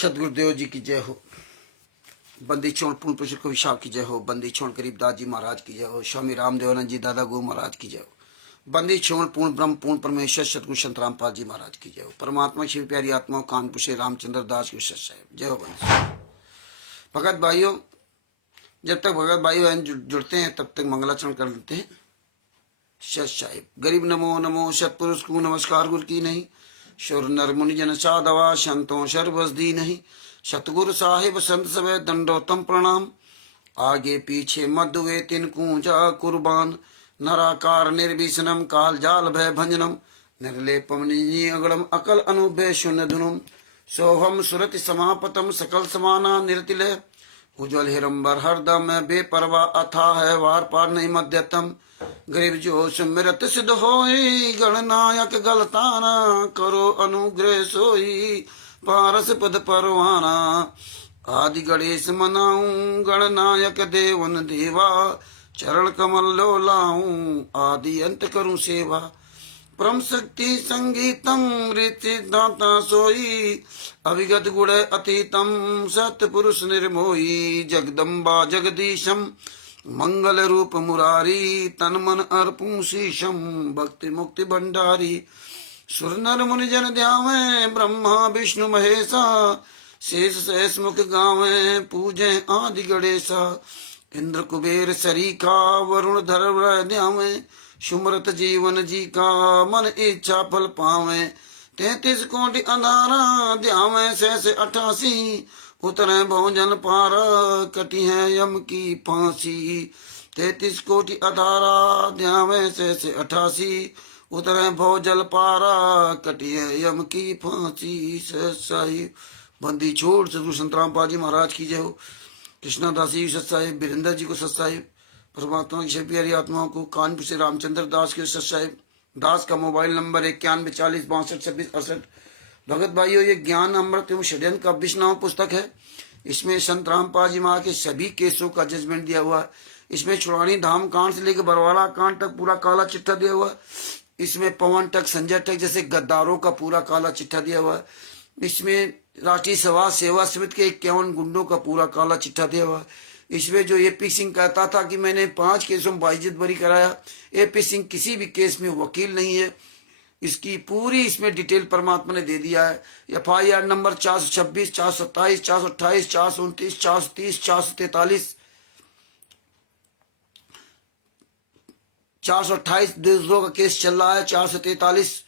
सदगुरुदेव जी की जय हो। बंदी छोड़ पूर्ण पुरुष को विशाल की जय हो। बंदी छोड़ गरीबदास जी महाराज की जय हो। स्वामी रामदेवानंद जी दादा गुरु महाराज की जय हो। बंदी छोड़ पूर्ण ब्रह्म पूर्ण परमेश्वर सतगुरु संत रामपाल जी महाराज की जय हो। परमात्मा शिव प्यारी आत्मा कानपुर से रामचंद्र दास की साहेब जय हो। बंदी भगत भाइयों, जब तक भगत भाई बहन जुड़ते हैं तब तक मंगलाचरण कर लेते हैं। सत साहिब गरीब नमो नमो सतपुरुष को नमस्कार गुरु की नहीं। शुर नर मुनि जन साधवा संतों सर्वस दी नहीं। सतगुरु साहिब संत सवै दंडोतम प्रणाम। आगे पीछे मधुवे तिन कूंजा कुर्बान। नराकार निर्भीषणम काल जाल भय भंजनम। निर्लेपम निगड़म अकल अनुभय शून्य धुनुम। सोहम सुरति समापतम सकल समाना निरतिलय। उज्ज्वल हिरंबर हरदम बेपरवा अथा है वार पार नहीं मध्यतम। गरीब जो सुमिरत सिद्ध होई गणनायक गलताना। करो अनुग्रह सोई पारस पद परवाना। आदि गणेश मनाऊं गणनायक देवन देवा। चरण कमल लो लाऊं आदि अंत करूं सेवा। परम शक्ति संगीतम रीति दाता सोई। अविगत गुण अतीतम सतपुरुष निर्मोही। जगदम्बा जगदीशम मंगल रूप मुरारी। तन मन अर्पूं शीशम भक्ति मुक्ति भंडारी। सुर नर मुनि जन ध्यावे ब्रह्मा विष्णु महेशा। शेष सहस मुख गावे पूजे आदि गणेशा। इंद्र कुबेर सरीखा वरुण धर ध्यावे। सुमरत जीवन जी का मन इच्छा फल पावे। 33 कोटि अंधारा ध्यावे सहस 88। उतरे भोजन पारा कटी है यम की फांसी। 33 कोटि अधारा ध्यावे सहस 88। उतरे भोजल पारा कटी है यम की फांसी। साहिब बंदी छोड़ सदगुरु संत रामपाल जी महाराज की जय हो। कृष्णादासी सत साहिब वीरेंद्र जी को सत साहिब। परमात्मा की प्यारी आत्माओं को कानपुर से रामचंद्र दास के सत साहिब। दास का मोबाइल नंबर 91 40 62 26 68। भगत भाइयों, ये ज्ञान अमृत एवं षड्यंत्र का 20वां पुस्तक है। इसमें संत रामपाल जी महाराज के सभी केसों का जजमेंट दिया हुआ है। इसमें छुड़ानी धाम कांड से लेकर बरवाला कांड तक पूरा काला चिट्ठा दिया हुआ है। इसमें पवन तक संजय तक जैसे गद्दारों का पूरा काला चिट्ठा दिया हुआ है। इसमें राष्ट्रीय समाज सेवा समिति के 51 गुंडों का पूरा काला चिट्ठा दिया हुआ है। इसमें जो एपी सिंह कहता था कि मैंने 5 केसों में बाइज्जत बरी कराया, एपी सिंह किसी भी केस में वकील नहीं है। इसकी पूरी इसमें डिटेल परमात्मा ने दे दिया है। FIR नंबर 426 427 428 429 430 443 428 देशद्रोह का केस चल रहा है। 443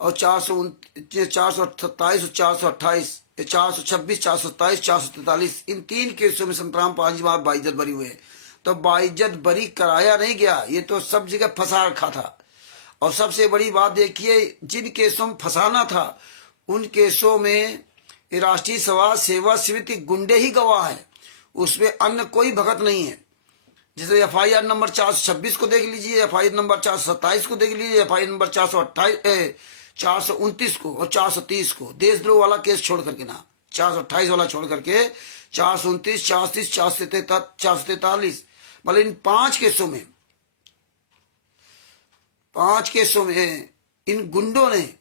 और 427 और 428 426 427 443 इन 3 केसों में संत रामपाल जी महाराज बाइज्जत बरी हुए। तो बाइज्जत बरी कराया नहीं गया, ये तो सब जगह फंसा रखा था। और सबसे बड़ी बात देखिए, जिन केसों में फंसाना था उन केसों में राष्ट्रीय समाज सेवा समिति गुंडे ही गवाह है, उसमें अन्य कोई भगत नहीं है। जैसे FIR नंबर 426 को देख लीजिए, FIR नंबर 427 को देख लीजिए, FIR नंबर 429 को और 430 को, देशद्रोह वाला केस छोड़ करके ना, 428 वाला छोड़ करके 429 430 443 मतलब इन 5 केसों में इन गुंडों ने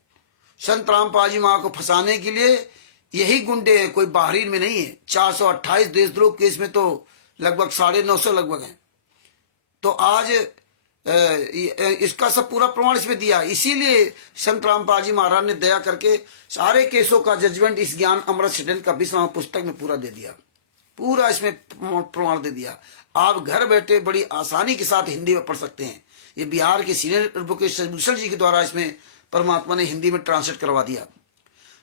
संत रामपाल जी महाराज को फंसाने के लिए, यही गुंडे हैं, कोई बाहरी में नहीं है। 428 देशद्रोह केस में तो लगभग 950 लगभग है। तो आज इसका सब पूरा प्रमाण इसमें दिया। इसीलिए संत रामपाल जी महाराज ने दया करके सारे केसों का जजमेंट इस ज्ञान अमृत षड्यंत्र का 20वां पुस्तक में पूरा दे दिया, पूरा इसमें प्रमाण दे दिया। आप घर बैठे बड़ी आसानी के साथ हिंदी में पढ़ सकते हैं। ये बिहार के सीनियर एडवोकेट सदभूषण जी के द्वारा इसमें परमात्मा ने हिंदी में ट्रांसलेट करवा दिया।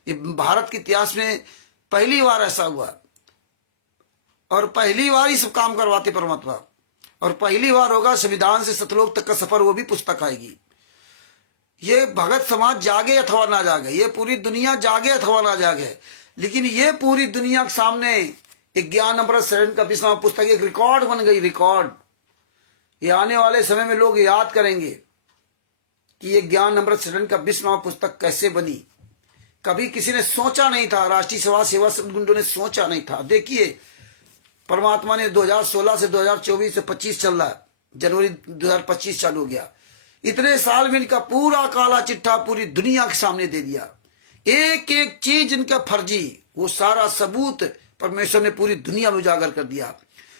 ये भारत के इतिहास में पहली बार ऐसा हुआ और पहली बार ही सब काम करवाते परमात्मा। और पहली बार होगा संविधान से सतलोक तक का सफर, वो भी पुस्तक आएगी। ये भगत समाज जागे अथवा ना जागे, ये पूरी दुनिया जागे अथवा ना जागे, लेकिन ये पूरी दुनिया के सामने एक ज्ञान अमृत षड्यंत्र का 20वां पुस्तक एक रिकॉर्ड बन गई। रिकॉर्ड ये आने वाले समय में लोग याद करेंगे कि ये ज्ञान अमृत षड्यंत्र का 20वां पुस्तक कैसे बनी। कभी किसी ने सोचा नहीं था, राष्ट्रीय समाज सेवा समिति गुंडों ने सोचा नहीं था। देखिए परमात्मा ने 2016 से 2024 से 25 चल रहा है, जनवरी 2025 चालू हो गया। इतने साल में इनका पूरा काला चिट्ठा पूरी दुनिया के सामने दे दिया। एक एक चीज इनका फर्जी, वो सारा सबूत परमेश्वर ने पूरी दुनिया में उजागर कर दिया,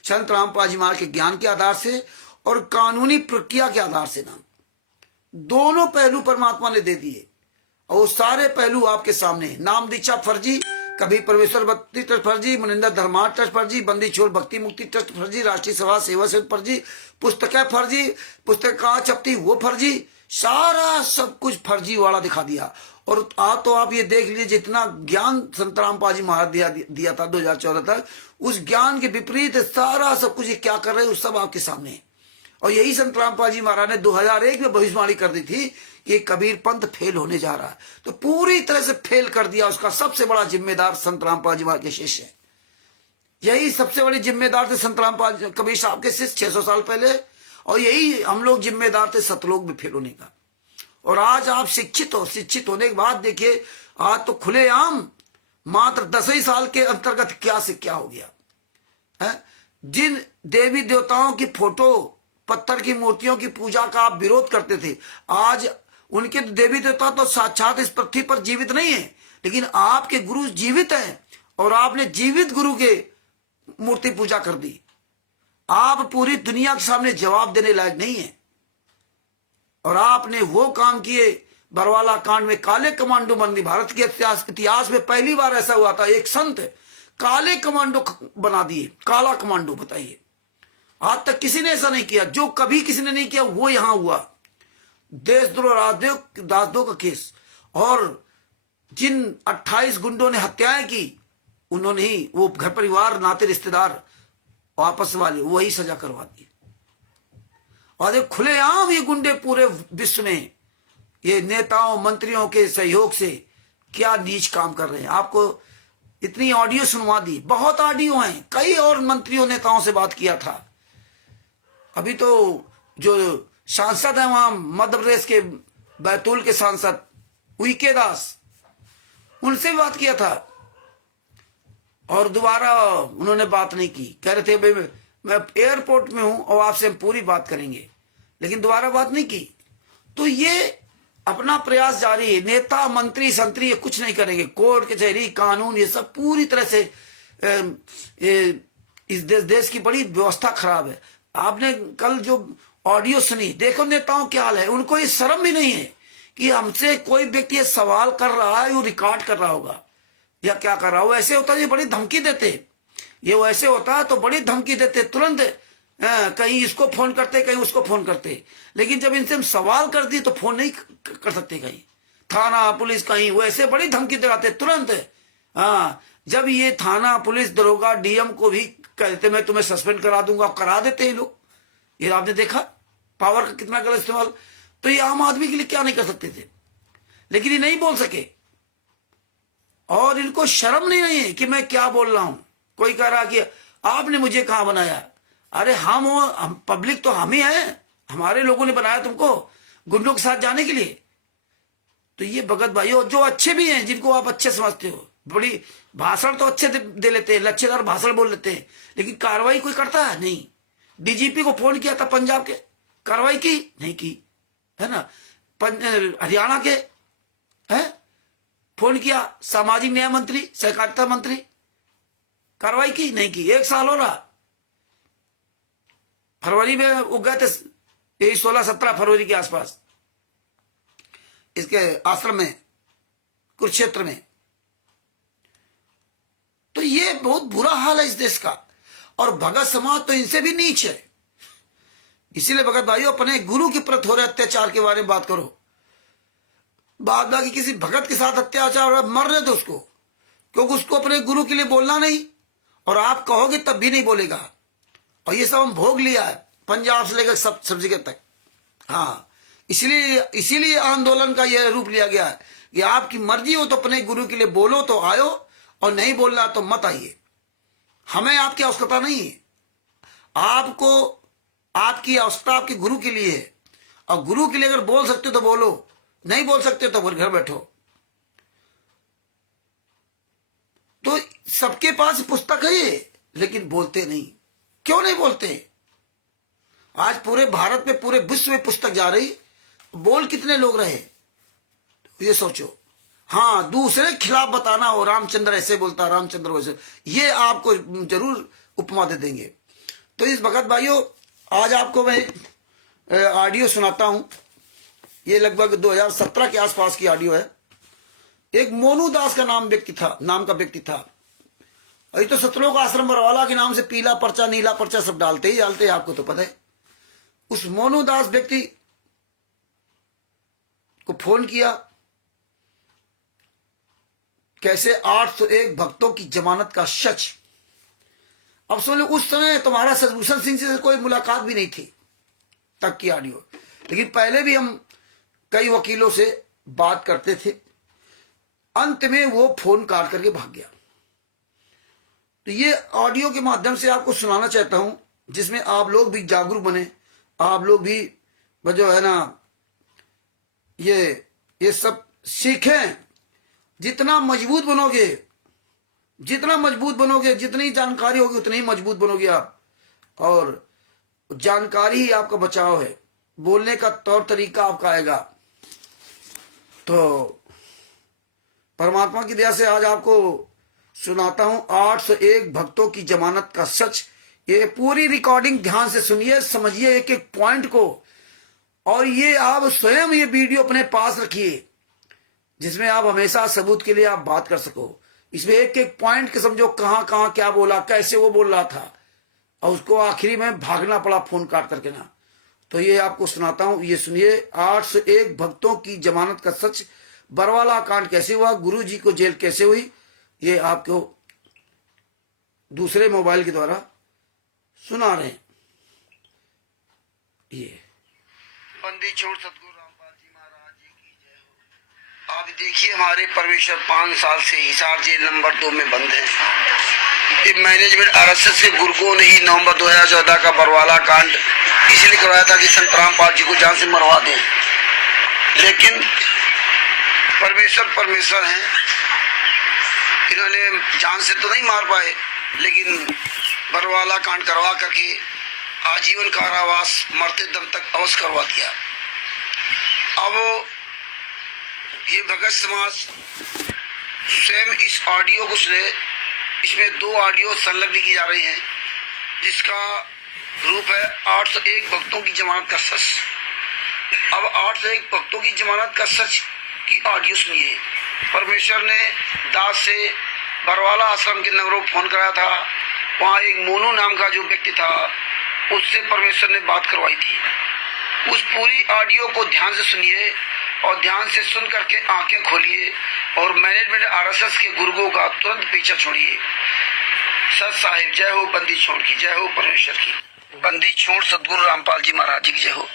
संत रामपाल जी महाराज के ज्ञान के आधार से और कानूनी प्रक्रिया के आधार से ना, दोनों पहलू परमात्मा ने दे दिए और वो सारे पहलू आपके सामने। नाम दीक्षा फर्जी, कभी परमेश्वर भक्ति ट्रस्ट फर्जी, मुनिंदर धर्मा ट्रस्ट फर्जी, बंदी छोड़ भक्ति मुक्ति ट्रस्ट फर्जी, राष्ट्रीय सभा सेवा से फर्जी, पुस्तकें फर्जी, पुस्तक कहाँ छपती वो फर्जी, सारा सब कुछ फर्जी वाला दिखा दिया। और तो आप ये देख लीजिए जितना ज्ञान संत रामपाल जी महाराज दिया था 2014 तक, उस ज्ञान के विपरीत सारा सब कुछ ये क्या कर रहे हैं, सब आपके सामने है। और यही संत रामपाल जी महाराज ने 2001 में भविष्यवाणी कर दी थी कि कबीर पंथ फेल होने जा रहा है, तो पूरी तरह से फेल कर दिया। उसका सबसे बड़ा जिम्मेदार संत रामपाल जी महाराज के शिष्य है। यही सबसे बड़ी जिम्मेदार थे संत रामपाल कबीर साहब के शिष्य 600 साल पहले, और यही हम लोग जिम्मेदार थे सतलोक में फेल होने का। और आज आप शिक्षित हो, शिक्षित होने के बाद देखिए आज तो खुलेआम मात्र 10 ही साल के अंतर्गत क्या से क्या हो गया है। जिन देवी देवताओं की फोटो, पत्थर की मूर्तियों की पूजा का आप विरोध करते थे, आज उनके देवी देवता तो साक्षात इस पृथ्वी पर जीवित नहीं है, लेकिन आपके गुरु जीवित हैं और आपने जीवित गुरु के मूर्ति पूजा कर दी। आप पूरी दुनिया के सामने जवाब देने लायक नहीं है। और आपने वो काम किए, बरवाला कांड में काले कमांडो बन दी। भारत के इतिहास में पहली बार ऐसा हुआ था, एक संत काले कमांडो बना दिए, काला कमांडो। बताइए, आज तक किसी ने ऐसा नहीं किया। जो कभी किसी ने नहीं किया वो यहां हुआ। देशद्रोह राजद्रोह का केस, और जिन 28 गुंडों ने हत्याएं की, उन्होंने ही वो घर परिवार नाते रिश्तेदार आपस वाले वही सजा करवा दी। और एक खुलेआम ये गुंडे पूरे विश्व में ये नेताओं मंत्रियों के सहयोग से क्या नीच काम कर रहे हैं। आपको इतनी ऑडियो सुनवा दी, बहुत ऑडियो हैं, कई और मंत्रियों नेताओं से बात किया था। अभी तो जो सांसद है वहां मध्य प्रदेश के बैतूल के सांसद उइके दास, उनसे भी बात किया था और दोबारा उन्होंने बात नहीं की। कह रहे थे भाई मैं एयरपोर्ट में हूं और आपसे हम पूरी बात करेंगे, लेकिन दोबारा बात नहीं की। तो ये अपना प्रयास जारी है। नेता मंत्री संतरी ये कुछ नहीं करेंगे। कोर्ट कचहरी कानून ये सब पूरी तरह से इस देश की बड़ी व्यवस्था खराब है। आपने कल जो ऑडियो सुनी, देखो नेताओं क्या हाल है। उनको ये शर्म भी नहीं है कि हमसे कोई व्यक्ति ये सवाल कर रहा है, वो रिकॉर्ड कर रहा होगा या क्या कर रहा हो। ऐसे होता है ये बड़ी धमकी देते, ये वैसे होता है तो बड़ी धमकी देते, तुरंत कहीं इसको फोन करते कहीं उसको फोन करते। लेकिन जब इनसे हम सवाल कर दिए तो फोन नहीं कर सकते, कहीं थाना पुलिस कहीं वैसे बड़ी धमकी दिलाते तुरंत। हाँ, जब ये थाना पुलिस दरोगा डीएम को भी कहते मैं तुम्हें सस्पेंड करा दूंगा, करा देते हैं लोग। ये आपने देखा पावर का कितना गलत इस्तेमाल। तो ये आम आदमी के लिए क्या नहीं कर सकते थे, लेकिन ये नहीं बोल सके और इनको शर्म नहीं आई है कि मैं क्या बोल रहा हूं। कोई कह रहा कि आपने मुझे कहां बनाया। अरे हम पब्लिक तो हम ही हैं, हमारे लोगों ने बनाया तुमको गुंडों के साथ जाने के लिए। तो ये भगत भाई जो अच्छे भी हैं, जिनको आप अच्छे समझते हो, बड़ी भाषण तो अच्छे दे लेते हैं, लच्छेदार भाषण बोल लेते हैं, लेकिन कार्रवाई कोई करता है नहीं। डीजीपी को फोन किया था पंजाब के, कार्रवाई की नहीं की, है ना। हरियाणा के है फोन किया, सामाजिक न्याय मंत्री सहकारिता मंत्री, कार्रवाई की नहीं की। 1 साल हो रहा। फरवरी में वो गए थे, यही 16-17 फरवरी के आसपास इसके आश्रम में कुरुक्षेत्र में। तो ये बहुत बुरा हाल है इस देश का। और भगत समाज तो इनसे भी नीच है। इसीलिए भगत भाइयों अपने गुरु के प्रति हो रहे अत्याचार के बारे में बात करो। बाद बाकी किसी भगत के साथ अत्याचार मरने दो उसको, क्योंकि उसको अपने गुरु के लिए बोलना नहीं, और आप कहोगे तब भी नहीं बोलेगा। और ये सब हम भोग लिया है पंजाब से लेकर सब जगह तक। हाँ, इसीलिए आंदोलन का यह रूप लिया गया है कि आपकी मर्जी हो तो अपने गुरु के लिए बोलो तो आयो, और नहीं बोलना तो मत आइए। हमें आपकी आवश्यकता नहीं है। आपको आपकी आवश्यकता आपके गुरु के लिए है, और गुरु के लिए अगर बोल सकते हो तो बोलो, नहीं बोल सकते तो घर बैठो। तो सबके पास पुस्तक है लेकिन बोलते नहीं। क्यों नहीं बोलते? आज पूरे भारत में पूरे विश्व में पुस्तक जा रही, बोल कितने लोग रहे ये सोचो। हाँ, दूसरे के खिलाफ बताना हो, रामचंद्र ऐसे बोलता, रामचंद्र वैसे, ये आपको जरूर उपमा दे देंगे। तो इस वक्त भाइयों, आज आपको मैं ऑडियो सुनाता हूं। ये लगभग 2017 के आसपास की ऑडियो है। एक मोनू दास का नाम का व्यक्ति था। अभी तो सतलोक आश्रम बरवाला के नाम से पीला पर्चा, नीला पर्चा सब डालते ही डालते हैं, आपको तो पता है। उस मोनू दास व्यक्ति को फोन किया, कैसे 801 भक्तों की जमानत का सच। अब सुन लो, उस समय तुम्हारा सदभूषण सिंह से कोई मुलाकात भी नहीं थी, तक की ऑडियो। लेकिन पहले भी हम कई वकीलों से बात करते थे। अंत में वो फोन काट करके भाग गया। तो ये ऑडियो के माध्यम से आपको सुनाना चाहता हूं, जिसमें आप लोग भी जागरूक बने, आप लोग भी जो है ना ये सब सीखें। जितना मजबूत बनोगे, जितनी जानकारी होगी उतनी ही मजबूत बनोगे आप। और जानकारी ही आपका बचाव है, बोलने का तौर तरीका आपका आएगा। तो परमात्मा की दया से आज आपको सुनाता हूं 801 भक्तों की जमानत का सच। ये पूरी रिकॉर्डिंग ध्यान से सुनिए, समझिए एक एक पॉइंट को। और ये आप स्वयं ये वीडियो अपने पास रखिए, जिसमें आप हमेशा सबूत के लिए आप बात कर सको। इसमें एक एक पॉइंट के समझो, कहां कहां क्या बोला, कैसे वो बोल रहा था, और उसको आखिरी में भागना पड़ा फोन काट करके ना। तो ये आपको सुनाता हूं, ये सुनिए। 801 भक्तों की जमानत का सच, बरवाला कांड कैसे हुआ, गुरु जी को जेल कैसे हुई, ये आपको दूसरे मोबाइल के द्वारा सुना रहे हैं। ये बंदी छोड़ सतगुरु रामपाल जी महाराज जी की जय हो। आप देखिए, हमारे परमेश्वर 5 साल से हिसार जेल नंबर 2 में बंद है। ये मैनेजमेंट आरएसएस के गुर्गों ने ही नवंबर 2014 का बरवाला कांड इसलिए करवाया था कि संत रामपाल जी को जान से मरवा दें। लेकिन परमेश्वर हैं, इन्होंने जान से तो नहीं मार पाए, लेकिन बरवाला कांड करवा करके आजीवन कारावास मरते दम तक अवश्य करवा दिया। अब ये भगत समाज स्वयं इस ऑडियो को सुने। इसमें 2 ऑडियो संलग्न की जा रही हैं, जिसका रूप है 801 भक्तों की जमानत का सच। अब 801 भक्तों की जमानत का सच की ऑडियो सुनिए। परमेश्वर ने दास से बरवाला आश्रम के नंबरों फोन कराया था। वहाँ एक मोनू नाम का जो व्यक्ति था, उससे परमेश्वर ने बात करवाई थी। उस पूरी ऑडियो को ध्यान से सुनिए और ध्यान से सुन करके आंखें खोलिए और मैनेजमेंट आरएसएस के गुर्गों का तुरंत पीछा छोड़िए। सत साहिब जय हो, बंदी छोड़ की जय हो, परमेश्वर की बंदी छोड़ सतगुरु रामपाल जी महाराज जी की जय हो।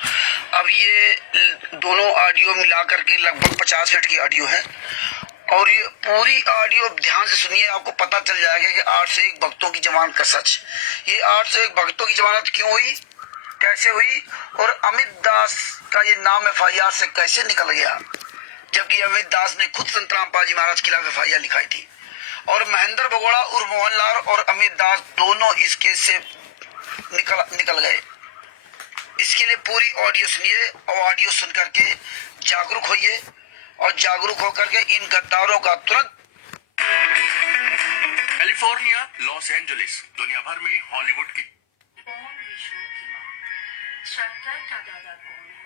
अब ये दोनों ऑडियो मिलाकर के लगभग 50 मिनट की ऑडियो है और ये पूरी ऑडियो ध्यान से सुनिए, आपको पता चल जाएगा कि 801 भक्तों की जमानत का सच। ये 801 भक्तों की जमानत क्यों हुई, कैसे हुई, और अमित दास का ये नाम एफआईआर से कैसे निकल गया, जबकि अमित दास ने खुद संत रामपाल जी महाराज के खिलाफ एफआईआर लिखाई थी। और महेंद्र भगोड़ा और मोहनलाल और अमित दास दोनों इस केस से निकल गए। इसके लिए पूरी ऑडियो सुनिए और ऑडियो सुन करके जागरूक होइए और जागरूक होकर के इन गद्दारों का तुरंत। कैलिफोर्निया, लॉस एंजलिस, दुनिया भर में हॉलीवुड की श्रद्धा का दादा कौन है?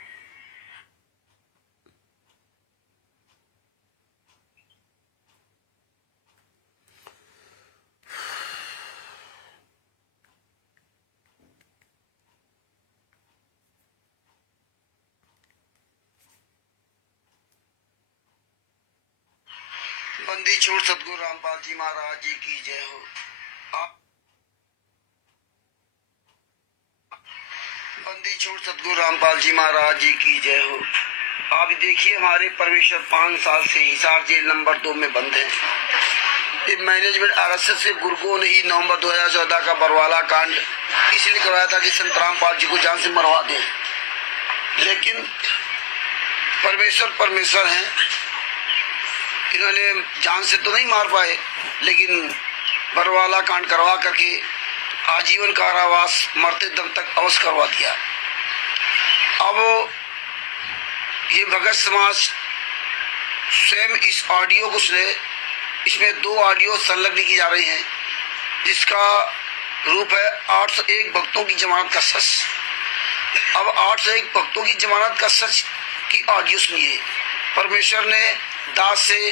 बंदी छोड़ सतगुरु रामपाल जी महाराज जी की जय हो। बंदी छोड़ सतगुरु रामपाल जी महाराज जी की जय हो। आप देखिए, हमारे परमेश्वर 5 साल से हिसार जेल नंबर 2 में बंद है। ये मैनेजमेंट आरएसएस के गुर्गों ने ही नवंबर 2014 का बरवाला कांड इसलिए करवाया था कि संत रामपाल जी को जान से मरवा दें। लेकिन परमेश्वर हैं, इन्होंने जान से तो नहीं मार पाए, लेकिन बरवाला कांड करवा करके आजीवन कारावास मरते दम तक अवश्य करवा दिया। अब ये भगत समाज स्वयं इस ऑडियो को सुने। इसमें 2 ऑडियो संलग्न की जा रही हैं, जिसका रूप है 801 भक्तों की जमानत का सच। अब 801 भक्तों की जमानत का सच की ऑडियो सुनिए। परमेश्वर ने दास से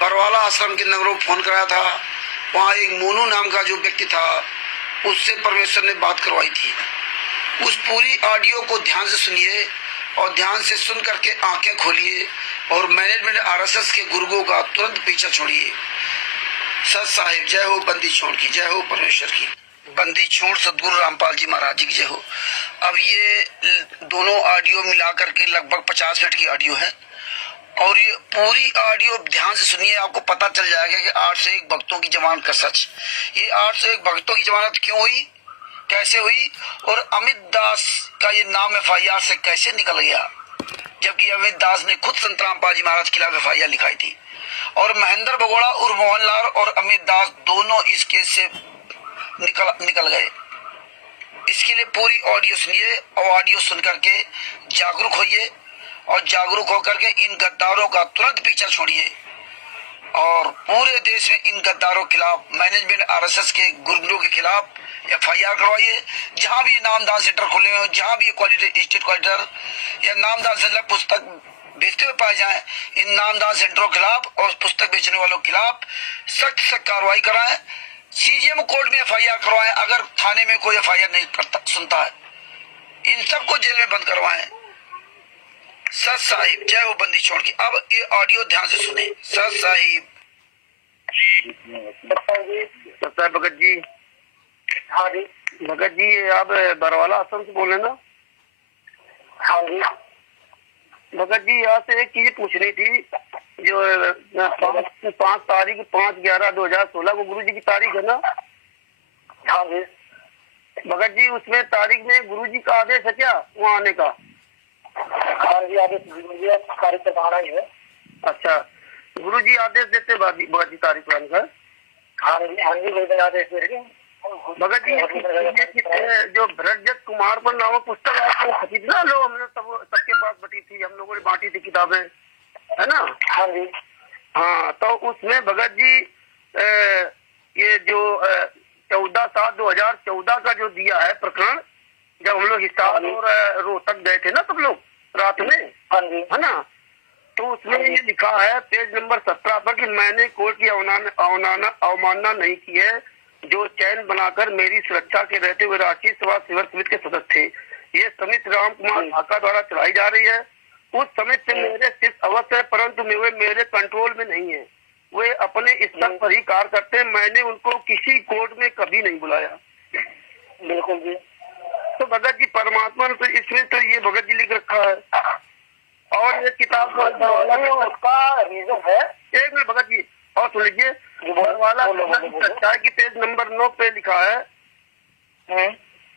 बरवाला आश्रम के नगरों फोन कराया था। वहां एक मोनू नाम का जो व्यक्ति था, उससे परमेश्वर ने बात करवाई थी। उस पूरी ऑडियो को ध्यान से सुनिए और ध्यान से सुन करके आंखें खोलिए और मैनेजमेंट आरएसएस के गुरुओं का तुरंत पीछा छोड़िए। सत साहिब जय हो, बंदी छोड़ की जय हो, परमेश्वर की बंदी छोड़ सदगुरु रामपाल जी महाराज जी की जय हो। अब ये दोनों ऑडियो मिलाकर के लगभग 50 मिनट की ऑडियो है और ये पूरी ऑडियो ध्यान से सुनिए, आपको पता चल जाएगा कि 801 भक्तों की जमानत का सच। ये 801 भक्तों की जमानत क्यों हुई, कैसे हुई और अमित दास का ये नाम FIR से कैसे निकल गया, जबकि अमित दास ने खुद संत रामपाल जी महाराज के खिलाफ FIR लिखाई थी और महेंद्र बगोड़ा उर्फ मोहनलाल और अमित दास दोनों इस केस से निकल गए। इसके लिए पूरी ऑडियो सुनिए और ऑडियो सुन करके जागरूक होइए और जागरूक होकर के इन गद्दारों का तुरंत पीछा छोड़िए और पूरे देश में इन गद्दारों के खिलाफ मैनेजमेंट आरएसएस के गुरुओं के खिलाफ FIR करवाइए। जहां भी नामदान सेंटर खुले हो, जहां भी स्टेट क्वालिटर या नामदान सेंटर पुस्तक बेचते हुए पाए जाए, इन नामदान सेंटरों के खिलाफ और पुस्तक बेचने वालों के खिलाफ सख्त से कार्रवाई कराएं। CGM कोर्ट में FIR करवाएं। अगर थाने में कोई FIR नहीं करता सुनता है, इन सबको जेल में बंद करवाएं। सत साहिब जय हो, बंदी छोड़ की। अब ये ऑडियो ध्यान से सुने। सत साहिब भगत जी। हाँ जी भगत जी, आप बरवाला आश्रम से बोल रहे ना? हाँ जी भगत जी, यहाँ से एक चीज पूछनी थी। जो 5 तारीख 5/11/2016 को गुरु जी की तारीख है ना? हाँ जी भगत जी, उसमें तारीख में गुरु जी का आदेश है क्या वहाँ आने का? हाँ जी आदेश तारीख तक आना ही है। अच्छा, गुरु जी आदेश देते भगत जी तारीख पर आने का? हाँ जी बिल्कुल आदेश दे रहे हैं। भगत जी, ये जो भरतजत कुमार पर नामक पुस्तक आपको खरीदना लो, हमने सबके पास बटी थी, हम लोगों ने बांटी थी किताबें, है ना? हाँ जी हाँ, तो उसमें भगत जी ये जो 14/7/2014 का जो दिया है प्रकरण, जब हम लोग हिसार और रोहतक गए थे ना सब लोग रात में, हाँ जी है ना? तो उसमें ये लिखा है पेज नंबर 17 पर कि मैंने कोर्ट की अवमानना नहीं की है, जो चैन बनाकर मेरी सुरक्षा के रहते हुए राष्ट्रीय सेवा सेवक समिति के सदस्य थे। ये समिति राम कुमार ढाका द्वारा चलाई जा रही है। उस समिति से मेरे शिष्य अवश्य है, परंतु वे मेरे कंट्रोल में नहीं है। वे अपने स्तर पर ही कार्य करते हैं। मैंने उनको किसी कोर्ट में कभी नहीं बुलाया। बिल्कुल जी। तो भगत जी, परमात्मा ने तो इसमें तो ये भगत जी लिख रखा है और ये किताब उसका रीजन है। एक मिनट भगत जी और सुन लीजिए। वाला सच्चाई की पेज नंबर 9 पे लिखा है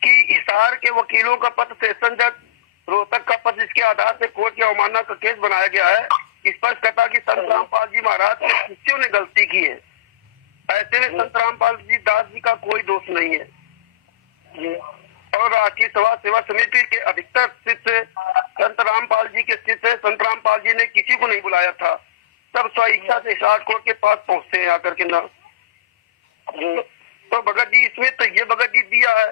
कि हिसार के वकीलों का पत्र सेशन जज, रोहतक का पत्र, जिसके आधार से कोर्ट की अवमानना का केस बनाया गया है, स्पष्ट करता कि संत रामपाल जी महाराज के शिष्यों ने गलती की है। ऐसे में संत रामपाल जी दास जी का कोई दोष नहीं है जी। और राष्ट्रीय सेवा समिति के अधिकतर शिष्य संत रामपाल जी के शिष्य संत रामपाल जी ने किसी को नहीं बुलाया था। सब स्वेच्छा से हिसार कोर्ट के पास पहुंचते हैं आकर के ना। तो भगत जी, इसमें तो ये भगत जी दिया है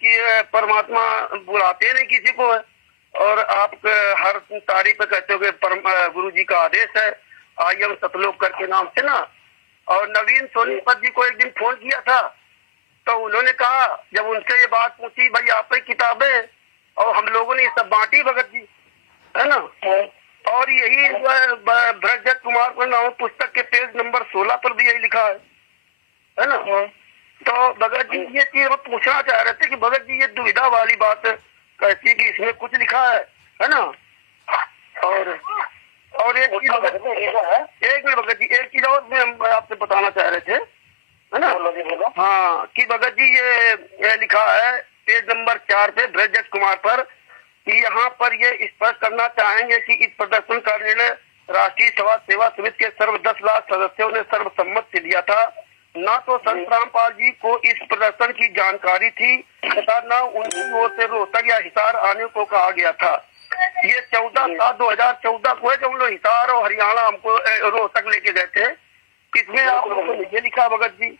कि परमात्मा बुलाते नहीं किसी को है और आप हर तारीख पे कहते हो कि गुरु जी का आदेश है, आइए सतलोक करके नाम से ना। और नवीन सोनीपत जी को एक दिन फोन किया था, तो उन्होंने कहा, जब उनसे ये बात पूछी, भाई आप ही किताबें और हम लोगों ने ये सब बांटी भगत जी, है ना? और यही भरतजत कुमार पर नाम पुस्तक के पेज नंबर 16 पर भी यही लिखा है ना? तो भगत जी, ये चीज वो पूछना चाह रहे थे कि भगत जी, ये दुविधा वाली बात कैसी कि इसमें कुछ लिखा है ना? और एक चीज एक मिनट भगत जी, एक चीज और मैं आपसे बताना चाह रहे थे, है ना? हाँ, कि भगत जी ये लिखा है पेज नंबर 4 पे भरतजत कुमार पर कि यहाँ पर ये स्पष्ट करना चाहेंगे कि इस प्रदर्शन का निर्णय राष्ट्रीय सेवा समिति के सर्व 10 लाख सदस्यों ने सर्वसम्मत से लिया था। न तो संत रामपाल जी को इस प्रदर्शन की जानकारी थी तथा न उनकी ओर से रोहतक या हिसार आने को कहा गया था। ये 14/7/2014 को है जब हम लोग हिसार और हरियाणा हमको रोहतक लेके गए थे। इसमें आप लोगों ने ये लिखा भगत जी।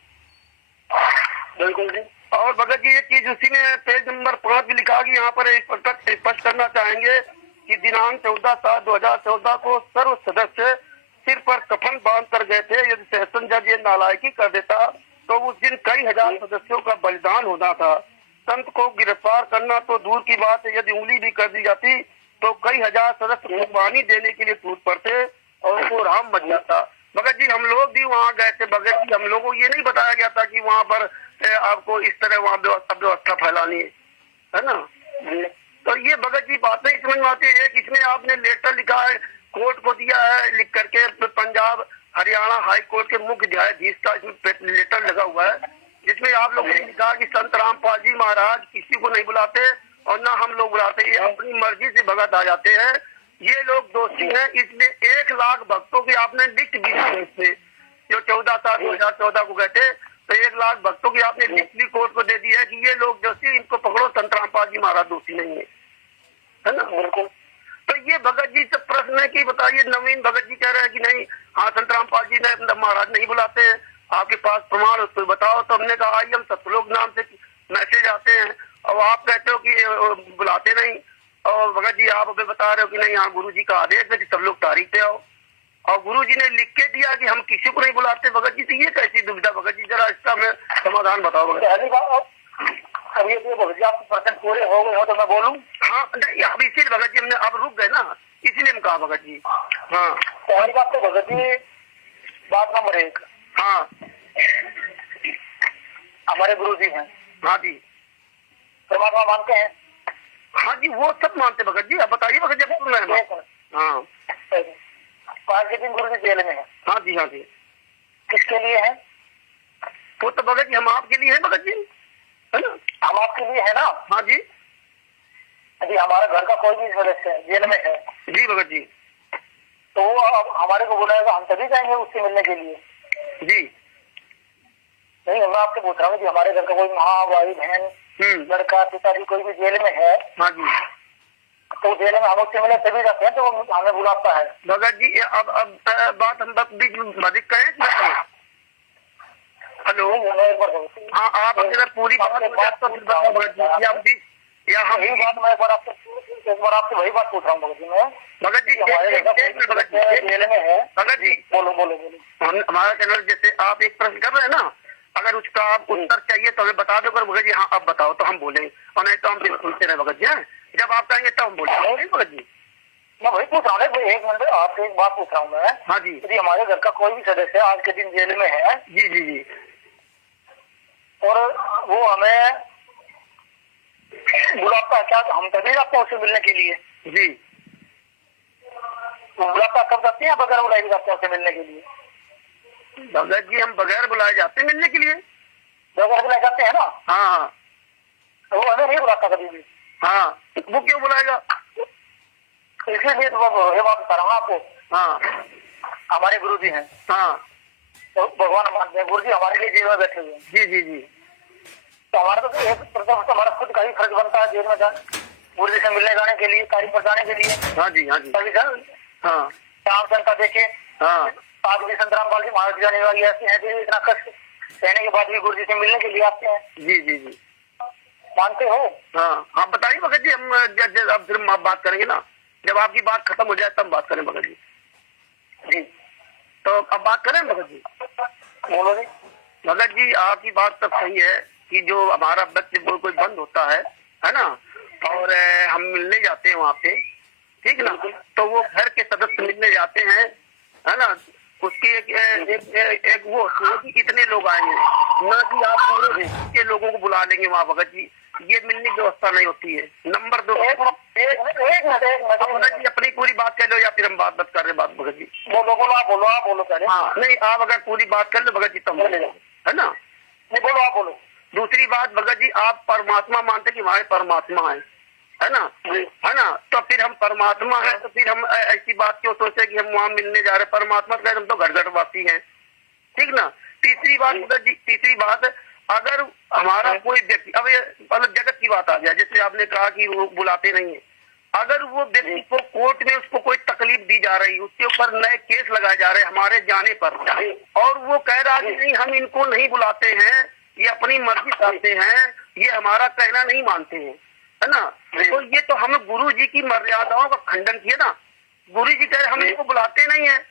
बिल्कुल जी। और भगत जी ये चीज उसी में पेज नंबर 5 में लिखा कि यहाँ पर स्पष्ट करना चाहेंगे कि दिनांक 14/7/2014 को सर्व सदस्य सिर पर कफन बांध कर गए थे। यदि सेशन जज ये नालायकी कर देता तो उस दिन कई हजार सदस्यों का बलिदान होना था। संत को गिरफ्तार करना तो दूर की बात है, यदि उंगली भी कर दी जाती तो कई हजार सदस्य कुर्बानी देने के लिए टूट पड़ते और वो राम बच जाता। भगत जी हम लोग भी वहाँ गए थे। भगत जी हम लोगों को ये नहीं बताया गया था कि वहाँ पर आपको इस तरह वहाँ व्यवस्था फैलानी है ना। तो ये भगत जी बातें समझ में आती है। इसमें आपने लेटर लिखा है, कोर्ट को दिया है लिख करके, पंजाब हरियाणा हाई कोर्ट के मुख्य न्यायाधीश का इसमें लेटर लगा हुआ है, जिसमें आप लोगों ने लिखा कि संत रामपाल जी महाराज किसी को नहीं बुलाते और ना हम लोग बुलाते, ये अपनी मर्जी से भगत आ जाते हैं। ये लोग दोषी हैं, इसलिए 1 लाख भक्तों की आपने लिस्ट भी दी इसमें, जो 14/7/2014 को गए थे, तो 1 लाख भक्तों की आपने लिस्ट भी कोर्ट को दे दी है कि ये लोग दोषी, इनको पकड़ो, संत रामपाल जी महाराज दोषी नहीं है ना। बिल्कुल। तो ये भगत जी से प्रश्न है कि बताइए, नवीन भगत जी कह रहे हैं कि नहीं, हाँ संत रामपाल जी ने महाराज नहीं बुलाते हैं, आपके पास प्रमाण हो तो बताओ। तो हमने कहा आई हम सतलोक नाम से मैसेज आते हैं और आप कहते हो कि बुलाते नहीं, और भगत जी आप हमें बता रहे हो कि नहीं, हाँ गुरु जी का आदेश है कि सब लोग तारीख पे आओ, और गुरु जी ने लिख के दिया कि हम किसी को नहीं बुलाते। भगत जी तो ये कैसी दुविधा भगत जी, जरा इसका हमें समाधान बताओ भगत। अब ये भगत जी आपके प्रश्न पूरे हो गए हो तो मैं बोलूं? हाँ अब इसीलिए भगत जी हमने अब रुक गए ना, इसीलिए हम कहा भगत जी। हाँ पहली बात तो भगत जी, बात नंबर 1, हाँ हमारे गुरु जी हैं, हाँ जी, परमात्मा मानते हैं? हाँ जी वो सब मानते भगत जी। आप बताइए भगत जी। हाँ 5 के दिन गुरु जी जेल में है। हाँ जी, हाँ जी। किसके लिए है? वो तो भगत जी हम आपके लिए है भगत जी, है ना। हम आपके लिए है ना। हाँ जी। यदि हमारे घर का कोई भी सदस्य जेल में है जी भगत जी, तो वो अब हमारे को बुलाएगा, हम तभी जाएंगे उससे मिलने के लिए। जी नहीं, मैं आपसे पूछ रहा हूँ कि हमारे घर का कोई माँ, भाई, बहन, लड़का, पिताजी कोई भी जेल में है, हाँ जी, तो जेल में हम उससे मिले तभी जाते हैं, तो वो हमें बुलाता है। भगत जी अब बात हम बीच में अधिक कहें। हेलो, हाँ आप अगर पूरी बात हो जाए तो फिर बताओ भगत जी, या हम यही बात मैं एक बार आपसे वही बात पूछ रहा हूँ भगत जी। मैं भगत जी जेल में है। भगत जी बोलो। हमारा चैनल जैसे आप एक प्रश्न कर रहे हैं ना, अगर उसका आप उत्तर चाहिए तो हमें बता दो। अगर भगत जी हाँ अब बताओ तो हम बोलेंगे, और नहीं तो हम फिर सुनते रहे भगत जी। जब आप कहेंगे तब हम बोलेंगे भगत जी। मैं वही पूछ रहा हूँ, 1 मिनट आपसे एक बात पूछ रहा हूँ मैं। हाँ जी। यदि हमारे घर का कोई भी सदस्य आज के दिन जेल में है, जी जी जी, और वो हमें बुलाता है, क्या हम तभी जाते हैं उससे मिलने के लिए? जी बुलाता कब जाते हैं, बगैर बुलाए जाते हैं उससे मिलने के लिए? भगत जी हम बगैर बुलाए जाते हैं मिलने के लिए। बगैर बुलाए जाते हैं ना। हाँ हाँ, वो हमें नहीं बुलाता कभी भी। हाँ वो क्यों बुलाएगा? इसलिए तो ये बात बता रहा हूँ आपको। हाँ हमारे गुरु जी हैं, हाँ, तो भगवान मानते हैं, गुरु जी हमारे लिए जेल में बैठे हुए हैं। जी जी जी, तो हमारा तो एक प्रथम तो हमारा खुद का ही फर्ज बनता है जेल में जाए, गुरु जी से मिलने जाने के लिए, कार्य पर जाने के लिए। हाँ जी, हाँ जी, तभी सर हाँ शाम संता देखे, हाँ, आज भी संत रामपाल जी महाराज जाने वाली ऐसे हैं, जो इतना कष्ट सहने के बाद भी गुरु जी से मिलने के लिए आते हैं। जी जी जी, मानते हो? हाँ आप बताइए भगत जी। हम अब फिर आप बात करेंगे ना, जब आपकी बात खत्म हो जाए तब बात करें भगत जी। जी तो अब बात करें भगत जी। बोलो जी। भगत जी आपकी बात सब सही है कि जो हमारा बच्चे कोई बंद होता है ना, और हम मिलने जाते हैं वहाँ पे, ठीक ना, तो वो घर के सदस्य मिलने जाते हैं, है ना। उसकी एक वो होती है कि इतने लोग आएंगे, ना कि आप पूरे के लोगों को बुला लेंगे वहाँ भगत जी, ये मिलने की व्यवस्था नहीं होती है। नंबर 2, भगत जी अपनी पूरी बात कर लो या फिर हम बात कर रहे हैं बात भगत जी। बोलो आप बोलो पहले। हाँ नहीं, आप अगर पूरी बात कर लो भगत जी तब है ना। नहीं बोलो, आप बोलो। दूसरी बात भगत जी, आप परमात्मा मानते कि हमारे परमात्मा है ना, है ना। तो फिर हम परमात्मा है तो फिर हम ऐसी बात क्यों सोचे कि हम वहाँ मिलने जा रहे हैं? परमात्मा का हम तो घर घर वासी हैं, ठीक ना। तीसरी बात भगत जी, तीसरी बात, अगर हमारा कोई व्यक्ति, अब ये मतलब जगत की बात आ जाए, जैसे आपने कहा कि वो बुलाते नहीं है, अगर वो व्यक्ति को कोर्ट में उसको कोई तकलीफ दी जा रही, उसके ऊपर नए केस लगाए जा रहे हैं हमारे जाने पर, और वो कह रहा कि नहीं हम इनको नहीं बुलाते हैं, ये अपनी मर्जी करते हैं, ये हमारा कहना नहीं मानते हैं, है ना, तो ये तो हम गुरु जी की मर्यादाओं का खंडन किया ना। गुरु जी कह रहे हम इनको बुलाते नहीं है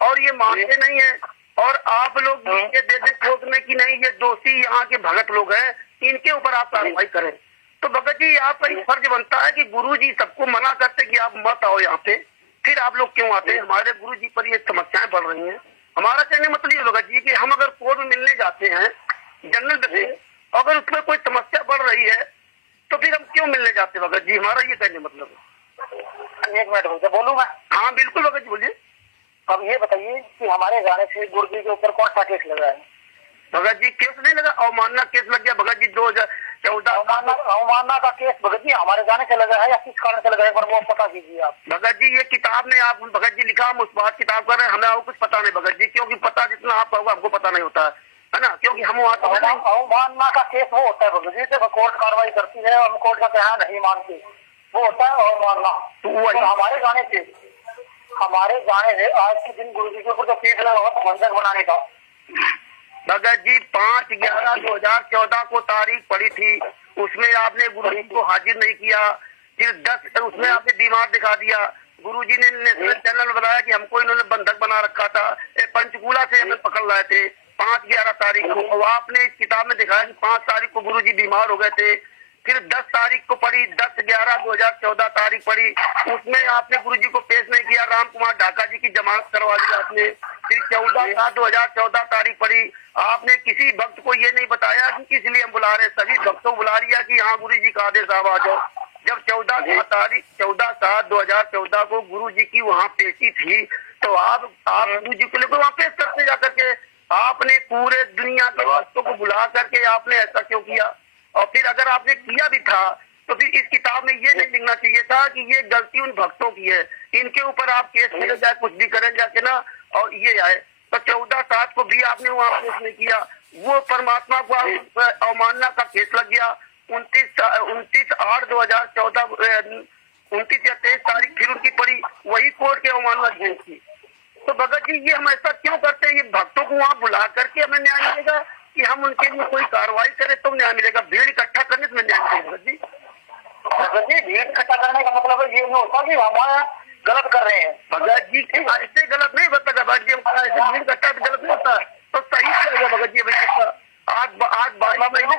और ये मानते नहीं है, और आप लोग ये दे दे कोर्ट में कि नहीं ये दोषी यहाँ के भगत लोग हैं, इनके ऊपर आप कार्रवाई करें। तो भगत जी आप पर फर्ज बनता है कि गुरु जी सबको मना करते कि आप मत आओ यहाँ पे, फिर आप लोग क्यों आते हैं? हमारे गुरु जी पर ये समस्याएं बढ़ रही हैं। हमारा कहने मतलब भगत जी कि हम अगर कोर्ट में मिलने जाते हैं जनरल से, अगर उसमें कोई समस्या बढ़ रही है तो फिर हम क्यों मिलने जाते भगत जी? हमारा ये कहने मतलब है। 1 मिनट बोलूँ मैं? हाँ बिल्कुल भगत जी बोलिए। अब ये बताइए कि हमारे जाने से गुरु जी के ऊपर कौन सा केस लगा है? भगत जी केस नहीं लगा, अवमानना केस लग गया भगत जी 2014। अवमानना का केस भगत जी हमारे जाने से लगा है या किस कारण से लगा है, एक बार वो पता कीजिए आप। भगत जी ये किताब में आप भगत जी लिखा, हम उस बात किताब कर रहे हैं, हमें और कुछ पता नहीं भगत जी, क्योंकि पता जितना आपका होगा हमको पता नहीं होता है ना, क्योंकि हम वहाँ तो अवमानना का केस वो होता है भगत जी, जब कोर्ट कार्रवाई करती है और हम कोर्ट का कहना नहीं मानते, वो होता है अवमानना। तो वही हमारे जाने से आज के दिन गुरु जी के ऊपर जो केस लगा हुआ बंधक बनाने का। भगत जी 5/11/2014 को तारीख पड़ी थी, उसमें आपने गुरु जी को हाजिर नहीं किया, फिर 10 उसमें आपने बीमार दिखा दिया। गुरु जी ने नेशनल चैनल बताया कि हमको इन्होंने बंधक बना रखा था, पंचकूला से हमें पकड़ लाए थे 5/11 तारीख को, और आपने इस किताब में दिखाया कि 5 तारीख को गुरु जी बीमार हो गए थे। फिर 10 तारीख को पड़ी, 10/11/2014 तारीख पड़ी, उसमें आपने गुरु जी को पेश नहीं किया, राम कुमार ढाका जी की जमानत करवा ली आपने। फिर 14/7/2014 तारीख पड़ी, आपने किसी भक्त को ये नहीं बताया कि किस लिए हम बुला रहे, सभी भक्तों को बुला लिया कि हाँ गुरु जी का आदेश आ जाओ। जब 14/7/2014 को गुरु जी की वहाँ पेशी थी, तो आप गुरु जी को लेकर वहाँ पेश करते जा करके आपने पूरे दुनिया के भक्तों को बुला करके आपने ऐसा क्यों किया? और फिर अगर आपने किया भी था तो फिर इस किताब में ये नहीं लिखना चाहिए था कि ये गलती उन भक्तों की है, इनके ऊपर आप केस मिले जाए, कुछ भी करें जाके ना, और ये आए। तो 14/7 को भी आपने वहाँ केस नहीं किया, वो परमात्मा को अवमानना का केस लग गया। 29/8/2014 29 या 23 तारीख फिर उनकी पड़ी, वही कोर्ट के अवमानना केस की। तो भगत जी ये हम ऐसा क्यों करते हैं? ये भक्तों को वहाँ बुला करके हमें न्याय मिलेगा कि हम उनके लिए कोई कार्रवाई करें तो न्याय मिलेगा? भीड़ इकट्ठा करने से न्याय मिलेगा भगत जी? भीड़ इकट्ठा करने का मतलब ये नहीं होता कि हमारा गलत कर रहे हैं। भगत जी ऐसे गलत नहीं होता भगत जी, ऐसे भीड़ इकट्ठा गलत नहीं होता, तो सही क्या भगत जी? आज 22 एक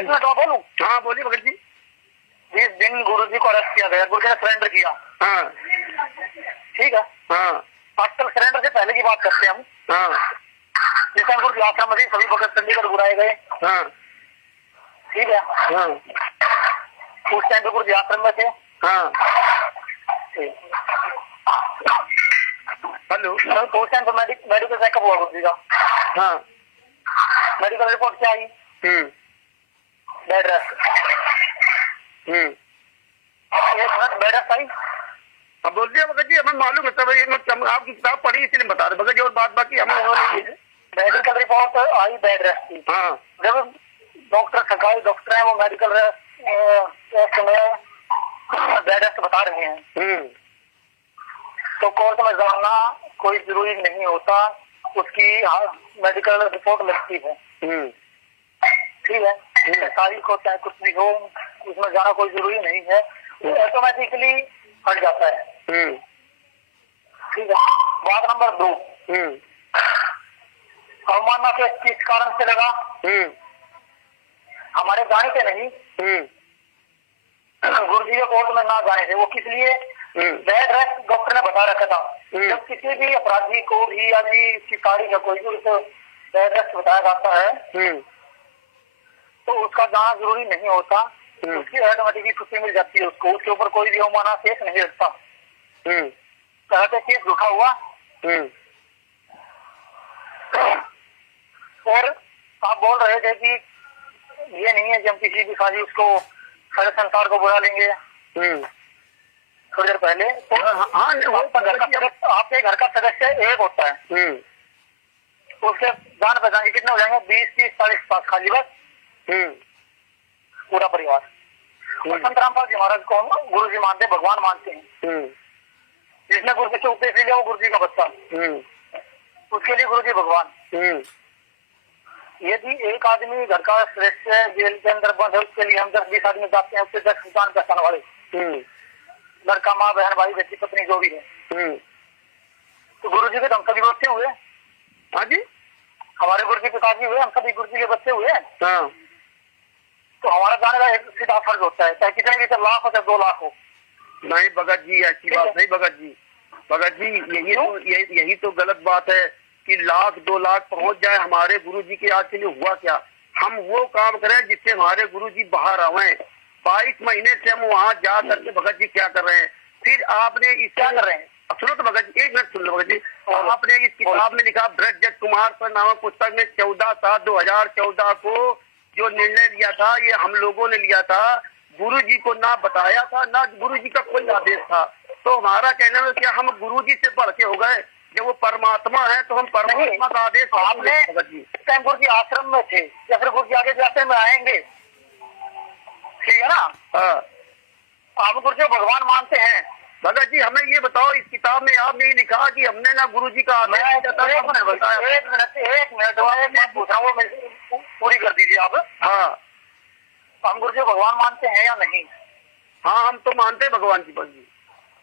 मिनट बोलूं? हाँ बोलिए भगत जी। जिस दिन गुरु जी को अरेस्ट किया गया, गुरु जी ने सरेंडर किया, हाँ ठीक है, हाँ आजकल सरेंडर से पहले की बात करते हैं हम। हाँ जिस टाइम गुरु जी आश्रम में सभी भगत चंडीगढ़ बुलाए गए, हाँ ठीक है, हाँ उस टाइम पे गुरु जी आश्रम में थे। हाँ हेलो, तो उस टाइम पे मेडिकल चेकअप हुआ गुरु जी का। हाँ मेडिकल रिपोर्ट क्या आई? Bed rest. एक मिनट, बेड रेस्ट आई? अब बोल दिया भगत जी, हमें मालूम है सब, ये आपकी किताब पढ़ी इसलिए बता रहे भगत जी, और बात बाकी हमें नहीं है। मेडिकल रिपोर्ट आई बेड रेस्ट की। हाँ जब डॉक्टर सरकारी डॉक्टर है वो मेडिकल टेस्ट में बेड रेस्ट बता रहे हैं, तो कोर्ट में जाना कोई जरूरी नहीं होता, उसकी मेडिकल रिपोर्ट लगती है, ठीक है, सरकारी को चाहे कुछ भी हो उसमें जाना कोई जरूरी नहीं है, ऑटोमेटिकली हट जाता है, ठीक है। बात नंबर 2, अवमानना के किस कारण से लगा? हमारे जाने से नहीं, गुरु जी के कोर्ट में ना जाने से। वो किस लिए? बेड रेस्ट डॉक्टर ने बता रखा था। जब किसी भी अपराधी को भी या शिकारी का कोई भी बेड रेस्ट बताया जाता है तो उसका जाना जरूरी नहीं होता, उसकी ऑटोमेटिकली छुट्टी मिल जाती है उसको, उसके ऊपर कोई भी अवमानना केस नहीं लगता। कहते केस रुका हुआ। और आप बोल रहे थे कि ये नहीं है कि हम किसी भी खाली उसको सारे संसार को बुला लेंगे थोड़ी देर पहले, तो हाँ आपके घर का सदस्य एक होता है, उसके जान पहचान के कितने हो जाएंगे? 20, 30, 40 खाली बस पूरा परिवार। और संत रामपाल जी महाराज को गुरु जी मानते, भगवान मानते हैं। जिसने गुरु के उपदेश लिया वो गुरु जी का बच्चा, उसके लिए गुरु जी भगवान। यदि एक आदमी घर का श्रेष्ठ है, जेल के अंदर बंद है, उसके लिए हम 10-20 आदमी जाते हैं, उससे 10 सुल्तान पहचान वाले, लड़का, माँ, बहन, भाई, बेटी, पत्नी जो भी है, तो गुरु जी के हम सभी बच्चे हुए। हाँ जी, हमारे गुरु जी पिताजी हुए, हम सभी गुरु जी के बच्चे हुए। हाँ। तो हमारा जाने का एक सीधा फर्ज होता है, चाहे कितने भी, चाहे लाख हो चाहे 2 लाख हो। नहीं भगत जी, ऐसी बात नहीं भगत जी। भगत जी यही तो गलत बात है कि 1,00,000-2 लाख पहुंच जाए। हमारे गुरु जी के आज के लिए हुआ क्या? हम वो काम करें जिससे हमारे गुरु जी बाहर आवे। 22 महीने से हम वहाँ जा करके भगत जी क्या कर रहे हैं? फिर आपने इस क्या कर रहे हैं? सुनो तो भगत जी, 1 मिनट सुन लो भगत जी। आपने इस किताब में लिखा, ब्रजजट कुमार पर नामक पुस्तक में 14/7/2014 को जो निर्णय लिया था, ये हम लोगों ने लिया था। गुरु जी को ना बताया था, ना गुरु जी का कोई आदेश था। तो हमारा कहना है क्या हम गुरु जी से बढ़ के हो गए? जब वो परमात्मा है तो हम परमात्मा का आदेश आपने टाइम गुरु जी आश्रम में थे, या फिर गुरु जी आगे जाते में आएंगे, ठीक है ना? हाँ। आप गुरु जी भगवान मानते हैं। भगत जी हमें ये बताओ, इस किताब में आपने ये लिखा कि हमने ना गुरु जी का आदेश बताया। 1 मिनट मैं पूछ रहा हूँ, वो पूरी कर दीजिए आप। हाँ, हम गुरु जी भगवान मानते हैं या नहीं? हाँ, हम तो मानते हैं भगवान जी। बस जी,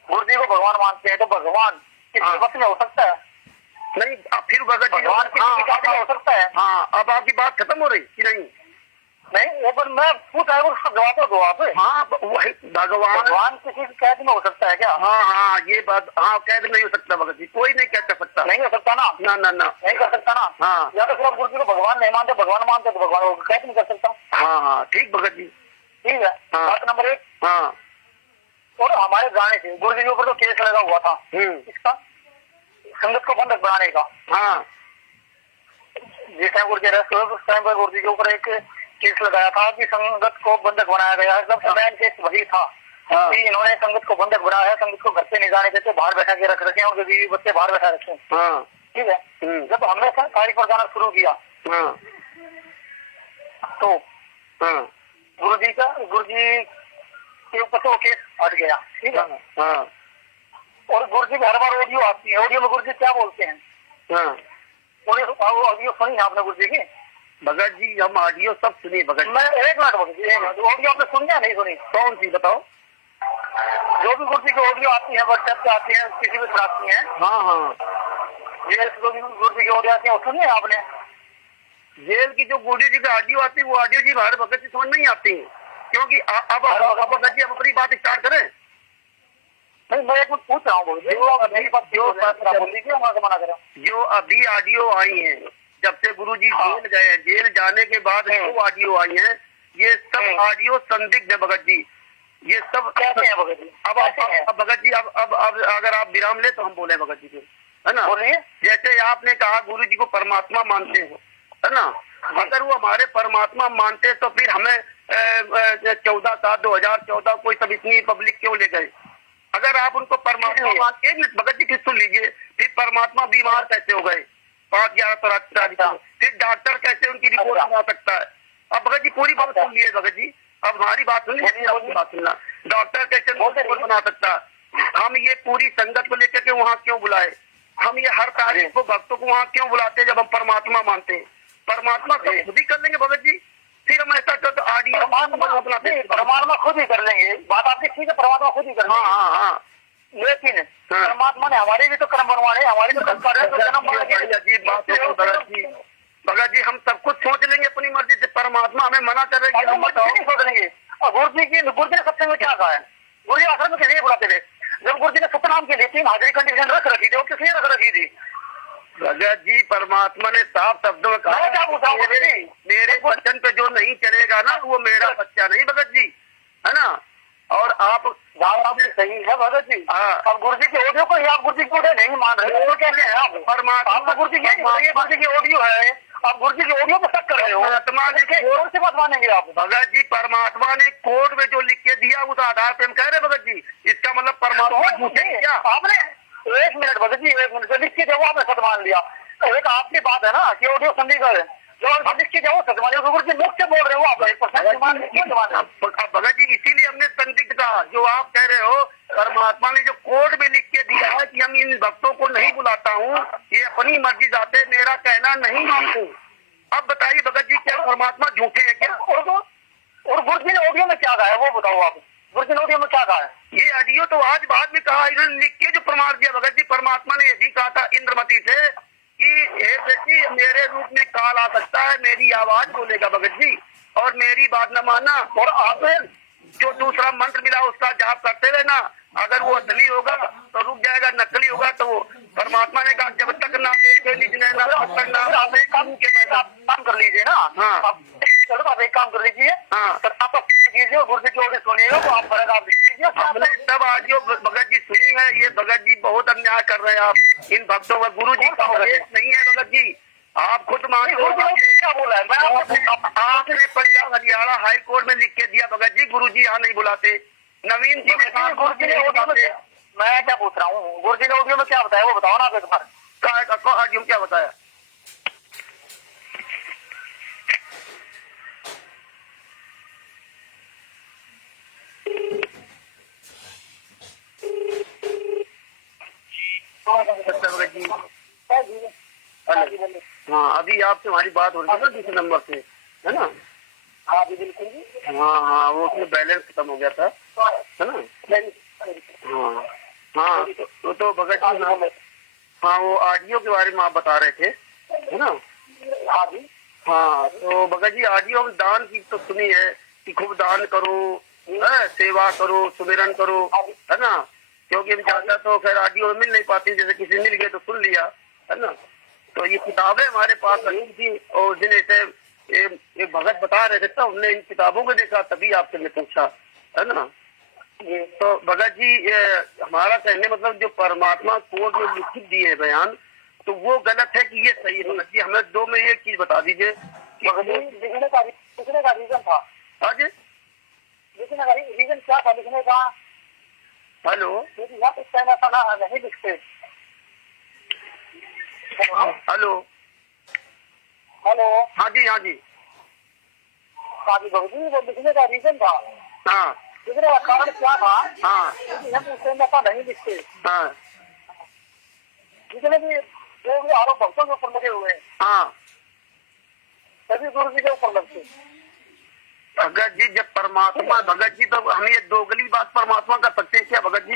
गुरु जी को भगवान मानते हैं, तो भगवान किसी वक्त में हो सकता है? नहीं, फिर भगत जी भगवान किसी वक्त में हो सकता है? हाँ, अब आपकी बात खत्म हो रही कि नहीं? नहीं, वो पर मैं पूछ रहा हूँ, उसका जवाब दो आप। हाँ, वही भगवान किसी कैद में हो सकता है क्या? हाँ, ये बात, हाँ, कैद नहीं हो सकता भगत जी, कोई नहीं कैद कर सकता। नहीं हो सकता ना? ना, नहीं कर सकता ना? हाँ। या तो फिर आप गुरु जी को भगवान नहीं मानते, भगवान मानते तो भगवान को कैद नहीं कर सकता। हाँ, ठीक भगत जी, ठीक है। बात नंबर 1। हाँ। और हमारे जाने से गुरु जी के ऊपर तो केस लगा हुआ था, इसका संगत को बंधक बनाने का। हाँ। जिस टाइम गुरु जी अरेस्ट हुए उस टाइम पर गुरु जी के ऊपर एक केस लगाया था कि संगत को बंधक बनाया गया। एकदम मेन केस वही था कि इन्होंने संगत को बंधक बनाया है, संगत को घर से नहीं जाने देते, बाहर बैठा के रख रखे हैं, उनके बीवी बच्चे बाहर बैठा रखे हैं। ठीक है। जब हमने तारीख पर जाना शुरू किया तो गुरु जी के ऊपर से वो केस हट गया। ठीक है। और गुरु जी की हर बार ऑडियो आती है, ऑडियो में गुरु जी क्या बोलते हैं? ऑडियो सुनी आपने गुरु जी की? भगत जी हम ऑडियो सब सुनी भगत। मैं 1 मिनट भगत जी, ऑडियो आपने सुनी या नहीं सुनी? कौन सी बताओ? जो भी गुरु जी की ऑडियो आती है, व्हाट्सएप पे आती है, किसी भी तरह आती है। हाँ। जेल से जो भी गुरु जी की ऑडियो आती है वो सुनी है आपने? जेल की जो गुरु जी की ऑडियो आती है वो ऑडियो जी हमारे भगत जी समझ नहीं आती है, क्योंकि अब भगत जी हम अपनी बात स्टार्ट करें। नहीं, मैं एक पूछ रहा हूँ, जो अभी ऑडियो आई है जब से गुरु जी जेल गए, जेल जाने के बाद जो ऑडियो आई है, ये सब ऑडियो संदिग्ध है भगत जी। ये सब कैसे है भगत जी? अब भगत जी अब अगर आप विराम ले तो हम बोले भगत जी के, है ना? जैसे आपने कहा गुरु जी को परमात्मा मानते हो, है ना? अगर वो हमारे परमात्मा मानते तो फिर हमें 14/7/2014 कोई सब इतनी पब्लिक क्यों ले गए? अगर आप उनको परमात्मा मानते, भगत जी किस सुन लीजिए, फिर परमात्मा बीमार कैसे हो गए 5/11 फिर डॉक्टर कैसे उनकी रिपोर्ट बना सकता है? अब भगत जी पूरी बात सुन लिए भगत जी, अब हमारी बात सुन लीजिए, बात सुनना। डॉक्टर कैसे रिपोर्ट बना सकता है? हम ये पूरी संगत को लेकर के वहाँ क्यों बुलाए? हम ये हर तारीख को भक्तों को वहाँ क्यों बुलाते हैं जब हम परमात्मा मानते हैं? परमात्मा तो खुद ही कर लेंगे भगत जी। फिर हम ऐसा करते ऑडियो परमात्मा खुद ही कर लेंगे, बात आपकी ठीक है, परमात्मा खुद ही कर लेंगे। हाँ। लेकिन परमात्मा ने हमारे भी तो कर्म बनवाने, हमारे भी कर्म कर रहे हैं। अजीब बात है भगत जी, हम सब कुछ सोच लेंगे अपनी मर्जी से, परमात्मा हमें मना कर रहे हैं हम नहीं सोच लेंगे। और गुरु जी ने सत्संग में क्या कहा है? गुरु जी आश्रम में कैसे बुलाते थे? जब गुरु जी ने सतनाम के लिए 3 हाजिरी कंडीशन रख रखी थी, वो किसने रख रखी थी? भगत जी परमात्मा ने साफ शब्दों में कहा, मेरे वचन पे जो नहीं चलेगा ना वो मेरा बच्चा नहीं भगत जी, है ना? और आप सही है भगत जी। अब गुरु जी की ऑडियो को ही आप गुरु जी की ऑडियो नहीं मान रहे हो, कैसे है आप? परमात्मा गुरु जी की ऑडियो है, आप गुरु जी की ऑडियो पर शक कर रहे हो। परमात्मा ने से बात मानेंगे आप? भगत जी परमात्मा ने कोर्ट में जो लिख के दिया उस आधार पे हम कह रहे भगत जी, इसका मतलब परमात्मा झूठे क्या? आपने 1 मिनट भगत जी, 1 मिनट जो लिख के दिया वो आपने सच मान लिया। एक आपकी बात है ना कि ऑडियो चंडीगढ़ जब लिख के जाओ सदमाने गुरु जी मुख से बोल रहे हो आप 1% भगत जी इसीलिए हमने संदिग्ध कहा जो आप कह रहे हो परमात्मा ने जो कोड में लिख के दिया है कि हम इन भक्तों को नहीं बुलाता हूँ, ये अपनी मर्जी जाते मेरा कहना नहीं मानते। अब बताइए भगत जी क्या परमात्मा झूठे हैं क्या? और गुरु जी ने ऑडियो में क्या कहा है वो बताओ आप। गुरु जी ने ऑडियो में क्या कहा है? ये ऑडियो तो आज बाद में कहा, इन्होंने लिख के जो प्रमाण दिया भगत जी, परमात्मा ने ये भी कहा था इंद्रमती से कि हे बेटी मेरे रूप में काल आ सकता है, मेरी आवाज बोलेगा भगत जी, और मेरी बात न मानना, और आप जो दूसरा मंत्र मिला उसका जाप करते रहना, अगर वो असली होगा तो रुक जाएगा, नकली होगा तो वो परमात्मा ने कहा जब तक ना देखे निज ने ना तब तक ना। आप एक काम कर लीजिए ना। हाँ चलो आप एक काम कर लीजिए। हाँ तो आप कीजिए गुरु जी की ऑडियो सुनिएगा तो आप फर्क आप लीजिए। हमने तब ऑडियो भगत जी सुनी है। ये भगत जी बहुत अन्याय कर रहे हैं आप इन भक्तों का। गुरु जी का उपदेश नहीं है भगत जी, आप खुद मानते हो। क्या बोला है? आपने पंजाब हरियाणा हाई कोर्ट में लिख के दिया भगत जी गुरु जी यहाँ नहीं बुलाते। नवीन जी ने कहा गुरु जी ने ऑडियो में, मैं क्या पूछ रहा हूँ, गुरु जी ने ऑडियो में क्या बताया वो बताओ ना आप एक बार। ऑडियो में क्या बताया? भगत जी हाँ अभी आपसे हमारी बात हो रही है ना दूसरे नंबर से, है ना? हाँ जी बिल्कुल। हाँ वो उसमें बैलेंस खत्म हो गया था, है ना? हाँ हाँ तो भगत जी हाँ वो ऑडियो के बारे में आप बता रहे थे, है ना? हाँ जी हाँ तो भगत जी ऑडियो में दान की तो सुनी है कि खूब दान करो, सेवा करो, सुमिरन करो, है ना? क्योंकि हम ज्यादा तो खैर ऑडियो में मिल नहीं पाती, जैसे किसी मिल गए तो सुन लिया, है ना? तो ये किताबें हमारे पास रखी थी और जिन्हें से एक भगत बता रहे थे तब हमने इन किताबों को देखा, तभी आपसे मैं पूछा, है ना? तो भगत जी हमारा कहने मतलब जो परमात्मा कोड में लिखित दिए है बयान, तो वो गलत है कि ये सही है? भगत जी हमें दो में एक चीज बता दीजिए कि लिखने का रीजन था। आज लिखने का रीजन क्या था लिखने का? हेलो यहाँ पे टाइम ऐसा ना नहीं लिखते। हेलो हेलो हाँ जी हाँ जी हाँ जी बाबू जी वो लिखने का रीजन था। हाँ लिखने का कारण क्या था? हाँ हम उस टाइम ऐसा नहीं लिखते। हाँ जितने भी जो भी आरोप भक्तों के ऊपर लगे हुए हैं हाँ सभी गुरु जी के ऊपर लगते। भगत जी जब परमात्मा भगत जी तो हम ये दोगली बात परमात्मा कर सकते हैं क्या भगत जी?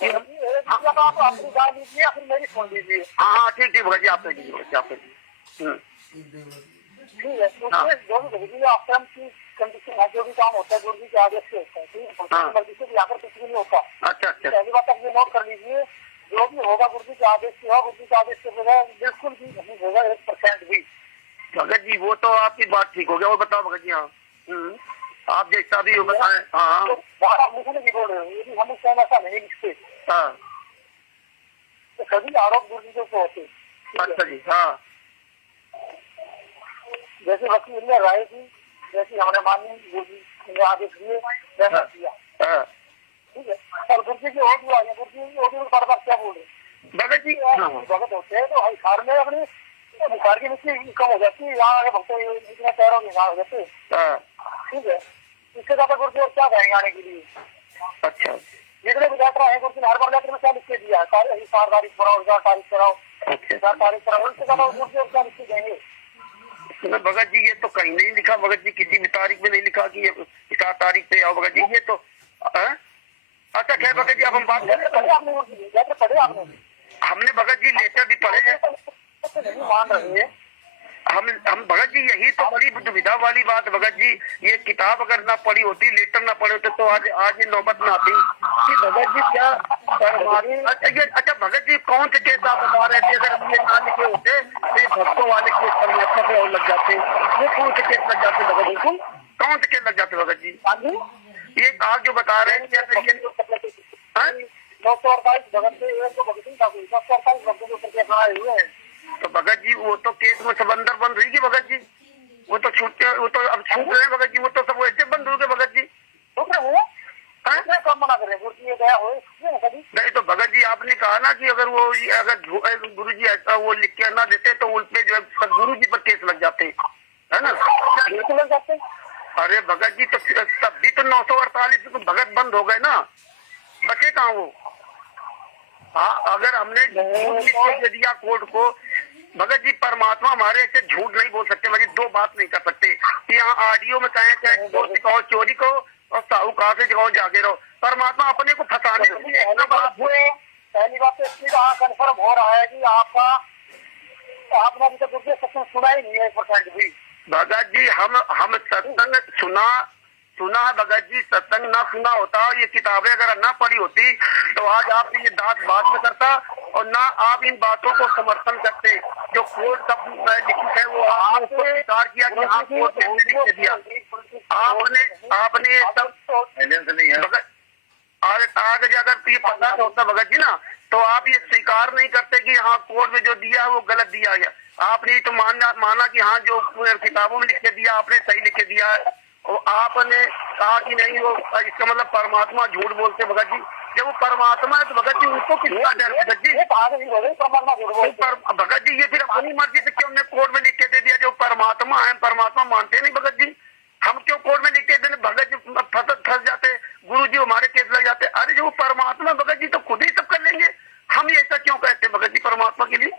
आप अपनी बात लीजिए फिर मेरी सुन लीजिए। हाँ हाँ ठीक ठीक भगत जी आप लीजिए भगत जी आप लीजिए। ठीक है तो जो भी भगत जी आश्रम की कंडीशन है, जो भी काम होता है गुरु जी के आदेश से होता है, ठीक है? मर्जी से यहाँ पर कुछ भी नहीं होता। अच्छा अच्छा पहली बात आप ये नोट कर लीजिए, जो भी होगा गुरु जी के आदेश से होगा, गुरु जी के आदेश के बगैर बिल्कुल भी नहीं होगा 1% भी। भगत जी वो तो आपकी बात ठीक हो गया। वो बताओ भगत जी हाँ आप जैसा भी हो बताए। हाँ तो बाहर आप लिखने की बोल रहे हो, यदि हम उस टाइम ऐसा नहीं लिखते हाँ तो सभी आरोप गुरु जी के ऊपर होते। अच्छा जी हाँ जैसे वकील ने राय दी, जैसे हमने मानी गुरु जी ने आदेश दिए वैसा किया, हाँ ठीक है? और गुरु जी की ऑडियो आई है, गुरु जी की ऑडियो बार बार क्या बोल रहे भगत जी भगत होते हैं तो हिसार में अपनी हिसार की मिट्टी कम हो जाती है, यहाँ आगे भक्तों जितने पैरों में हिसार हो जाते हैं, हाँ ठीक है? इससे ज्यादा गुरु जी और क्या कहेंगे आने के लिए? अच्छा जितने भी लेटर आए गुरु जी ने हर बार लेटर में क्या लिख के दिया है? हिसार तारीख कराओ, 1000 तारीख कराओ, 1000 तारीख कराओ, इससे ज्यादा गुरु जी और क्या लिख के देंगे? भगत जी ये तो कहीं नहीं लिखा भगत जी, किसी भी तारीख में नहीं लिखा कि 7 तारीख पे आओ भगत जी। ये तो अच्छा खैर भगत जी अब हम बात लेटर पढ़े आपने? लेटर पढ़े आपने? हमने भगत जी लेटर भी पढ़े हैं। नहीं मान रहे हम भगत जी यही तो बड़ी दुविधा वाली बात भगत जी, ये किताब अगर ना पढ़ी होती, लेटर ना पढ़े होते तो आज ये नौबत ना आती कि भगत जी क्या अच्छा भगत जी कौन से केस आप बता रहे थे? अगर हम ये ना लिखे होते तो ये भक्तों वाले केस परमात्मा पे और लग जाते। वो कौन से केस लग जाते भगत जी? कौन से केस लग जाते भगत जी? ये आप जो बता रहे हैं कि 948 भगत से 948 भक्तों के ऊपर केस बनाए हुए हैं। तो भगत जी वो तो केस में सब अंदर बंद रही भगत जी, वो तो छूटते, वो तो अब छूट रहे हैं भगत जी, वो तो सब वैसे बंद हो गए भगत जी। कब मना कर रहे हैं? गया हो नहीं तो भगत जी आपने कहा ना कि अगर वो अगर गुरु जी ऐसा वो लिख के ना देते तो उन पे जो है गुरु जी पर केस लग जाते। जी, तो तब भी तो 948 भगत बंद हो गए ना, बचे कहाँ वो? हाँ, अगर हमने झूठ लिख के दिया कोर्ट को, भगत जी परमात्मा हमारे ऐसे झूठ नहीं बोल सकते, भगत दो बात नहीं कर सकते कि यहाँ ऑडियो में कहें चाहे चोर सिखाओ चोरी को और साहूकार से सिखाओ जागे रहो। परमात्मा अपने को फंसाने के लिए पहली बात तो इसकी कंफर्म हो रहा है कि आपने अभी तक दूसरे सत्संग सुना ही नहीं है 1% भी। भगत जी हम सत्संग सुना है भगत जी, सत्संग ना सुना होता, ये किताबें अगर ना पढ़ी होती तो आज आप ये दांत बात में करता और ना आप इन बातों को समर्थन करते। जो कोर्ट सब लिखित है वो आपने उसको स्वीकार किया कि हाँ कोर्ट ने लिख के दिया। आपने सब भगत आगे अगर ये पता होता भगत जी ना, तो आप ये स्वीकार नहीं करते कि हाँ कोर्ट में जो दिया है वो गलत दिया गया। आपने तो माना कि हाँ जो किताबों में लिख के दिया आपने सही लिख के दिया है, और आपने कहा कि नहीं वो इसका मतलब परमात्मा झूठ बोलते। भगत जी जब वो परमात्मा है तो भगत जी उनको कितना डर? भगत जी भगत जी ये फिर अपनी मर्जी से क्यों हमने कोर्ट में लिख के दे दिया? जो परमात्मा है, परमात्मा मानते नहीं भगत जी, हम क्यों कोर्ट में लिख के देने? भगत जी फंस जाते, गुरु जी हमारे केस लग जाते। अरे जो परमात्मा भगत जी तो खुद ही सब कर लेंगे, हम ये ऐसा क्यों कहते हैं भगत जी परमात्मा के लिए?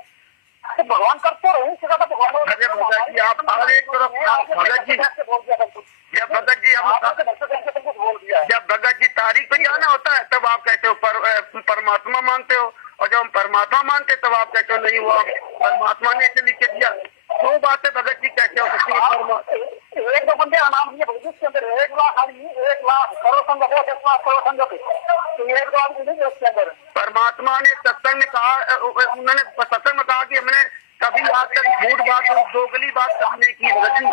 तो भगवान करते रहे, भगवान। अरे भगत जी आप आगे एक तरफ भगत जी, जब भगत जी जब भगत जी तारीख पे जाना होता है तब आप कहते हो परमात्मा मानते हो, और जब हम परमात्मा मानते तब आप कहते हो नहीं वो परमात्मा ने इसे लिख के दिया। दो बातें भगत जी कैसे हो सकती है? एक दो बंदे अनाम दिए भगत के अंदर 1 लाख आदमी 1 लाख करोड़ संघ 10 लाख करोड़ संघ तो 1 लाख नहीं है उसके अंदर। परमात्मा ने सत्संग में कहा, उन्होंने सत्संग में कहा कि हमने कभी आज तक झूठ बात दोगली बात कभी नहीं की भगत जी,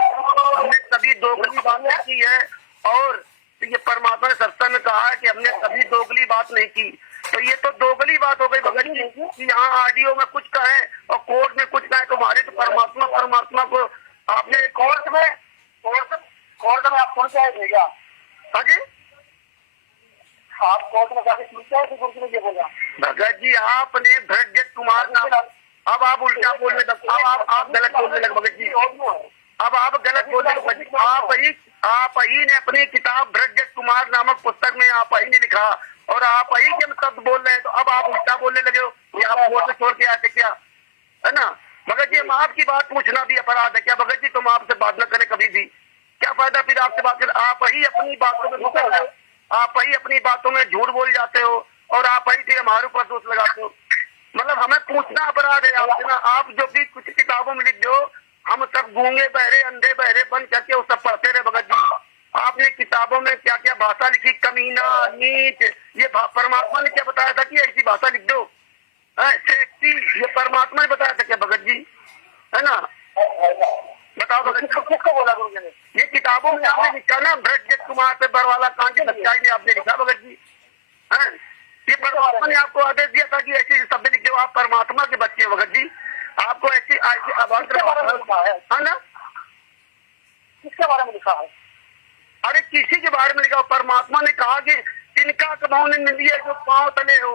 हमने कभी दोगली बात नहीं की है। और ये परमात्मा ने सत्संग में कहा है कि हमने कभी दोगली बात नहीं की, तो ये तो दोगली बात हो गई भगत जी कि यहाँ ऑडियो में कुछ कहे और कोर्ट में कुछ कहे। तुम्हारे तो परमात्मा को आपने कोर्ट में आप सुन के आए क्या? हाँ जी, आप कोर्ट में जाके सुनते हैं गुरु ने ये बोला? भगत जी आपने भ्रजत कुमार नाम, अब आप उल्टा बोलने लग, अब आप गलत बोलने लगे भगत जी, अब आप गलत बोलने लगे। आप ही ने अपनी किताब भ्रजत कुमार नामक पुस्तक में आप ही ने लिखा और आप ही के शब्द बोल रहे हैं, तो अब आप उल्टा बोलने लगे हो कि आप कोर्ट में छोड़ के आते क्या, है ना भगत जी? हम आपकी बात पूछना भी अपराध है क्या भगत जी? तुम आपसे बात न करें कभी भी, क्या फायदा फिर आपसे बात करें? आप ही अपनी बातों में घुस रहे हो, आप ही अपनी बातों में झूठ बोल जाते हो और आप ही फिर हमारे ऊपर दोष लगाते हो। मतलब हमें पूछना अपराध है आपसे ना। आप जो भी कुछ किताबों में लिख दो, हम सब गूंगे बहरे अंधे बहरे बन करके वो सब पढ़ते रहे भगत जी। आपने किताबों में क्या क्या भाषा लिखी, कमीना नीच, ये परमात्मा ने क्या बताया था कि ऐसी भाषा लिख दो? सेक्सी, ये परमात्मा ने बताया था क्या भगत जी? है ना, बताओ भगत जी किसको बोला गुरु जी ने? ये किताबों में आपने लिखा ना, भ्रजत कुमार पे बरवाला कांड की सच्चाई में आपने लिखा भगत जी। है ये परमात्मा ने आपको आदेश दिया था कि ऐसे शब्द लिख दो। आप परमात्मा के बच्चे हो भगत जी, आपको ऐसी अभद्र है ना? किसके बारे में लिखा है? अरे किसी के बारे में लिखा? परमात्मा ने कहा कि तिनका कमाओ ने निंदिया जो पांव तले हो,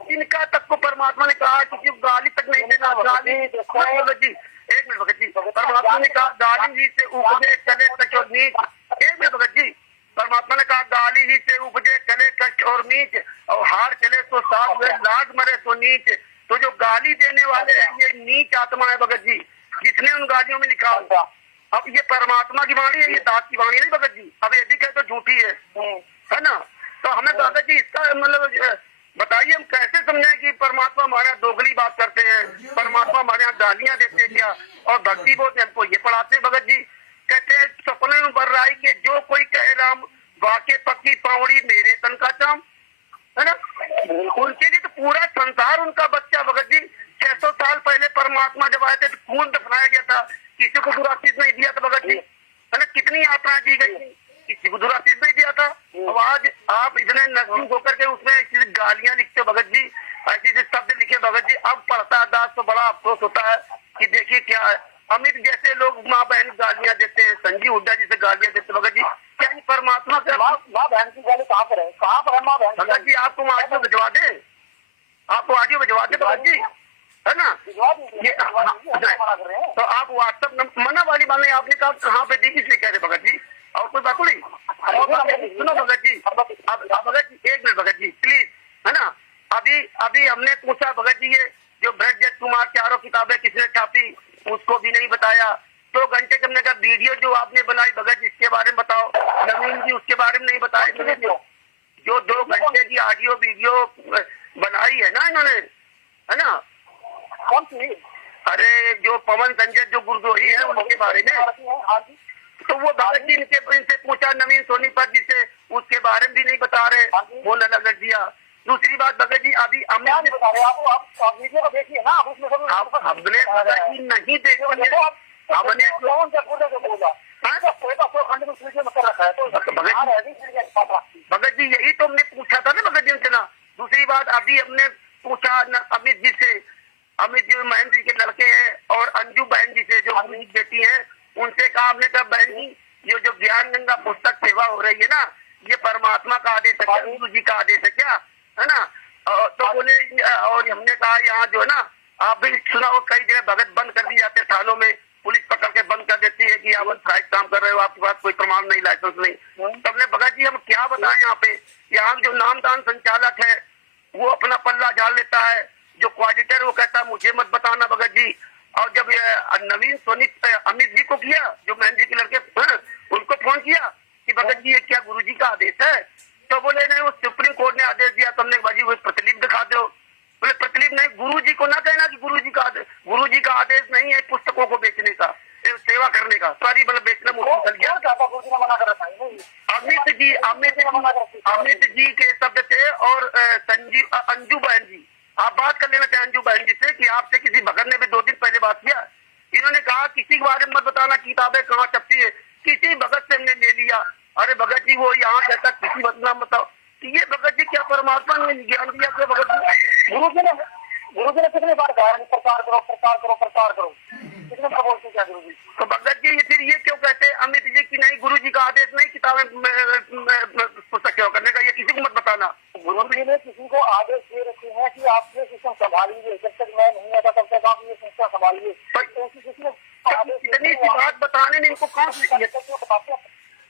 तिनका तक को परमात्मा ने कहा किसी को गाली तक नहीं देना। गाली भगत जी, एक मिनट भगत जी, परमात्मा ने कहा गाली ही से उपजे चले कच और नीच। एक मिनट भगत जी, परमात्मा ने कहा गाली ही से उपजे चले कच और नीच, और हार चले तो साथ में लाग मरे तो नीच। तो जो गाली देने वाले हैं ये नीच आत्मा है भगत जी, जिसने उन गालियों में लिखा होगा। अब ये परमात्मा की वाणी है, ये दास की वाणी नहीं भगत जी। अब ये भी कहे तो झूठी है ना? तो हमें भगत जी इसका मतलब बताइए हम कैसे समझें कि परमात्मा हमारे यहाँ दोगली बात करते हैं, परमात्मा हमारे यहाँ गालियां देते हैं क्या? और भक्ति बोलते हमको ये पढ़ाते हैं भगत जी। कहते हैं सपने में बर्राई के जो कोई कहे राम, वाके पक्की पावड़ी मेरे तन का चाम, है ना? उनके लिए तो पूरा संसार उनका बच्चा भगत जी। 600 साल पहले परमात्मा जब आए थे तो खून दफनाया गया था, किसी को दुराशीष नहीं दिया था भगत जी, है ना? कितनी यात्राएं दी गई थी, किसी को दुराशीष नहीं दिया था। अब आज आप इतने नजदीक होकर के उसमें गालियां लिखते भगत जी, ऐसे शब्द लिखे भगत जी। अब पढ़ता है दास तो बड़ा अफसोस होता है कि देखिए क्या है, अमित जैसे लोग माँ बहन गालियां देते हैं, संजीव हुड्डा जी से गालियां देते भगत जी। क्या ये परमात्मा से माँ बहन की गाली कहाँ पर है? कहाँ पर है माँ बहन? भगत जी आपको ऑडियो भिजवा दे, आपको ऑडियो भिजवा दे भगत जी, है ना? ये तो आप व्हाट्सएप मना वाली बात नहीं, आपने कहा कहाँ पे दी इसलिए कह रहे भगत जी, और कोई बात नहीं। हमने कहा वीडियो जो आपने बनाई भगत जी इसके बारे में बताओ। नवीन जी उसके बारे में नहीं बताया इन्होंने। जो 2 घंटे की ऑडियो वीडियो बनाई है ना इन्होंने, है ना? कौन सी? अरे जो पवन संजय जो गुरदोही है उनके बारे में, तो वो भगत जी इनसे पूछा नवीन सोनीपत जी से, उसके बारे में भी नहीं बता रहे, वो न लग दिया। दूसरी बात भगत जी अभी हमने बता रहे आप वीडियो को देखिए ना, हमने भगत जी नहीं देखी है, हमने भगत जी यही तो हमने पूछा था ना भगत जी उनसे ना। दूसरी बात अभी हमने पूछा अमित जी से, अमित जी महेंद्र जी के लड़के हैं, और अंजू बहन जी से जो अमित की बेटी है, उनसे कहा हमने कहा बहन जी ये जो ज्ञान गंगा पुस्तक सेवा हो रही है ना, ये परमात्मा का आदेश है क्या, गुरु जी का आदेश है क्या, है ना? तो बोले, और हमने कहा यहाँ जो है ना, आप भी सुना हो कई जगह भगत बंद कर दिए जाते थानों में, पुलिस पकड़ के बंद कर देती है कि आप फ्राइड काम कर रहे हो, आपके पास कोई प्रमाण नहीं, लाइसेंस नहीं। तब ने भगत जी हम क्या बताएं, यहाँ पे यहाँ जो नामदान संचालक है वो अपना पल्ला झाड़ लेता है, जो क्वाडिटर वो कहता है मुझे मत बताना भगत जी। और जब नवीन सोनी अमित जी को किया, जो महेंद्र के लड़के उनको फोन किया कि भगत जी ये क्या गुरु जी का आदेश है, तो बोले नहीं वो सुप्रीम कोर्ट ने आदेश दिया, तुमने बाजी वो प्रतिलिपि दिखा दो। बोले प्रतिलिपि नहीं, गुरु जी को ना कहना कि गुरु जी का आदेश नहीं है पुस्तकों को बेचने का, सेवा करने का, सॉरी मतलब बेचना मुश्किल चल गया। अमित जी के शब्द थे, और अंजू बहन जी, आप बात कर लेना चाहे अंजू बहन जी से कि आपसे किसी भगत ने भी 2 दिन पहले बात किया, इन्होंने कहा किसी के बारे में मत बताना, किताबें कहाँ छपती है, किसी भगत से हमने ले लिया। अरे भगत जी वो यहाँ कहता किसी मत नाम बताओ, कि ये भगत जी क्या परमात्मा ने ज्ञान दिया क्या भगत जी? गुरु जी ने कितने बार कहा प्रचार करो प्रचार करो प्रचार करो, कितने बार बोलते क्या गुरु जी? तो भगत जी फिर ये क्यों कहते हैं अमित जी की नहीं गुरु जी का आदेश नहीं किताबें पुस्तक सेवा करने का, ये किसी को मत बताना। गुरु जी ने किसी को आदेश दे रखे हैं कि आप ये सिस्टम संभालिए, जब तक मैं नहीं आता तब तक आप ये सिस्टम संभालिए। इतनी सी बात बताने में इनको कौन सी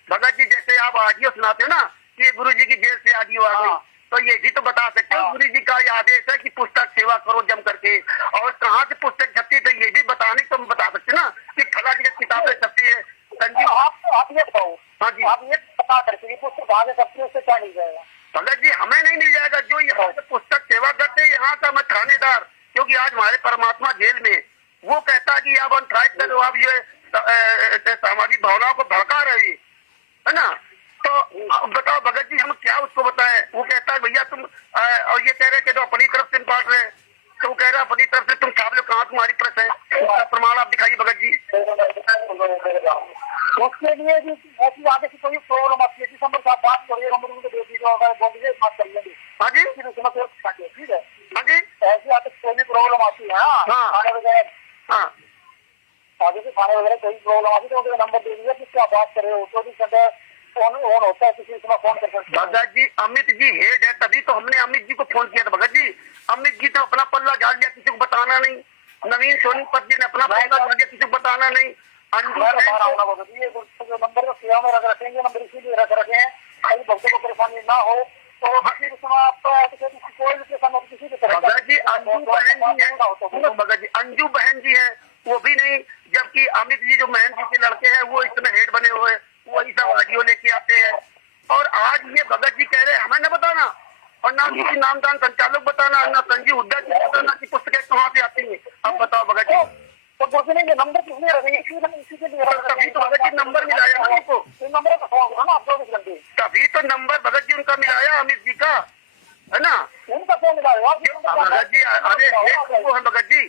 भगत जी? जैसे आप ऑडियो सुनाते हो ना कि ये गुरु जी की जेल से ऑडियो आ गई, तो ये भी तो बता सकते हो गुरु जी का ये आदेश है कि पुस्तक सेवा करो जम करके, और कहाँ से पुस्तक छपती है, तो ये भी बताने तो हम बता सकते ना कि फला की किताबें छपती है। संजीव आप ये बताओ, हाँ जी, आप ये बता करके पुस्तक वहाँ से छपती है, उससे क्या मिल जाएगा? भगत जी हमें नहीं मिल जाएगा, जो यहाँ से पुस्तक सेवा करते हैं यहाँ का मैं थानेदार, क्योंकि आज हमारे परमात्मा जेल में, वो कहता है कि आप अनथराइज करो, आप ये सामाजिक भावनाओं को भड़का रहे है ना। तो बताओ भगत जी हम क्या उसको बताएं? वो कहता है भैया तुम और ये कह रहे कि तो अपनी तरफ से बांट रहे, तो वो कह रहा अपनी तरफ से तुम छाप लो, कहाँ तुम्हारी प्रेस है, उसका प्रमाण आप दिखाइए भगत जी। उसके लिए भी ऐसी आगे से कोई प्रॉब्लम आती है, दिसंबर का बात करिए, नंबर उनको दे दीजिए, बात कर लेंगे। हाँ जी, ठीक है, हाँ जी, ऐसी आगे कोई भी प्रॉब्लम आती है, खाने वगैरह, हाँ आगे से खाने वगैरह कोई प्रॉब्लम आती है तो नंबर दे दीजिए, किससे आप बात कर रहे हो, 24 घंटे फोन होता है, किसी समय फोन कर सकते हैं। भगत जी अमित जी हेड है, तभी तो हमने अमित जी को फोन किया था भगत जी। अमित जी तो अपना पल्ला झाड़ लिया, किसी को बताना नहीं। नवीन सोनीपत जी ने अपना पल्ला झाड़ लिया, किसी को बताना नहीं। अंजू नंबर को सेवा में रख रखेंगे, नंबर इसीलिए रख रखे हैं कहीं भक्तों को परेशानी ना हो, तो कोई भी किसी भी तरह। भगत जी अंजू बहन जी है, भगत जी अंजू बहन जी है, वो भी नहीं, जबकि अमित जी जो महन जी के लड़के हैं वो इस समय हेड बने हुए, वही सब ऑडियो लेके आते हैं। और आज ये भगत जी कह रहे हैं हमें न बताना, और ना किसी नामदान संचालक बताना, ना संजीव हुड्डा जी बताना कि पुस्तकें कहाँ से आती है। अब बताओ भगत जी, तो दूसरे के नंबर किसने रखेंगे? इसी के लिए तभी तो भगत जी नंबर मिलाया ना उनको, नंबर का फोन करो ना आप 24 घंटे, तभी तो नंबर भगत जी उनका मिलाया अमित जी का, है ना। उनका फोन मिलाया भगत जी अरे ये तो वो है भगत जी,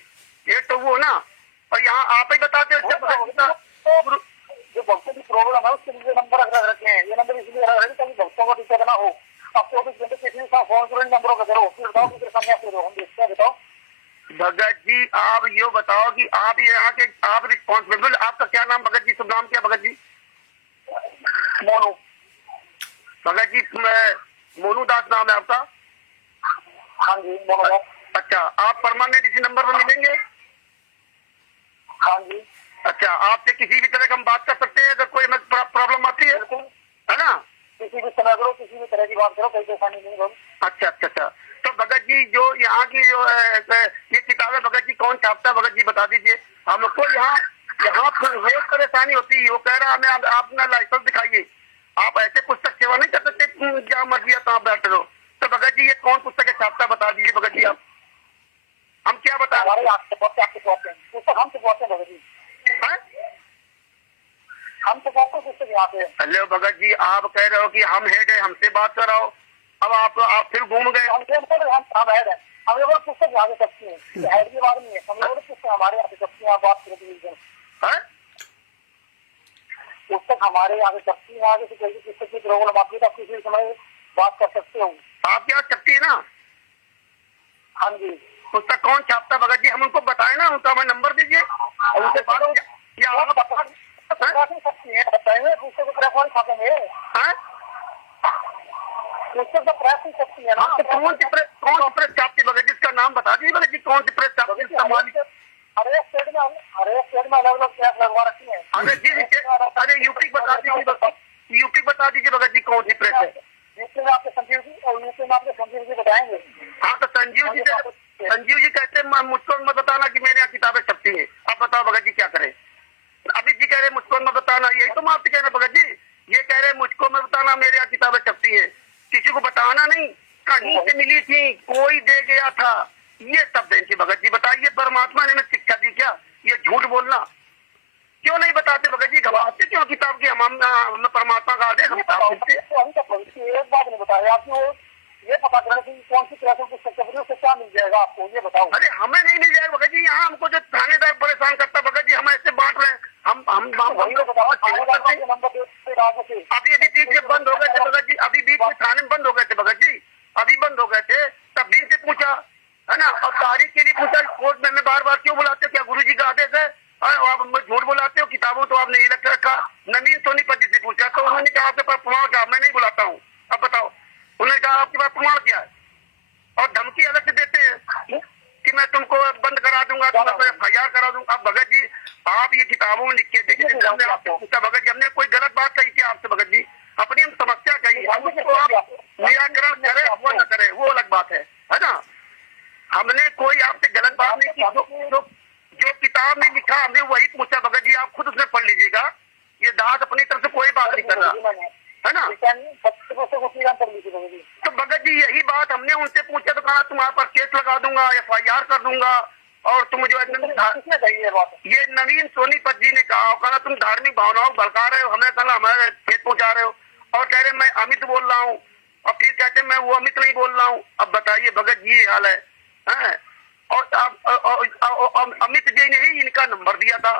ये तो वो ना, और यहाँ आप ही बताते हो जो भक्तों की प्रॉब्लम है उसके लिए नंबर रख रखे हैं, ये नंबर इसलिए रख रखे ताकि भक्तों को दिक्कत ना हो। अब 24 घंटे किसी के साथ फोन करो, नंबरों का करो, फिर बताओ किस सामने आप हम देखते हैं। बताओ भगत जी, आप ये बताओ कि आप यहाँ के आप रिस्पॉन्सिबल, आपका क्या नाम भगत जी, शुभ नाम क्या भगत जी? मोनू। भगत जी मोनू दास नाम है आपका? हाँ जी मोनू दास। अच्छा, आप परमानेंट इसी नंबर पर मिलेंगे? हाँ जी। अच्छा, आपसे किसी भी तरह का हम बात कर सकते हैं अगर कोई प्रॉब्लम आती है ना? किसी भी समय करो, किसी भी तरह की बात करो, कोई परेशानी नहीं होगी। अच्छा अच्छा अच्छा, तो भगत जी जो यहाँ की जो ये किताबें भगत जी कौन छापता है भगत जी बता दीजिए हम लोग को। यहाँ यहाँ पर रोज परेशानी होती है। वो कह रहा हमें आप अपना लाइसेंस दिखाइए, आप ऐसे पुस्तक सेवा नहीं कर सकते, जहाँ मर्जी है तहाँ बैठे रहो। तो भगत जी ये कौन पुस्तक है, छापता बता दीजिए भगत जी आप, हम क्या बता हमारे आपसे पहुंचते पुस्तक हम से पहुंचते भगत जी, हम तो पहुंचते पुस्तक यहाँ पे। हेलो भगत जी, आप कह रहे हो कि हम हेड है, हमसे बात कराओ। अब आप फिर घूम गए। हम हेड है, हम लोग पुस्तक यहाँ से सकती है, हेड की बात नहीं है, हम लोग पुस्तक हमारे यहाँ से सकती है। आप बात करें पुस्तक हमारे यहाँ से सकती है, आगे से कोई पुस्तक की प्रॉब्लम आती है तो आप किसी समय बात कर सकते हो। आपके यहाँ सकती है ना? हाँ जी। पुस्तक कौन छापता भगत जी, हम उनको बताए ना, उनका हमें नंबर दीजिए और उनसे बात या आप सकती है, बताएंगे पुस्तक को प्रेस वाले छापेंगे, पुस्तक तो प्रेस ही सकती है ना। कौन सी प्रेस छापती भगत जी, इसका नाम बता दीजिए भगत जी, कौन सी प्रेस छापती है? हर एक स्टेट में अलग अलग प्रेस लगवा रखी है। अरे यूपी बता दीजिए भगत जी कौन सी प्रेस है? यूपी में आपके संजीव जी और यूपी में आपके संजीव जी बताएंगे। हाँ तो संजीव जी कहते हैं मुझको मत बताना कि मेरे यहाँ किताबें छपती है। अब बताओ भगत जी क्या करें? अभी जी कह रहे मुझको मत बताना, यही तो मैं आपसे कह रहे भगत जी, ये कह रहे मुझको मत बताना मेरे यहाँ किताबें छपती है, किसी को बताना नहीं, कहीं से मिली थी, कोई दे गया था, ये सब देंगे भगत जी। बताइए परमात्मा ने हमें शिक्षा दी क्या? ये झूठ बोलना क्यों नहीं बताते भगत जी? घबराते क्यों किताब की? हम परमात्मा का आदेश, हम एक बात नहीं बताया आपको, ये पता करें कि कौन सी प्रेस पुस्तक से क्या मिल जाएगा आपको, ये बताओ। अरे हमें नहीं मिल जाएगा भगत जी, यहाँ हमको जो थानेदार परेशान करता भगत जी, हम ऐसे बांट रहे हैं, हम अभी बीच में बंद हो गए थे भगत जी, अभी बीच में थाने बंद हो गए थे भगत जी, अभी बंद हो गए थे, तब भी इनसे पूछा है ना, और तारीख के लिए पूछा कोर्ट में बार बार क्यों बुलाते हो, क्या गुरु जी का आदेश है? आप झूठ बुलाते हो, किताबों तो आपने ये लग रखा। नवीन सोनीपत जी से पूछा तो उन्होंने कहा आपके पास प्रमाण क्या? मैं नहीं बुलाता हूँ। अब बताओ, उन्होंने कहा आपके पास प्रमाण क्या है? और धमकी अलग से देते हैं कि मैं तुमको बंद करा दूंगा, तुमको FIR करा दूंगा। अब भगत जी आप ये किताबों में लिख के देखिए, हमने आपसे पूछा भगत जी, हमने कोई गलत बात कही क्या आपसे भगत जी? अपनी हम समस्या कही, हम उसको आप निराकरण करे वो न करे वो अलग बात है ना। हमने कोई आपसे गलत बात नहीं की, जो किताब में लिखा हमने वही पूछा भगत जी, आप खुद उसमें पढ़ लीजिएगा। ये दास अपनी तरफ से कोई बात नहीं कर रहा है ना। तो भगत जी यही बात हमने उनसे पूछा तो कहा तुम्हारे पर केस लगा दूंगा, FIR कर दूंगा, और तुम जो ये नवीन सोनीपत जी ने कहा तुम धार्मिक भावनाओं भड़का रहे हो, हमें कहा हमारे खेत पहुंचा रहे हो, और कह रहे मैं अमित बोल रहा हूँ, और फिर कहते मैं वो अमित नहीं बोल रहा हूँ। अब बताइए भगत जी ये हाल है। और अमित जी ने ही इनका नंबर दिया था।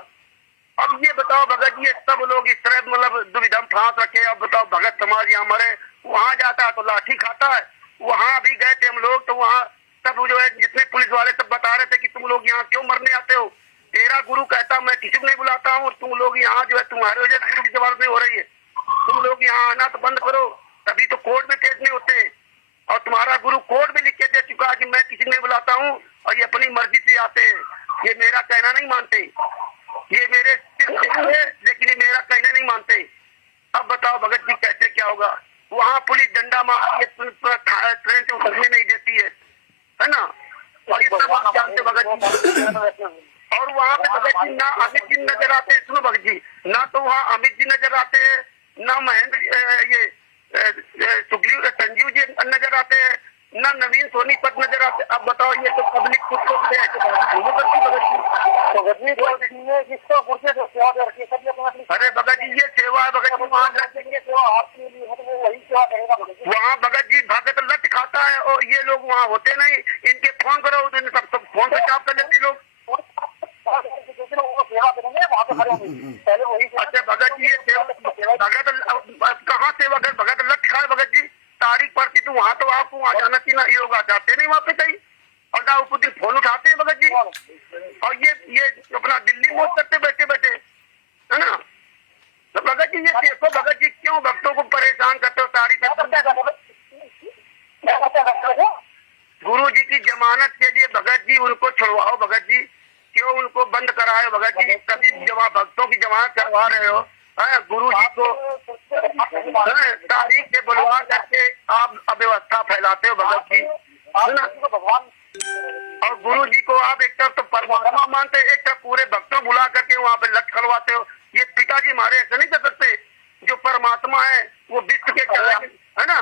अब ये बताओ भगत जी, सब लोग इस तरह मतलब दुविधा में फांस रखे। अब बताओ भगत समाज यहाँ मरे, वहाँ जाता है तो लाठी खाता है। वहाँ भी गए थे हम लोग, तो वहाँ सब जो है जितने पुलिस वाले सब बता रहे थे कि तुम लोग यहाँ क्यों मरने आते हो? तेरा गुरु कहता मैं किसी को नहीं बुलाता हूँ, तुम लोग यहाँ जो है तुम्हारे वजह से गुरु की जवाब नहीं हो रही है, तुम लोग यहाँ आना तो बंद करो, तभी तो कोर्ट में केस नहीं होते। और तुम्हारा गुरु कोर्ट में लिख के दे चुका कि मैं किसी को नहीं बुलाता हूँ, और ये अपनी मर्जी से आते हैं, ये मेरा कहना नहीं मानते, ये मेरे है लेकिन ये मेरा कहना नहीं मानते। अब बताओ भगत जी कैसे क्या होगा? वहाँ पुलिस डंडा मार ट्रेन से उतरने नहीं देती है ना। और इतना बात जानते भगत जी। और वहाँ पे भगत जी ना अमित जी नजर आते, सुनो भगत जी, ना तो वहाँ अमित जी नजर आते हैं, ना महेंद्र ये संजीव जी नजर आते हैं, ना नवीन सोनीपत नजर आते। अब बताओ ये तो पब्लिक खुद को अरे भगत जी ये सेवा है भगत जी, वहाँ भगत जी भगत लट खाता है, और ये लोग वहाँ होते नहीं। इनके फोन करो तो सब फोन पे चाप कर लेते लोग। अच्छा भगत जी ये भगत कहाँ सेवा कर? भगत लट खाए भगत जी, तारीख पड़ती तो वहाँ तो आपको वहाँ जाना चाहिए ना, ये लोग जाते नहीं वहाँ पे कहीं, और ना ऊपर दिन फोन उठाते हैं भगत जी। और ये अपना दिल्ली मोड़ करते बैठे बैठे है ना। तो भगत जी ये देखो भगत जी क्यों भक्तों को परेशान करते हो? तारीख गुरु जी की जमानत के लिए भगत जी उनको छुड़वाओ भगत जी, क्यों उनको बंद कराए भगत जी? कभी भक्तों की जमानत करवा रहे हो गुरु जी को तारीख से बुलवा करके आप अव्यवस्था फैलाते हो भगत जी, है ना। और गुरु जी को आप एक तरफ तो परमात्मा मानते, एक तरफ पूरे भक्तों बुला करके वहाँ पे लट करवाते हो। ये पिताजी हमारे ऐसे नहीं कर सकते। जो परमात्मा है वो विश्व के चलाएंगे, है ना।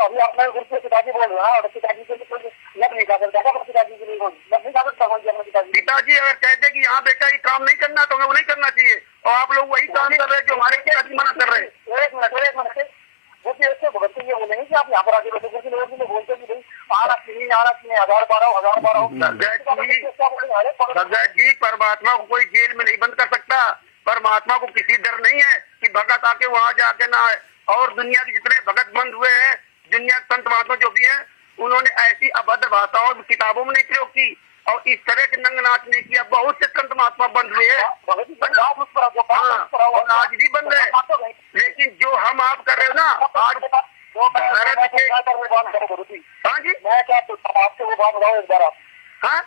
अभी आपने गुरु के पिताजी बोल रहे हैं और पिताजी के लिए कोई लग नहीं कर सकता, पिताजी के लिए लग नहीं कर सकता पिताजी। पिताजी अगर कहते कि हाँ बेटा ये काम नहीं करना तो हमें वो नहीं करना चाहिए, और आप लोग वही काम कर रहे हैं जो हमारे पिताजी मना कर रहे हैं। एक मिनट वो ऐसे भगत ये बोलेंगे कि आप यहाँ पर आके बैठे, क्योंकि लोग बोलते कि भाई आ रहा नहीं 1012 भगत जी परमात्मा को कोई जेल में नहीं बंद कर सकता। परमात्मा को किसी डर नहीं है कि भगत आके वहाँ जाके ना आए। और दुनिया के जितने भगत बंद हुए हैं, दुनिया के संत महात्मा जो भी हैं, उन्होंने ऐसी अभद्र भाषाओं किताबों में नहीं प्रयोग की और इस तरह के नंग नाच नहीं किया। बहुत से संत महात्मा बंद हुए हैं, और आज भी बंद है। लेकिन जो हम आप कर रहे हो ना आज भारत के, हाँ जी, मैं क्या आपसे वो बात बताओ एक बार। हाँ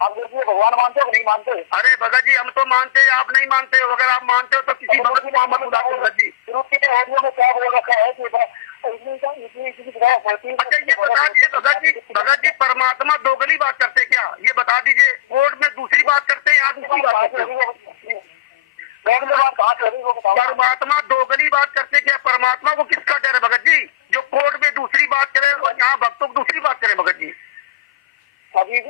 आप देखिए भगवान मानते हो कि नहीं मानते? अरे भगत जी हम तो मानते हैं, आप नहीं मानते हो। अगर आप मानते हो तो किसी भगत को मत बुलाते भगत जी। ऑडियो में क्या बोल रखा है कि अच्छा ये बता दीजिए भगत जी परमात्मा दोगली बात करते क्या, ये बता दीजिए। कोर्ट में दूसरी बात करते हैं, यहाँ दूसरी बात करते हैं। परमात्मा दोगली बात करते क्या? परमात्मा को किसका डर है भगत जी, जो कोर्ट में दूसरी बात करे और यहाँ भक्तों को दूसरी बात करे भगत जी। अभी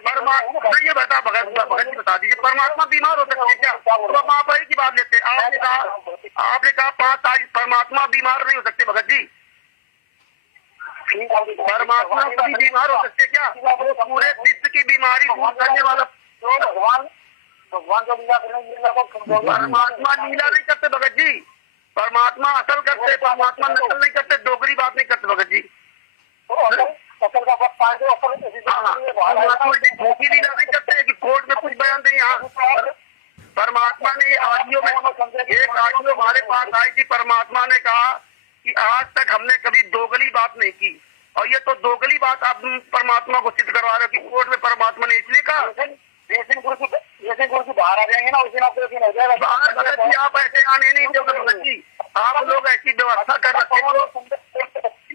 परमात्मा ये बता भगत जी बता दीजिए, परमात्मा बीमार हो सकते क्या? तो हम आप ही की बात लेते हैं। आपने कहा 5 तारीख परमात्मा बीमार नहीं हो सकते भगत जी। परमात्मा कभी बीमार हो सकते क्या? वो पूरे विश्व की बीमारी दूर करने वाला भगवान को लीला परमात्मा लीला नहीं करते भगत जी। परमात्मा असल करते, परमात्मा नकल नहीं करते, दोगली बात नहीं करते भगत जी। असल का वक्त पाए परमात्मा की झूठी लीला नहीं करते कि कोर्ट में कुछ बयान दें। यहाँ परमात्मा ने ऑडियो में एक ऑडियो हमारे पास आई थी, परमात्मा ने कहा कि आज तक हमने कभी दोगली बात नहीं की, और ये तो दोगली बात आप परमात्मा को सिद्ध करवा रहे हो कि कोर्ट में परमात्मा ने इसलिए कहा। जैसे गुरु की बाहर आ जाएंगे ना उस दिन आपको दिन हो जाएगा। बाहर भगत जी आप ऐसे आने नहीं दोगे भगत जी। आप लोग ऐसी व्यवस्था कर रखे हो,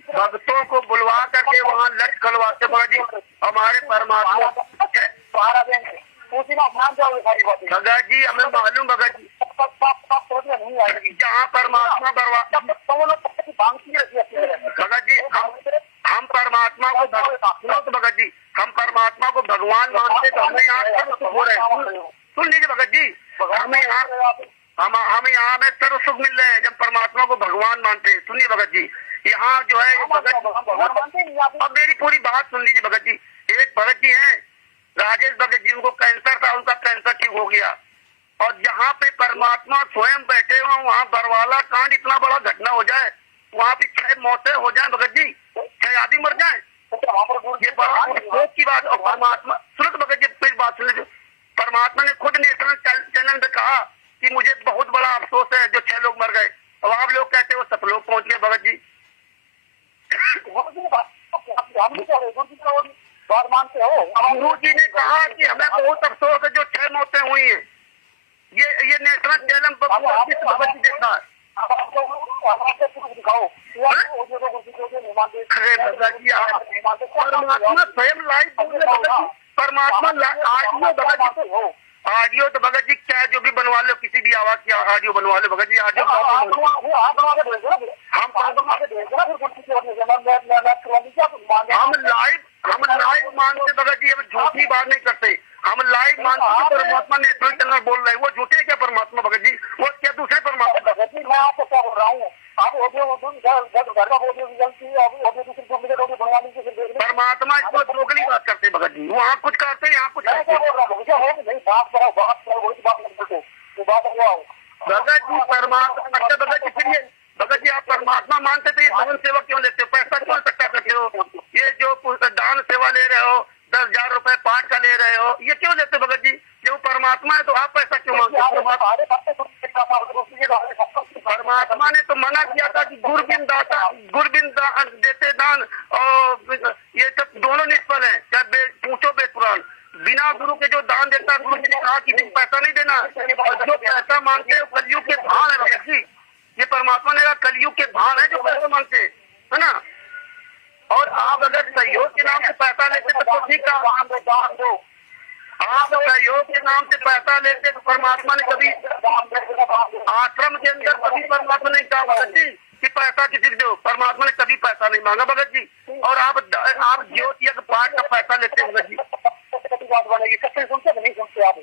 भक्तों को बुलवा करके वहाँ लट खलवाते भगत जी। हमारे परमात्मा बाहर आ जाएंगे उस दिन आप मान जाओगे सारी बातें भगत जी, हमें मालूम भगत जी। नहीं आएगी जहाँ परमात्मा भगत जी हम परमात्मा को सुनो तो भगत जी, हम परमात्मा को भगवान मानते तो हमें यहाँ सर्व सुख हो रहे हैं। सुन लीजिए भगत जी, हमें यहाँ में सर्व सुख मिल रहे हैं जब परमात्मा को भगवान मानते हैं। सुनिए भगत जी, यहाँ जो है भगत, अब मेरी पूरी बात सुन लीजिए भगत जी। एक भगत जी हैं राजेश भगत जी, उनको कैंसर था, उनका कैंसर ठीक हो गया, और जहाँ पे परमात्मा स्वयं बैठे हुए वहाँ बरवाला कांड इतना बड़ा घटना हो जाए, वहाँ पे 6 मौतें हो जाए भगत जी, 6 आदमी मर जाए, ये बड़ा अफसोस की बात। और परमात्मा सुनो तो भगत जी फिर बात सुन लीजिए, परमात्मा ने खुद नेशनल चैनल में कहा कि मुझे बहुत बड़ा अफसोस है जो 6 लोग मर गए, और आप लोग कहते हो 7 लोग पहुंच गए भगत जी। बात मानते हो? गुरु जी ने कहा कि हमें बहुत अफसोस है जो 6 मौतें हुई हैं। ये नेशनल चैनल पर भगत जी देखा है। दिखाओ अरे भगत जी परमात्मा स्वयं लाइव बोल रहे भगत जी। परमात्मा ऑडियो तो भगत जी क्या जो भी बनवा लो, किसी भी आवाज की ऑडियो बनवा लो भगत जी। ऑडियो हम लाइव मानते भगत जी, हम झूठी बात नहीं करते, हम लाइव मानते कि परमात्मा नेशनल चैनल बोल रहे हैं। वो झूठे क्या परमात्मा भगत जी, वो क्या दूसरे परमात्मा? भगत जी मैं आपको क्या बोल रहा हूँ, आप ऑडियो घर का ऑडियो बनवाने की परमात्मा इसको दोगली बात करते भगत जी, वहाँ कुछ करते यहाँ कुछ करते। भगत जी परमात्मा अच्छा भगत जी, फिर ये भगत जी आप परमात्मा मानते तो ये दान सेवा क्यों लेते हो, पैसा क्यों इकट्ठा करते हो? ये जो दान सेवा ले रहे हो 10,000 रुपए पाठ का ले रहे हो, ये क्यों लेते भगत जी? जो परमात्मा है तो आप पैसा क्यों मांगते हो? परमात्मा ने तो मना किया था कि गुरबिन देते दान, और ये सब दोनों निष्फल है, चाहे पूछो वेद पुराण। बिना गुरु के जो दान देता, गुरु जी ने कहा किसी को पैसा नहीं देना, और जो पैसा मांगते हैं कलयुग के भान है भगत जी। ये परमात्मा ने कहा कलयुग के भान है जो पैसा मांगते है ना। और आप अगर सहयोग के नाम से पैसा लेते तो ठीक था। आप सहयोग के नाम से पैसा लेते तो परमात्मा ने कभी आश्रम के अंदर कभी परमात्मा ने कहा भगत जी कि पैसा किसी को दो, परमात्मा ने कभी पैसा नहीं मांगा भगत जी। और आप ज्योत यज्ञ पाठ का पैसा लेते हैं भगत जी। बात बनेगी, सबसे सुनते नहीं सुनते आप।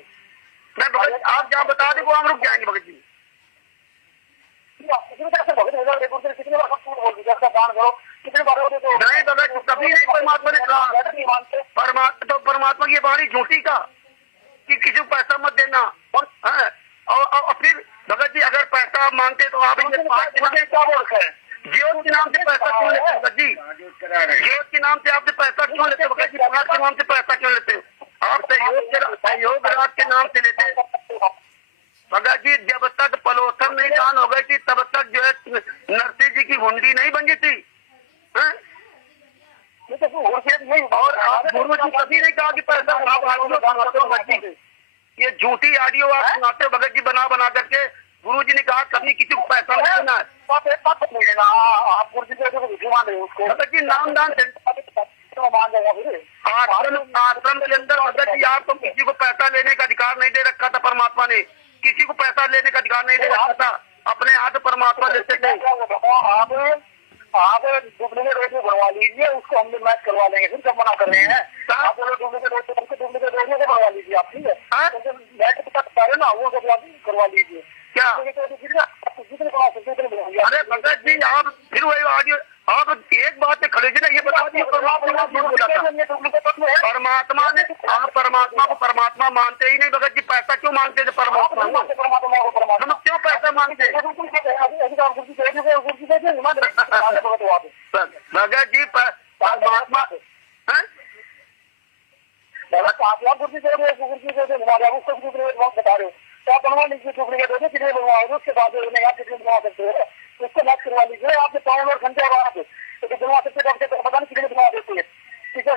मैं भगत आप जहाँ बता दें वो हम रुक जाएंगे भगत जी। नहीं भगत कभी नहीं परमात्मा ने कहा, परमात्मा की वाणी झूठी का कि किसी को पैसा मत देना। और फिर भगत जी अगर पैसा मांगते तो आप क्या बोल रहे हैं, ज्योत के नाम से पैसा क्यों लेते हैं भगत जी? ज्योत के नाम से आपसे पैसा क्यों लेते भगत जी? पाठ के नाम से पैसा क्यों लेते? आप सहयोग राज के नाम से लेते भगत जी। जब तक पलोथन नहीं दान हो गई थी तब तक जो है नरसिंह जी की हुंडी नहीं बनी थी। और आप गुरु जी कभी नहीं कहा कि पैसा आप ऑडियो सुनाते हो भगत जी, ये झूठी ऑडियो आप सुनाते हो भगत जी बना बना करके। गुरु जी ने कहा कभी किसी को पैसा नहीं देना है। आप गुरु जी को भगत जी नाम दान आश्रम के अंदर भगत जी आपको किसी को पैसा लेने का अधिकार नहीं दे रखा था परमात्मा ने, किसी को पैसा लेने का अधिकार नहीं दे रखा था। अपने हाथ परमात्मा लेते थे। आप डुप्लीकेट रोड बनवा लीजिए, उसको हम मैच करवा लेंगे। फिर कब मना कर रहे हैं आप? डुप्लीकेट रोड को बनवा लीजिए आप, ठीक है? मैच बता रहे ना, वो करवा लीजिए। क्या अरे भगत जी आप फिर वही ऑडियो आप एक बात पे खड़े ना, ये बता दिए परमात्मा बोला था। परमात्मा ने आप परमात्मा को परमात्मा मानते ही नहीं भगत जी, पैसा क्यों मांगते थे परमात्मा को? हम क्यों पैसा मांगते? भगत जी परमात्मा बता रहे हो तो आप बनवा लीजिए डुप्लीकेट हो, कितने बनवाओगे उसके बाद कितने बनवा सकते हो उसको मैच करवा लीजिए। आपके पावन और घंटे और आप बनवा सकते हो, पता नहीं कितने बनवा देते हैं।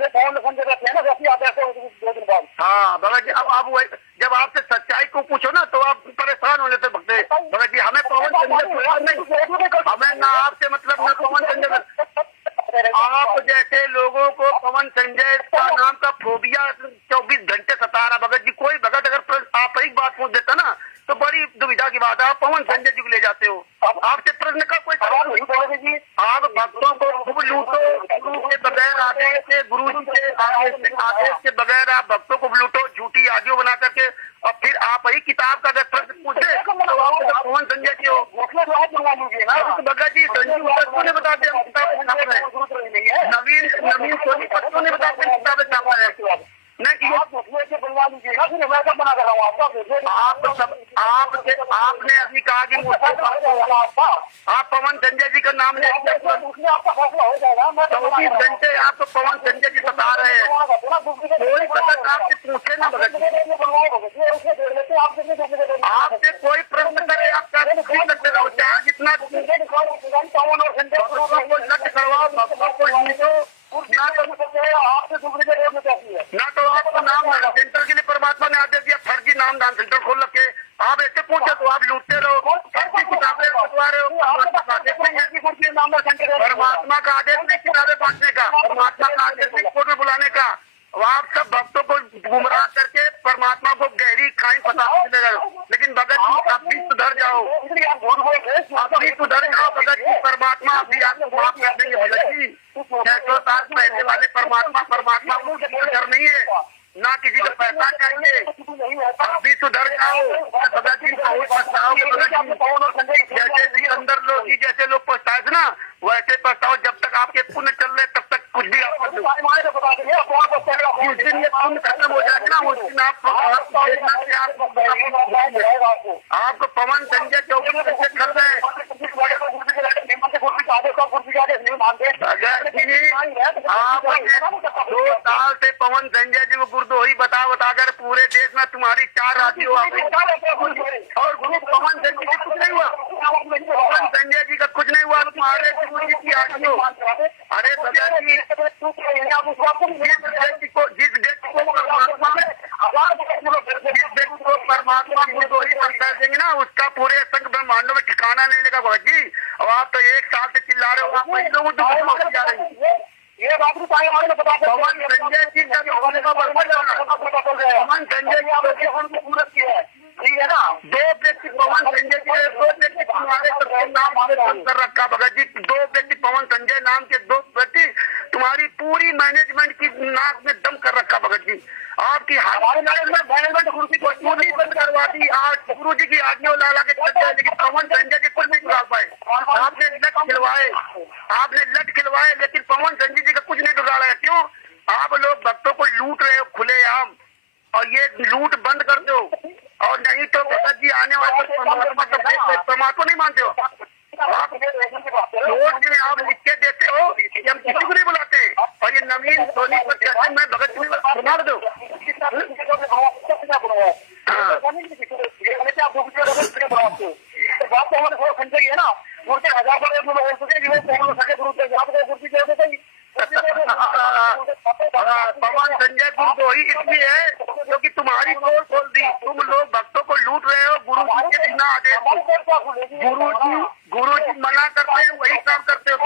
पावन घंटे रहते हैं ना, वैसे आप ऐसे 2 दिन बाद। हाँ भगत जी अब आप जब आपसे सच्चाई को पूछो ना तो आप परेशान होने से भगते भगत जी। हमें पवन संजय हमें ना आपसे मतलब ना पवन संजय। आप जैसे लोगों को पवन संजय का नाम का फोबिया 24 घंटे सता रहा भगत जी। कोई भगत अगर आप एक बात पूछ देता ना तो बड़ी दुविधा की बात है, आप पवन संजय जी को ले जाते हो। आपसे प्रश्न का कोई सवाल नहीं बोलोगे जी। आप भक्तों को खूब लूटो, गुरु के बगैर आदेश से, गुरु जी के आदेश के बगैर आप भक्तों को लूटो झूठी ऑडियो बना करके, और फिर आप ही किताब का अगर प्रश्न पूछे तो आप पवन संजय जी हो। भगत जी संजीव बच्चों ने बताते हैं किताबें छाप रहे हैं, नवीन सोनीपत ने बताते हैं किताबें छाप रहे हैं। नहीं बनवा लीजिए ना, फिर मैं बना कर रहा हूँ आपने अभी कहा कि आप पवन संजय जी का नाम ले, उसमें आपका फैसला हो जाएगा। 24 घंटे आपको पवन संजय जी बता रहे हैं। कोई भगत आपसे पूछे ना भगत आपसे कोई प्रश्न करे आप करते रहो, चाहे जितना पवन और संजय को लक्ष्य करवाओ, भक्तों को लीजो ना तो आपको नाम दान सेंटर के लिए परमात्मा ने आदेश दिया, फर्जी नाम दान सेंटर खोल रखे। आप ऐसे पूछे तो आप लूटते रहो, फर्जी किताबें बंटवा रहे हो। परमात्मा का आदेश नहीं किताबें बांटने का, परमात्मा का आदेश नहीं कोर्ट में बुलाने का। आप सब भक्तों को गुमराह करके परमात्मा को गहरी खाई फंसा रहे हो। लेकिन भगत जी आप भी सुधर जाओ, आप भी सुधर जाओ भगत जी। परमात्मा अभी आपको माफ कर देंगे भगत जी। 600 साल पहले वाले परमात्मा को डर नहीं है, ना किसी को पैसा चाहिए। अभी सुधर जाओ भगत जी, बहुत पछताओगे भगत जी। जैसे अंदर लोग जैसे लोग पछताए थे ना वैसे पछताओ। जब तक आपके पुण्य चल रहे तब तक कुछ भी आप जिस दिन ये पुण्य खत्म हो जाएगा ना उस दिन आपको पवन संजय 24 घंटे कर रहे हैं। आपने 2 साल से पवन संजय जी को गुरुद्रोही बता कर पूरे देश में तुम्हारी 4 राशि हो और गुरु पवन संजय जी कुछ नहीं हुआ। पवन संजय जी का कुछ नहीं हुआ, तुम्हारे गुरु जी की आदमी हो। अरे भगत जी जिस व्यक्ति को परमात्मा गुरुद्रोही कर देंगे ना उसका पूरे संघ ब्रह्मांडों में ठिकाना नहीं लगा भगत जी। और आप तो 1 साल से चिल्ला रहे हो, आप वही लोगों को जा रहे हैं। ये बात भी पवन संजय जी का पवन पूरक की है, ठीक है ना। 2 व्यक्ति पवन संजय के 2 व्यक्ति तुम्हारे सबके नाम हमें बंद कर रखा भगत जी। 2 व्यक्ति पवन संजय नाम के 2 व्यक्ति तुम्हारी पूरी मैनेजमेंट की नाक में दम कर रखा भगत जी। आपकी मैनेजमेंट कुर्सी को पूरी बंद करवा दी। आज गुरु जी की आज्ञा लाला के चल गए, लेकिन पवन संजय के कुछ नहीं बिगाड़ पाए। आपने लट खिलवाए लेकिन पवन संजय जी का कुछ नहीं बिगाड़ा है। क्यों? आप लोग भक्तों को लूट रहे हो खुलेआम, और ये लूट बंद कर दो, और नहीं तो भगत जी आने वाले परमात्मा नहीं मानते हो आप। रोज में आप लिख के देते हो कि हम किसी को नहीं बुलाते, और ये नवीन सोनी पर कहते मैं भगत जी बना दो। बात तो हमारे संजय की है ना, मूर्ति 1000 बड़े हो सके कि वो सके गुरु से कुर्सी कह देते ही। पवन संजय गुरु तो ही इसलिए है क्योंकि तुम्हारी पोल खोल दी। तुम लोग भक्तों को लूट रहे हो गुरु जी के बिना आदेश। गुरु जी मना करते हैं वही काम करते हो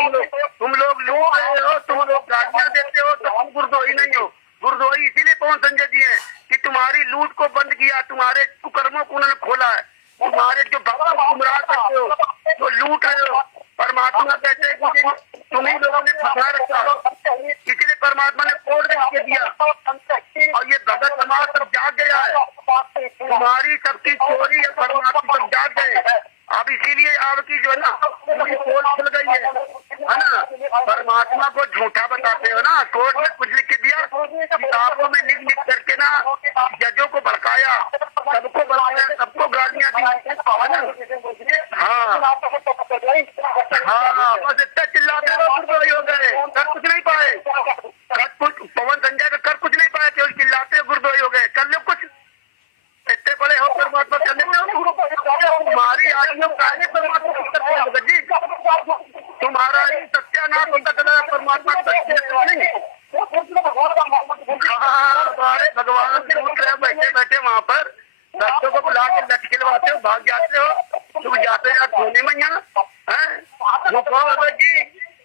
तुम लोग लूट रहे हो, तुम लोग गालियां देते हो, तो तुम गुरुद्रोही नहीं हो। गुरुद्रोही इसीलिए पवन संजय जी है कि तुम्हारी लूट को बंद किया, तुम्हारे कुकर्मों को उन्होंने खोला है। तुम्हारे जो भक्तों को गुमराह करते हो, जो लूट रहे हो, परमात्मा कहते हैं कि तुम्हीं लोगों ने फंसा रखा, इसलिए परमात्मा ने कोड के दिया, और ये भगत समाज सब जाग गया है। तुम्हारी सबकी चोरी है, परमात्मा सब जाग गए। अब इसीलिए आपकी जो है ना पूरी पोल खुल गई है ना। परमात्मा को झूठा बताते हो ना। कोर्ट में कुछ लिख के दिया, किताबों में लिख करके ना जजों को भड़काया, सबको भड़काया, सबको गालियां दी, है ना। हाँ, बस इतना चिल्लाते रहो, गुरुद्रोही हो गए, कर कुछ नहीं पाए। पवन संजय का कर कुछ नहीं पाए, केवल चिल्लाते हो गुरुद्रोही हो गए। कर लो कुछ, इतने बड़े हो परमात्मा कर लेते हो। तुम्हारी आदमियों काहे परमात्मा को करते हो भगत जी? तुम्हारा ही सत्यानाश होता चला परमात्मा नहीं। हमारे भगवान लूट रहे बैठे बैठे वहाँ पर, भक्तों को बुला के लट खिलवाते हो, भाग जाते हो, तुम जाते जाते होने में यहाँ भगत जी।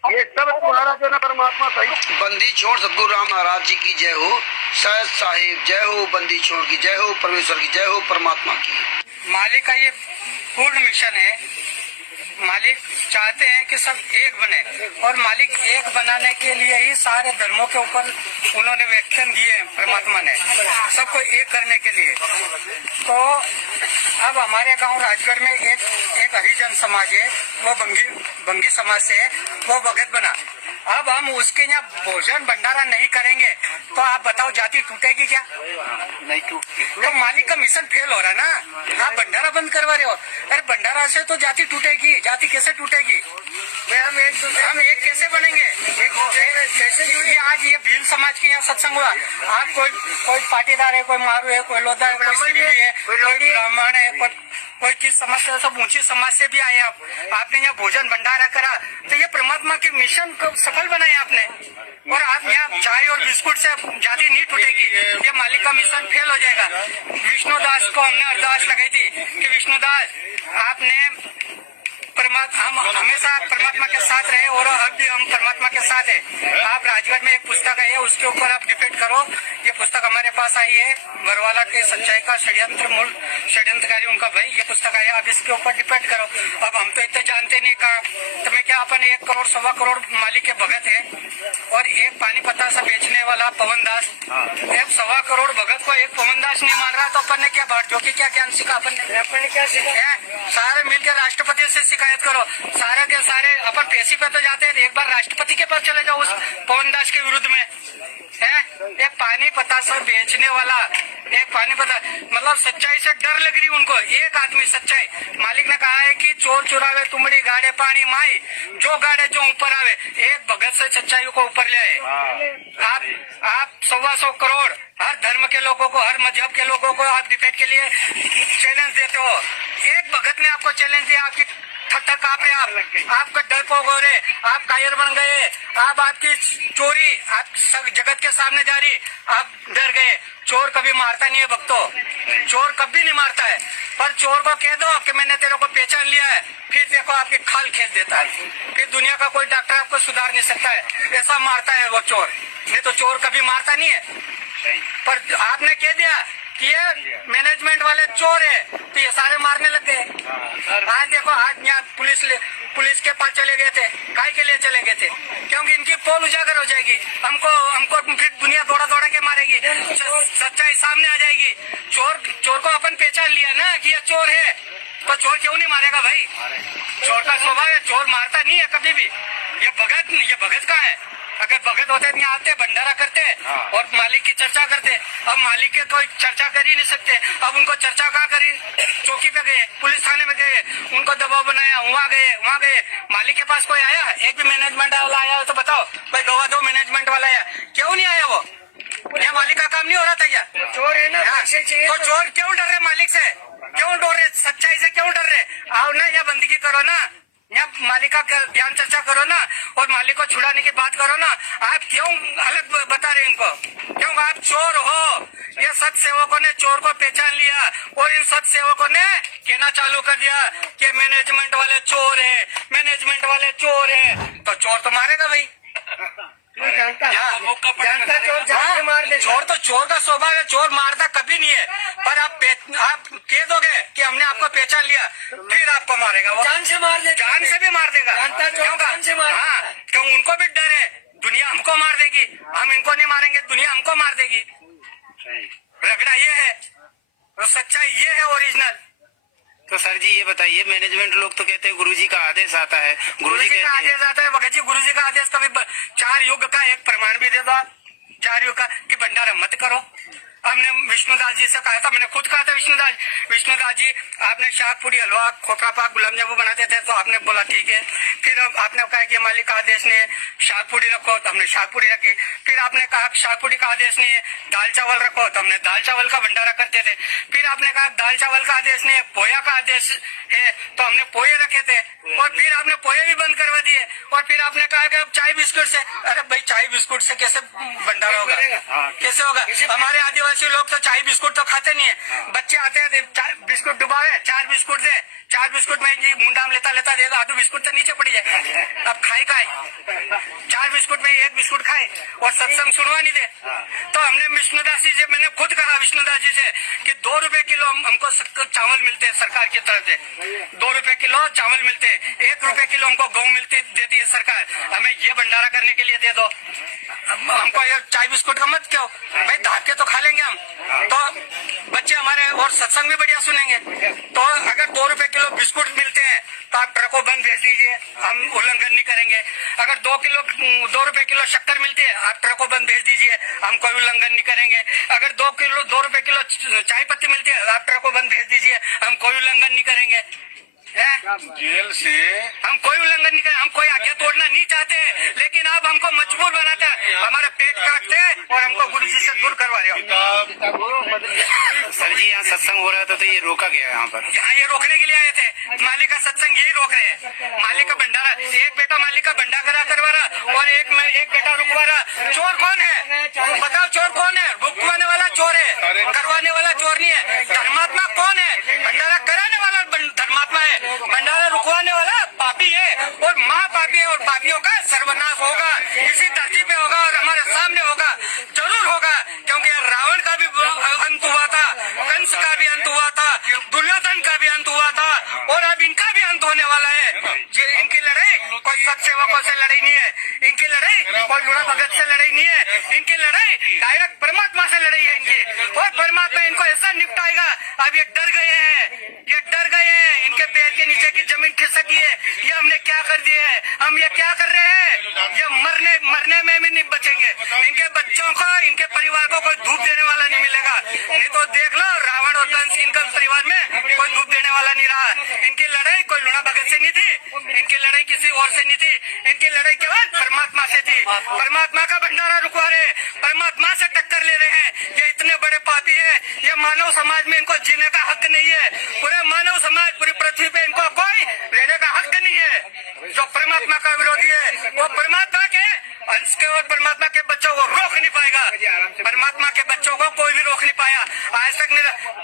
ये सब तुम्हारा जो ना परमात्मा सही। बंदी छोड़ सदगुरु राम महाराज जी की जय हो, सैयद साहिब जय हो, बंदी छोड़ की जय हो, परमेश्वर की जय हो, परमात्मा की। मालिक का ये पूर्ण मिशन है। मालिक चाहते हैं कि सब एक बने, और मालिक एक बनाने के लिए ही सारे धर्मों के ऊपर उन्होंने व्याख्यान दिए हैं परमात्मा ने, सबको एक करने के लिए। तो अब हमारे गांव राजगढ़ में एक हरिजन समाज है, वो बंगी समाज से है, वो भगत बना। अब हम उसके यहाँ भोजन भंडारा नहीं करेंगे तो आप बताओ जाति टूटेगी क्या? नहीं टूटती। तो मालिक का मिशन फेल हो रहा है ना। आप भंडारा बंद करवा रहे हो। अरे भंडारा से तो जाति टूटेगी, जाति कैसे टूटेगी? हम एक कैसे बनेंगे? ये आज ये भील समाज के यहाँ सत्संग हुआ। आप कोई पाटीदार है, कोई मारू है, कोई लोधा है, कोई सिरी है, कोई ब्राह्मण है, कोई किस समाज से, सब ऊंची समाज से भी आए। आपने यहाँ भोजन भंडारा करा, तो ये परमात्मा के मिशन को सफल बनाया आपने। और आप यहाँ चाय और बिस्कुट से जाति नहीं टूटेगी, ये मालिक का मिशन फेल हो जाएगा। विष्णुदास को हमने अरदास लगाई थी कि विष्णुदास आपने हम हमेशा परमात्मा के साथ रहे, और अब भी हम परमात्मा के साथ है। आप राजगढ़ में एक पुस्तक है, उसके ऊपर आप डिपेंड करो। ये पुस्तक हमारे पास आई है, बरवाला के सच्चाई का षड्यंत्रकारी उनका भाई, ये पुस्तक आया। अब इसके ऊपर डिपेंड करो। अब हम तो इतने जानते नहीं कहा तो मैं क्या, अपन 1 करोड़ 1.25 करोड़ मालिक के भगत है, और एक पानी पत्ता सा बेचने वाला पवन दास, एक 1.25 करोड़ भगत को एक पवन दास नहीं मान रहा, तो अपन ने क्या बात जोकी क्या ज्ञान सीखा? अपन ने क्या सीखा? सारे मिलकर राष्ट्रपति से शिकायत करो। सारे के सारे अपन पेशी पे तो जाते हैं, एक बार राष्ट्रपति के पास चले जाओ उस पवन दास के विरुद्ध में। है एक पानी पता सब बेचने वाला, एक पानी पता, मतलब सच्चाई से डर लग रही उनको। एक आदमी सच्चाई, मालिक ने कहा है कि चोर चुरावे तुमड़ी गाड़े पानी माई, जो गाड़े जो ऊपर आवे। एक भगत से सच्चाई को ऊपर ले आए। आप 125 करोड़ हर धर्म के लोगों को, हर मजहब के लोगों को आप डिबेट के लिए चैलेंज देते हो। एक भगत ने आपको चैलेंज दिया, आपकी थर कांपे, आपका डरपोक हो रहे, आप कायर बन गए, आपकी चोरी आप सब जगत के सामने जा रही, आप डर गए। चोर कभी मारता नहीं है भक्तों, चोर कभी नहीं मारता है, पर चोर को कह दो कि मैंने तेरे को पहचान लिया है, फिर देखो आपकी खाल खींच देता है। फिर दुनिया का कोई डॉक्टर आपको सुधार नहीं सकता है, ऐसा मारता है वो चोर। नहीं तो चोर कभी मारता नहीं है। पर आपने कह दिया कि ये मैनेजमेंट वाले चोर है, तो ये सारे मारने लग गए। आज देखो, आज यहाँ पुलिस के पास चले गए थे, काय के लिए चले गए थे? क्योंकि इनकी पोल उजागर हो जाएगी, हमको फिर दुनिया दौड़ा दौड़ा के मारेगी, सच्चाई सामने आ जाएगी। चोर को अपन पहचान लिया ना कि ये चोर है, तो चोर क्यों नहीं मारेगा भाई? चोर का स्वभाव है, चोर मारता नहीं है कभी भी। ये भगत कहाँ है? अगर भगत होते नहीं आते, भंडारा करते और मालिक की चर्चा करते। अब मालिक के कोई चर्चा कर ही नहीं सकते। अब उनको चर्चा कहाँ करी? चौकी पे गए, पुलिस थाने में गए, उनको दबाव बनाया, वहाँ गए। मालिक के पास कोई आया? एक भी मैनेजमेंट वाला आया तो बताओ, भाई गवा दो मैनेजमेंट वाला आया, क्यों नहीं आया? वो ये मालिक का काम नहीं हो रहा था क्या? चोर है ना, तो चोर क्यों डर रहे मालिक से? क्यों डर रहे? सच्चाई से क्यों डर रहे? आओ ना, या बंदगी करो ना, या मालिक का ज्ञान चर्चा करो ना, और मालिक को छुड़ाने की बात करो ना। आप क्यों अलग बता रहे इनको? क्यों आप चोर हो? ये सत सेवकों ने चोर को पहचान लिया और इन सत सेवकों ने कहना चालू कर दिया कि मैनेजमेंट वाले चोर है, मैनेजमेंट वाले चोर है। तो चोर तो मारेगा भाई, जानता चोर तो चोर का स्वभाव है, चोर मारता कभी नहीं है। पर आप कह दोगे कि हमने आपको पहचान लिया, फिर आपको मारेगा वो, जान से मार देगा, जान से भी मार देगा। हाँ, क्यों? उनको भी डर है, दुनिया हमको मार देगी, हम इनको नहीं मारेंगे, दुनिया हमको मार देगी। रगड़ा ये है, तो सच्चाई ये है ओरिजिनल। तो सर जी ये बताइए, मैनेजमेंट लोग तो कहते हैं गुरुजी का आदेश आता है, गुरुजी का आदेश आता है। भगत जी, गुरुजी का आदेश कभी 4 युग का एक प्रमाण भी दे दो आप, 4 युग का, कि भंडारा मत करो। हमने विष्णुदास जी से कहा था, मैंने खुद कहा था, विष्णुदास जी आपने शाक पूरी, हलवा, खोखा पाक, गुलाब जामुन बनाते थे, तो आपने बोला ठीक है। फिर आपने कहा कि मालिक का आदेश ने शाक पूरी रखो, तो हमने शाक पूरी रखी। फिर आपने कहा शाक पूरी का आदेश ने दाल चावल रखो, तो हमने दाल चावल का भंडारा करते थे। फिर आपने कहा दाल चावल का आदेश ने पोया का आदेश है, तो हमने पोहे रखे थे, और फिर आपने पोहे भी बंद करवा दिए। और फिर आपने कहा कि अब चाय बिस्कुट से, अरे भाई चाय बिस्कुट से कैसे भंडारा होगा? कैसे होगा? हमारे आदिवासी लोग तो चाय बिस्कुट तो खाते नहीं है। बच्चे आते हैं, बिस्कुट डुबावे, 4 बिस्कुट दे, 4 बिस्कुट में मुंडाम लेता देगा, आधू बिस्कुट तो नीचे पड़ी जाए। अब खाए 4 बिस्कुट में 1 बिस्कुट खाए और सत्संग सुनवा नहीं दे। तो हमने विष्णुदास जी से, मैंने खुद कहा विष्णुदास जी से कि 2 रुपए किलो हमको चावल मिलते हैं सरकार की तरफ से, 2 रुपए किलो चावल मिलते हैं, 1 रुपए किलो हमको गेहूं देती है सरकार, हमें ये भंडारा करने के लिए दे दो। हमको ये चाय बिस्कुट का मत क्यों भाई, धाके तो खा लेंगे हम, तो बच्चे हमारे और सत्संग भी बढ़िया सुनेंगे। तो अगर 2 रुपए किलो बिस्कुट मिलते हैं तो आप ट्रकों बंद भेज दीजिए, हम उल्लंघन नहीं करेंगे। अगर 2 रुपए किलो शक्कर मिलती है, आप ट्रकों बंद भेज दीजिए, हम कोई उल्लंघन नहीं करेंगे। अगर 2 रुपए किलो चाय पत्ती मिलती है, आप ट्रकों बंद भेज दीजिए, हम कोई उल्लंघन नहीं करेंगे। जेल से हम कोई उल्लंघन नहीं करें, हम कोई आज्ञा तोड़ना नहीं चाहते, लेकिन आप हमको मजबूर बनाते हैं, हमारा पेट काटते हैं और हमको गुरु जी से दूर करवा रहे हो। सर जी यहाँ सत्संग हो रहा था तो ये रोका गया यहाँ पर? यहाँ ये रोकने के लिए आए थे, मालिक का सत्संग यही रोक रहे हैं। मालिक का भंडारा, एक बेटा मालिक का भंडारा करवा रहा और एक बेटा रुकवा रहा। चोर कौन है बताओ? चोर कौन है? रुकवाने वाला चोर है, करवाने वाला चोर नहीं है। धर्मात्मा कौन है? भंडारा कराने वाला धर्मात्मा है, भंडारा रुकवाने वाला पापी है और महापापी है। और पापियों का सर्वनाश होगा, इसी धरती पे होगा और हमारे सामने होगा, जरूर होगा। क्योंकि रावण का भी अंत हुआ था, कंस का भी अंत हुआ था, दुर्योधन का भी अंत हुआ था, और अब इनका भी अंत होने वाला है। इनकी लड़ाई कोई सत्सेवकों से लड़ाई नहीं है, इनकी लड़ाई कोई लुड़ा भगत से लड़ाई नहीं है, इनकी लड़ाई डायरेक्ट परमात्मा से लड़ाई है इनकी, और परमात्मा इनको ऐसा निपटाएगा। अब ये डर गए हैं, इनके पैर के नीचे की जमीन खिसकी है। ये हमने क्या कर दिया है? हम ये क्या कर रहे हैं? ये मरने में भी नहीं बचेंगे। इनके बच्चों को, इनके परिवार को कोई धूप देने वाला नहीं मिलेगा। नहीं तो देख लो, रावण और कंस, इनका परिवार में कोई धूप देने वाला नहीं रहा। इनकी लड़ाई कोई लुड़ा भगत से नहीं थी, इनकी लड़ाई किसी और से नहीं थी, इनकी लड़ाई केवल परमात्मा से थी। परमात्मा का भंडारा रुकवा रहे, परमात्मा से टक्कर ले रहे हैं। ये इतने बड़े पापी है, ये मानव समाज में इनको जीने का हक नहीं है। पूरे मानव समाज, पूरी पृथ्वी पे इनको कोई रहने का हक नहीं है। जो परमात्मा का विरोधी है वो परमात्मा के अंश के और परमात्मा के बच्चों को रोक नहीं पाएगा। परमात्मा के बच्चों को कोई भी रोक नहीं पाया आज तक।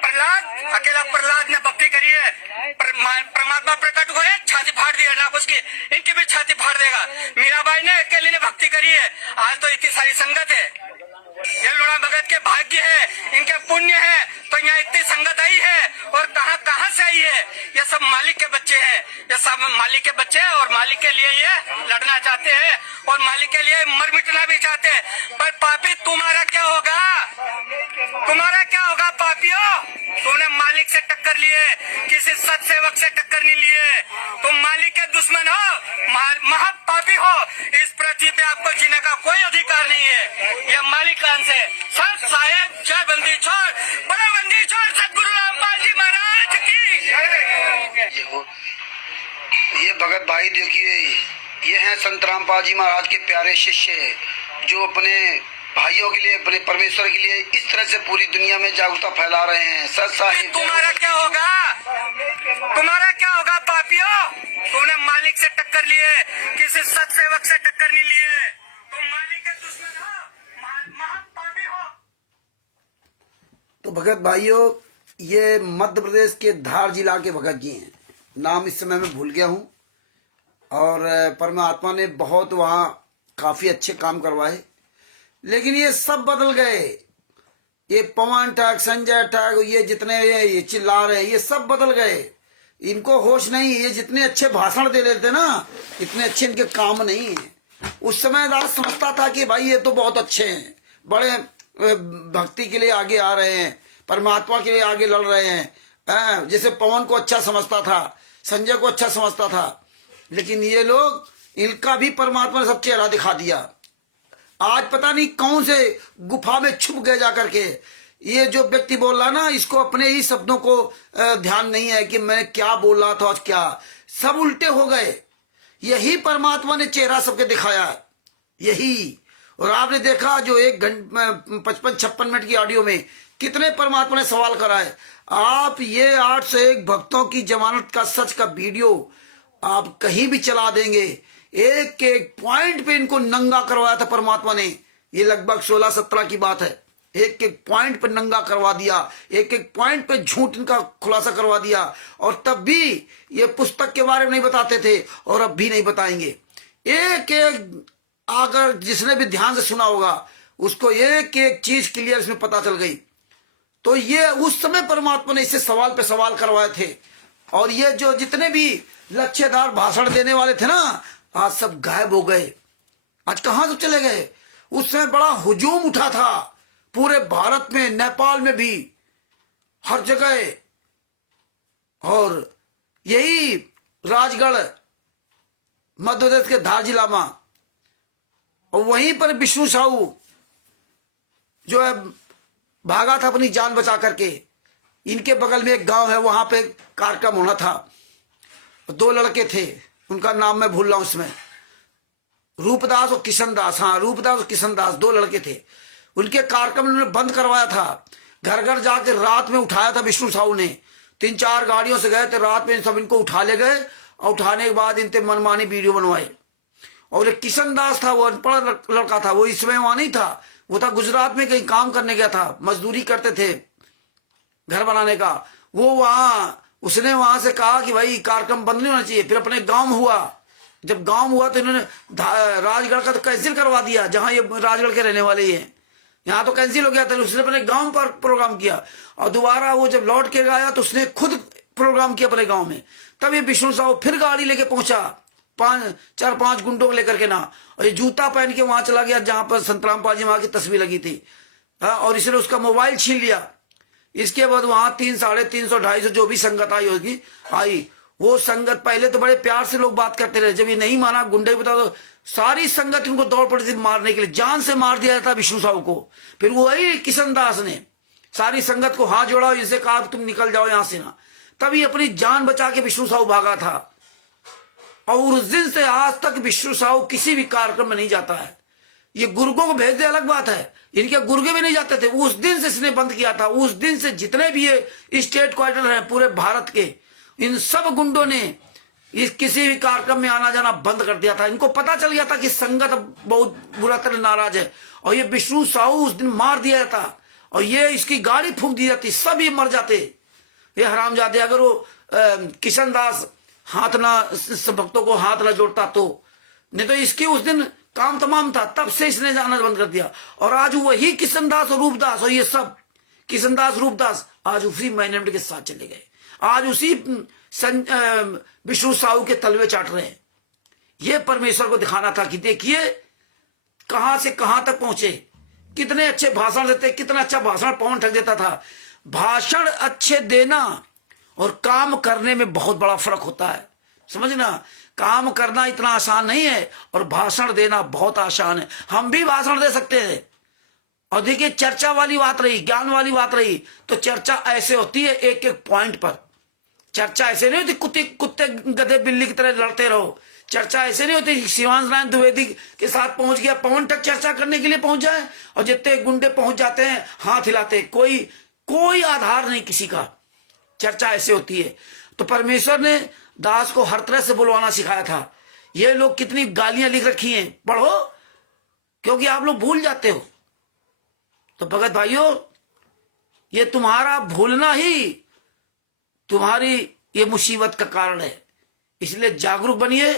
प्रहलाद, अकेला प्रहलाद ने भक्ति करी है, परमात्मा प्रकट हुए, छाती फाड़ दी है उसकी, इनकी भी छाती फाड़ देगा। मीराबाई ने अकेले ने भक्ति करी है, आज तो इतनी सारी संगत है। ये लुड़ा भगत के भाग्य है, इनके पुण्य है, तो यहाँ इतनी संगत आई है और कहाँ कहाँ से आई है? ये सब मालिक के बच्चे हैं, ये सब मालिक के बच्चे हैं और मालिक के लिए ये लड़ना चाहते हैं और मालिक के लिए मर मिटना भी चाहते हैं। पर पापी तुम्हारा क्या होगा? तुम्हारा क्या होगा पापियों? तुमने मालिक से टक्कर लिए, किसी सत्सेवक से टक्कर नहीं लिए। तुम मालिक के दुश्मन हो, महापापी हो। इस पृथ्वी पे आपको जीने का कोई अधिकार नहीं है। यह मालिक कान से सत साहेब जय बंदी छोड़, बड़े बंदी छोड़, सतगुरु रामपाल जी महाराज की। ये भगत भाई देखिए, ये हैं संत रामपाल जी महाराज के प्यारे शिष्य, जो अपने भाइयों के लिए, अपने परमेश्वर के लिए इस तरह से पूरी दुनिया में जागरूकता फैला रहे हैं। सत साहिब तुम्हारा क्या होगा? तुम्हारा क्या होगा पापियों? तुमने मालिक से टक्कर लिए, किसी सत्सेवक से टक्कर नहीं लिए। तुम मालिक के दुश्मन हो, महापापी हो। तो भगत भाइयों, ये मध्य प्रदेश के धार जिला के भगत जी हैं। नाम इस समय मैं भूल गया हूँ। और परमात्मा ने बहुत वहाँ काफी अच्छे काम करवाए, लेकिन ये सब बदल गए। ये पवन ठाक, संजय ठाक, ये जितने ये चिल्ला रहे हैं, ये सब बदल गए। इनको होश नहीं। ये जितने अच्छे भाषण दे लेते ना, इतने अच्छे इनके काम नहीं है। उस समय राज समझता था कि भाई ये तो बहुत अच्छे हैं, बड़े भक्ति के लिए आगे आ रहे हैं, परमात्मा के लिए आगे लड़ रहे हैं। जैसे पवन को अच्छा समझता था, संजय को अच्छा समझता था। लेकिन ये लोग, इनका भी परमात्मा ने सब चेहरा दिखा दिया। आज पता नहीं कौन से गुफा में छुप गए जाकर के। ये जो व्यक्ति बोल रहा ना, इसको अपने ही शब्दों को ध्यान नहीं है कि मैं क्या बोल रहा था और क्या। सब उल्टे हो गए। यही परमात्मा ने चेहरा सबके दिखाया, यही। और आपने देखा जो 1 घंटे 55-56 मिनट की ऑडियो में कितने परमात्मा ने सवाल कराए। आप ये 801 भक्तों की जमानत का सच का वीडियो आप कहीं भी चला देंगे, एक एक पॉइंट पे इनको नंगा करवाया था परमात्मा ने। ये लगभग 16-17 की बात है। एक एक पॉइंट पे नंगा करवा दिया, एक एक पॉइंट पे झूठ इनका खुलासा करवा दिया। और तब भी ये पुस्तक के बारे में नहीं बताते थे और अब भी नहीं बताएंगे। एक एक अगर जिसने भी ध्यान से सुना होगा, उसको एक एक चीज क्लियर इसमें पता चल गई। तो ये उस समय परमात्मा ने इससे सवाल पे सवाल करवाए थे। और ये जो जितने भी लक्ष्यदार भाषण देने वाले थे ना, आज सब गायब हो गए। आज कहां सब चले गए? उस समय बड़ा हुजूम उठा था पूरे भारत में, नेपाल में भी, हर जगह। और यही राजगढ़ मध्य प्रदेश के धार जिला में, और वहीं पर विष्णु साहू जो है भागा था अपनी जान बचा करके। इनके बगल में एक गांव है, वहां पे कार्यक्रम होना था। 2 लड़के थे, उनका नाम मैं भूल रहा हूं उसमें, रूपदास और किशन दास। हाँ, रूपदास और किशन दास 2 लड़के थे। उनके कार्यक्रम उन्होंने बंद करवाया था। घर घर जाके रात में उठाया था विष्णु साहू ने। 3-4 गाड़ियों से गए थे, रात में सब इनको उठा ले गए। और उठाने के बाद इनसे मनमानी वीडियो बनवाए। और एक किशन दास था, वो अनपढ़ लड़का था, वो इस समय वहां नहीं था। वो था गुजरात में, कहीं काम करने गया था, मजदूरी करते थे घर बनाने का। वो उसने वहां से कहा कि भाई कार्यक्रम बंद नहीं होना चाहिए। फिर अपने गांव में हुआ। जब गांव हुआ तो इन्होंने राजगढ़ का तो कैंसिल करवा दिया, जहां ये राजगढ़ के रहने वाले ही हैं। यहाँ तो कैंसिल हो गया था। उसने अपने गांव पर प्रोग्राम किया। और दोबारा वो जब लौट के आया तो उसने खुद प्रोग्राम किया अपने गांव में। तब ये विष्णु साहू फिर गाड़ी लेके पहुंचा, 4-5 गुंडों को लेकर के ना। और ये जूता पहन के वहां चला गया जहां पर संत रामपाल जी वहां की तस्वीर लगी थी। और इसने उसका मोबाइल छीन लिया। इसके बाद वहां 300-350-250 जो भी संगत आई, वो संगत पहले तो बड़े प्यार से लोग बात करते रहे। जब ये नहीं माना, गुंडे बता दो, सारी संगत इनको दौड़ पड़ी थी मारने के लिए। जान से मार दिया था विष्णु साहू को। फिर वही किशन दास ने सारी संगत को हाथ जोड़ा, इनसे कहा तुम निकल जाओ यहां से ना। तभी अपनी जान बचा के विष्णु साहू भागा था। और उस दिन से आज तक विष्णु साहू किसी भी कार्यक्रम में नहीं जाता है। ये गुर्गों को भेज दे अलग बात है, इनके गुर्गे भी नहीं जाते थे। उस दिन से इसने बंद किया था। उस दिन से जितने भी ये स्टेट क्वार्टर हैं पूरे भारत के, इन सब गुंडों ने इस किसी भी कार्यक्रम में आना जाना बंद कर दिया था। इनको पता चल गया था कि संगत बहुत बुरा तरह नाराज है। और ये विष्णु साहू उस दिन मार दिया था और ये इसकी गाड़ी फूंक दी जाती, सब ये मर जाते। ये हरामजादे, अगर वो किशन दास हाथ ना भक्तों को हाथ ना जोड़ता तो, नहीं तो इसके उस दिन काम तमाम था। तब से इसने जाना बंद कर दिया। और आज वही किशन दास और रूपदास और ये सब किशनदास रूपदास आज उसी मैनेजमेंट के साथ चले गए, आज उसी विष्णु साहू के तलवे चाट रहे हैं। ये परमेश्वर को दिखाना था कि देखिए कहां से कहां तक पहुंचे, कितने अच्छे भाषण देते, कितना अच्छा भाषण पवन ठग देता था। भाषण अच्छे देना और काम करने में बहुत बड़ा फर्क होता है, समझना। काम करना इतना आसान नहीं है और भाषण देना बहुत आसान है। हम भी भाषण दे सकते हैं। और देखिए चर्चा वाली बात रही, ज्ञान वाली बात रही, तो चर्चा ऐसे होती है एक एक पॉइंट पर। चर्चा ऐसे नहीं होती कुत्ते गधे बिल्ली की तरह लड़ते रहो। चर्चा ऐसे नहीं होती शिवांश नारायण द्विवेदी के साथ पहुंच गया पवन तक चर्चा करने के लिए पहुंच जाए और जितने गुंडे पहुंच जाते हैं हाथ हिलाते, कोई आधार नहीं किसी का। चर्चा ऐसे होती है। तो परमेश्वर ने दास को हर तरह से बुलवाना सिखाया था। ये लोग कितनी गालियां लिख रखी हैं, पढ़ो, क्योंकि आप लोग भूल जाते हो। तो भगत भाइयों, ये तुम्हारा भूलना ही तुम्हारी ये मुसीबत का कारण है। इसलिए जागरूक बनिए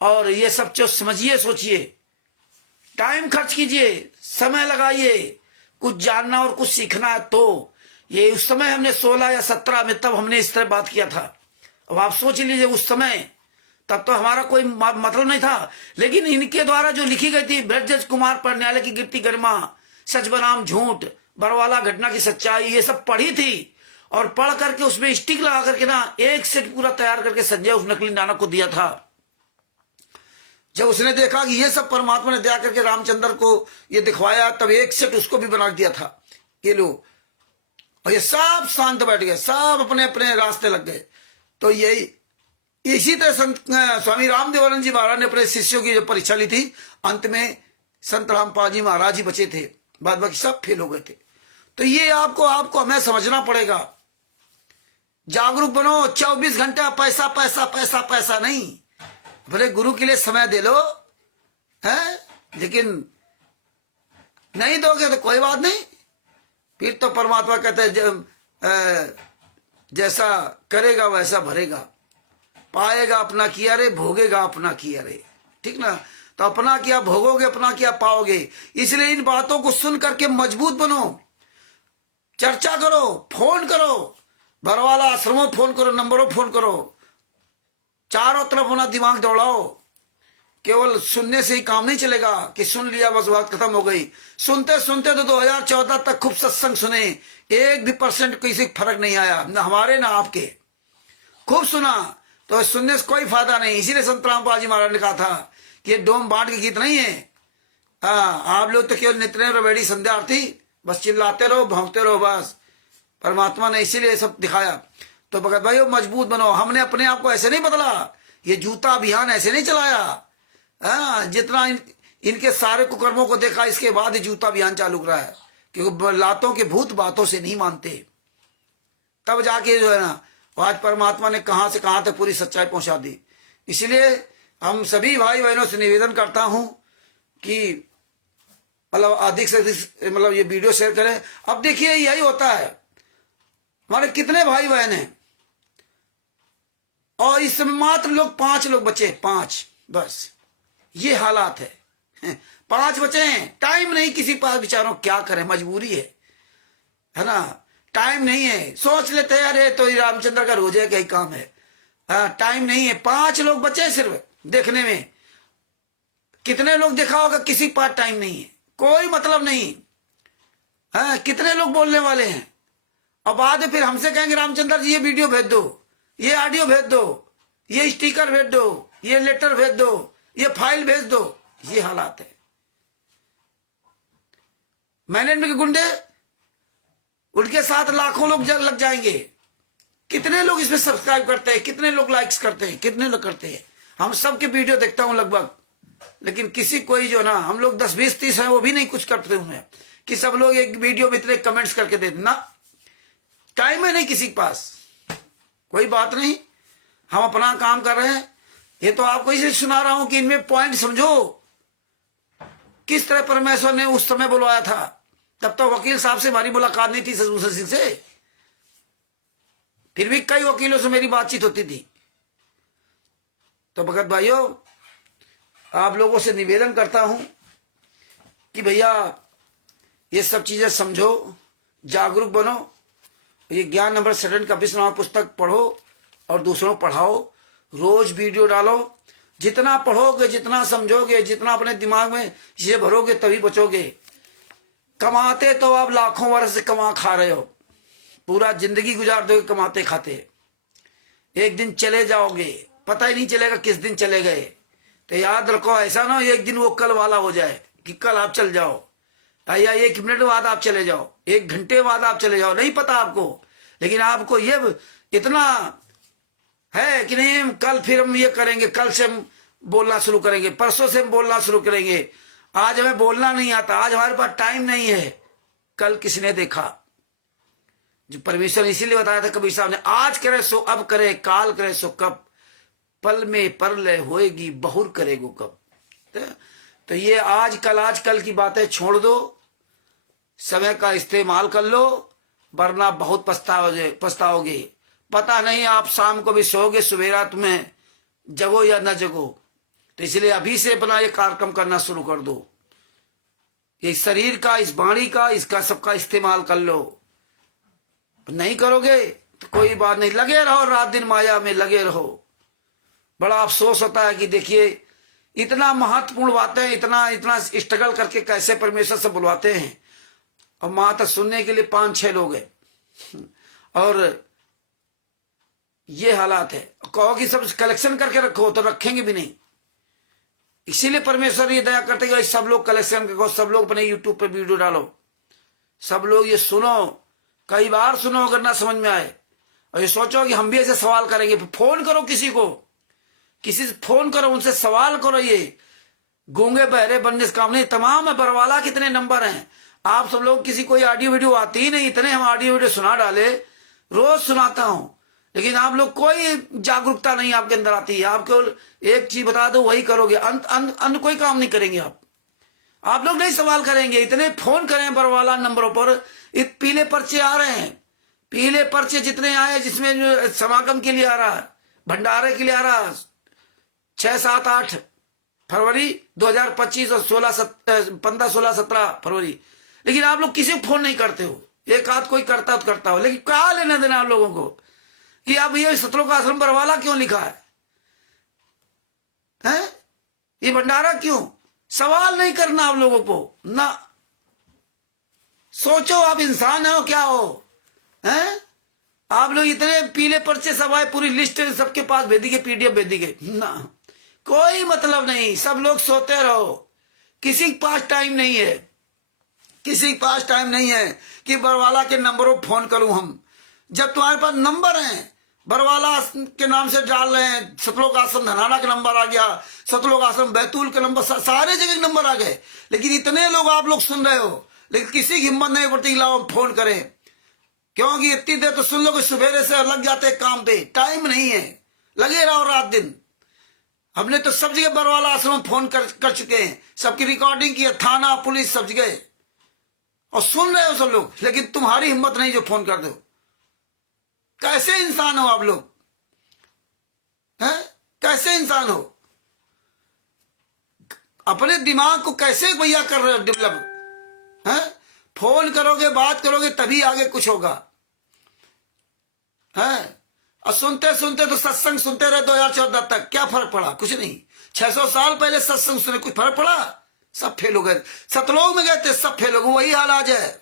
और ये सब चीज समझिए, सोचिए, टाइम खर्च कीजिए, समय लगाइए। कुछ जानना और कुछ सीखना है तो ये उस समय हमने 16 या 17 में तब हमने इस तरह बात किया था। अब आप सोच लीजिए उस समय, तब तो हमारा कोई मतलब नहीं था, लेकिन इनके द्वारा जो लिखी गई थी ब्रजेश कुमार पर न्यायालय की गिरती गरिमा, सच बनाम झूठ, बरवाला घटना की सच्चाई, ये सब पढ़ी थी। और पढ़ करके उसमें स्टिक लगा करके ना एक सेट पूरा तैयार करके संजय उस नकली नानक को दिया था। जब उसने देखा कि ये सब परमात्मा ने दया करके रामचंद्र को ये दिखवाया, तब एक सेट उसको भी बना दिया था। ये लोग और ये सब शांत बैठ गए, सब अपने अपने रास्ते लग गए। तो यही इसी तरह स्वामी रामदेवानंद जी महाराज ने अपने शिष्यों की जो परीक्षा ली थी, अंत में संत रामपाल जी महाराज ही बचे थे, बाद बाकी सब फेल हो गए थे। तो ये आपको हमें समझना पड़ेगा। जागरूक बनो। 24 घंटा पैसा पैसा पैसा पैसा नहीं, भले गुरु के लिए समय दे लो, है, लेकिन नहीं दोगे तो कोई बात नहीं। फिर तो परमात्मा कहते हैं जैसा करेगा वैसा भरेगा, पाएगा अपना किया रे, भोगेगा अपना किया रे, ठीक ना। तो अपना किया भोगोगे, अपना किया पाओगे। इसलिए इन बातों को सुन करके मजबूत बनो, चर्चा करो, फोन करो, बरवाला आश्रमों फोन करो, नंबरों फोन करो, चारों तरफ अपना दिमाग दौड़ाओ। केवल सुनने से ही काम नहीं चलेगा कि सुन लिया बस बात खत्म हो गई। सुनते सुनते तो 2014 तक खूब सत्संग सुने, 1% किसी फर्क नहीं आया, न हमारे ना आपके। खूब सुना तो सुनने से कोई फायदा नहीं। इसीलिए संत रामपाल जी महाराज ने कहा था कि ये डोम बांट के गीत नहीं है। आप लोग तो केवल नित्य रवेड़ी संध्या आरती बस चिल्लाते रहो, भौंकते रहो बस। परमात्मा ने इसीलिए सब दिखाया। तो भगत भाई मजबूत बनो। हमने अपने आप को ऐसे नहीं बदला, ये जूता अभियान ऐसे नहीं चलाया। जितना इनके सारे कुकर्मों को देखा, इसके बाद ही जूता अभियान चालू करा है, क्योंकि लातों के भूत बातों से नहीं मानते। तब जाके जो है ना, आज परमात्मा ने कहां से कहां तक पूरी सच्चाई पहुंचा दी। इसलिए हम सभी भाई बहनों से निवेदन करता हूं कि मतलब अधिक से अधिक मतलब ये वीडियो शेयर करें। अब देखिए यही होता है, हमारे कितने भाई बहन हैं और इस समय मात्र लोग 5 लोग बचे, 5 बस। ये हालात है, 5 बचे हैं। टाइम नहीं किसी पास, बेचारों क्या करें, मजबूरी है ना। टाइम नहीं है, सोच लेते हैं अरे तो रामचंद्र का रोजे का ही काम है। टाइम नहीं है, 5 लोग बचे सिर्फ देखने में। कितने लोग देखा होगा, किसी पास टाइम नहीं है, कोई मतलब नहीं है। कितने लोग बोलने वाले हैं और बाद में फिर हमसे कहेंगे रामचंद्र जी ये वीडियो भेज दो, ये ऑडियो भेज दो, ये स्टिकर भेज दो, ये लेटर भेज दो, ये फाइल भेज दो। ये हालात है। मैनेजमेंट के गुंडे, उनके साथ लाखों लोग लग जाएंगे। कितने लोग इसमें सब्सक्राइब करते हैं, कितने लोग लाइक्स करते हैं, कितने लोग करते हैं। हम सबके वीडियो देखता हूं लगभग, लेकिन किसी कोई जो ना, हम लोग 10, 20, 30 हैं, वो भी नहीं कुछ करते हुए कि सब लोग एक वीडियो में इतने कमेंट्स करके दे देना। टाइम है नहीं किसी के पास, कोई बात नहीं, हम अपना काम कर रहे हैं। ये तो आपको इसे सुना रहा हूं कि इनमें पॉइंट समझो। किस तरह परमेश्वर ने उस समय बुलवाया था, तब तो वकील साहब से हमारी मुलाकात नहीं थी ससुर सिंह से, फिर भी कई वकीलों से मेरी बातचीत होती थी। तो भगत भाइयों, आप लोगों से निवेदन करता हूं कि भैया ये सब चीजें समझो, जागरूक बनो। ये ज्ञान नंबर 7 का विश्वनाथ पुस्तक पढ़ो और दूसरों को पढ़ाओ। रोज वीडियो डालो। जितना पढ़ोगे, जितना समझोगे, जितना अपने दिमाग में ये भरोगे, तभी बचोगे। कमाते तो आप लाखों वर्ष से कमा खा रहे हो, पूरा जिंदगी गुजार दोगे कमाते खाते। एक दिन चले जाओगे, पता ही नहीं चलेगा किस दिन चले गए। तो याद रखो, ऐसा ना एक दिन वो कल वाला हो जाए कि कल आप चल जाओ, या 1 मिनट बाद आप चले जाओ, 1 घंटे बाद आप चले जाओ, नहीं पता आपको। लेकिन आपको ये इतना है कि नहीं, कल फिर हम ये करेंगे, कल से हम बोलना शुरू करेंगे, परसों से हम बोलना शुरू करेंगे। आज हमें बोलना नहीं आता, आज हमारे पास टाइम नहीं है। कल किसने देखा? जो परमेश्वर ने इसीलिए बताया था कबीर साहब ने, आज करे सो अब करे, काल करे सो कब, पल में परलय होएगी, बहुर करेगो कब। तो ये आज कल की बातें छोड़ दो, समय का इस्तेमाल कर लो, वरना बहुत पछताओगे। पता नहीं आप शाम को भी सोओगे, सवेरा तुम्हें जगो या न जगो। तो इसलिए अभी से अपना ये कार्यक्रम करना शुरू कर दो। ये शरीर का, इस वाणी का, इसका सबका इस्तेमाल कर लो। नहीं करोगे तो कोई बात नहीं, लगे रहो, रात दिन माया में लगे रहो। बड़ा अफसोस होता है कि देखिए इतना महत्वपूर्ण बातें, इतना स्ट्रगल करके कैसे परमेश्वर से बुलवाते हैं, और मात्र सुनने के लिए 5-6 लोग हैं। और ये हालात है। कहो कि सब कलेक्शन करके रखो, तो रखेंगे भी नहीं। इसीलिए परमेश्वर ये दया करते कि सब लोग कलेक्शन करो, सब लोग अपने यूट्यूब पे वीडियो डालो, सब लोग ये सुनो, कई बार सुनो अगर ना समझ में आए। और ये सोचो कि हम भी ऐसे सवाल करेंगे, फोन करो किसी को, किसी से फोन करो, उनसे सवाल करो। ये गूंगे बहरे बनने से काम नहीं। तमाम बरवाला कितने नंबर हैं, आप सब लोग किसी कोई ऑडियो वीडियो आती ही नहीं। इतने हम ऑडियो वीडियो सुना डाले, रोज सुनाता हूं, लेकिन आप लोग कोई जागरूकता नहीं आपके अंदर आती है। आप केवल एक चीज बता दो वही करोगे, अन्य कोई काम नहीं करेंगे। आप लोग नहीं सवाल करेंगे। इतने फोन करें बरवाला नंबरों पर, पीले पर्चे आ रहे हैं, पीले पर्चे जितने आए, जिसमें जो समागम के लिए आ रहा है, भंडारे के लिए आ रहा है, 6, 7, 8 फरवरी 2025 और 15, 16, 17 फरवरी। लेकिन आप लोग किसी को फोन नहीं करते हो। एक आध कोई करता हो, लेकिन क्या लेना देना आप लोगों को कि अब ये सतलोक आश्रम बरवाला क्यों लिखा है? ये भंडारा क्यों? सवाल नहीं करना आप लोगों को ना। सोचो आप इंसान हो क्या हो, हैं? आप लोग इतने पीले पर्चे सब आए, पूरी लिस्ट सबके पास भेज दी गई, PDF भेज दी गई ना, कोई मतलब नहीं। सब लोग सोते रहो, किसी के पास टाइम नहीं है, किसी के पास टाइम नहीं है कि बरवाला के नंबरों फोन करूं हम। जब तुम्हारे पास नंबर हैं, बरवाला के नाम से डाल रहे हैं, सतलोक आश्रम धनाना का नंबर आ गया, सतलोक आश्रम बैतूल के नंबर, सारे जगह के नंबर आ गए। लेकिन इतने लोग आप लोग सुन रहे हो, लेकिन किसी की हिम्मत नहीं पड़ती लाओ फोन करें, क्योंकि इतनी देर तो सुन लो कि सवेरे से लग जाते काम पे, टाइम नहीं है, लगे रहो रात दिन। हमने तो सब जगह बरवाला आश्रम फोन कर चुके हैं, सबकी रिकॉर्डिंग की है, थाना पुलिस सब जगह, और सुन रहे हो सब लोग। लेकिन तुम्हारी हिम्मत नहीं जो फोन कर दो। कैसे इंसान हो आप लोग, हैं? कैसे इंसान हो? अपने दिमाग को कैसे भैया कर रहे हो डेवलप, हैं? फोन करोगे, बात करोगे, तभी आगे कुछ होगा, हैं? और सुनते सुनते तो सत्संग सुनते रहे 2014 तक, क्या फर्क पड़ा? कुछ नहीं। 600 साल पहले सत्संग सुने, कुछ फर्क पड़ा? सब फेल हो गए। सतलोक में गए थे, सब फेल हो गए। वही हाल आज है,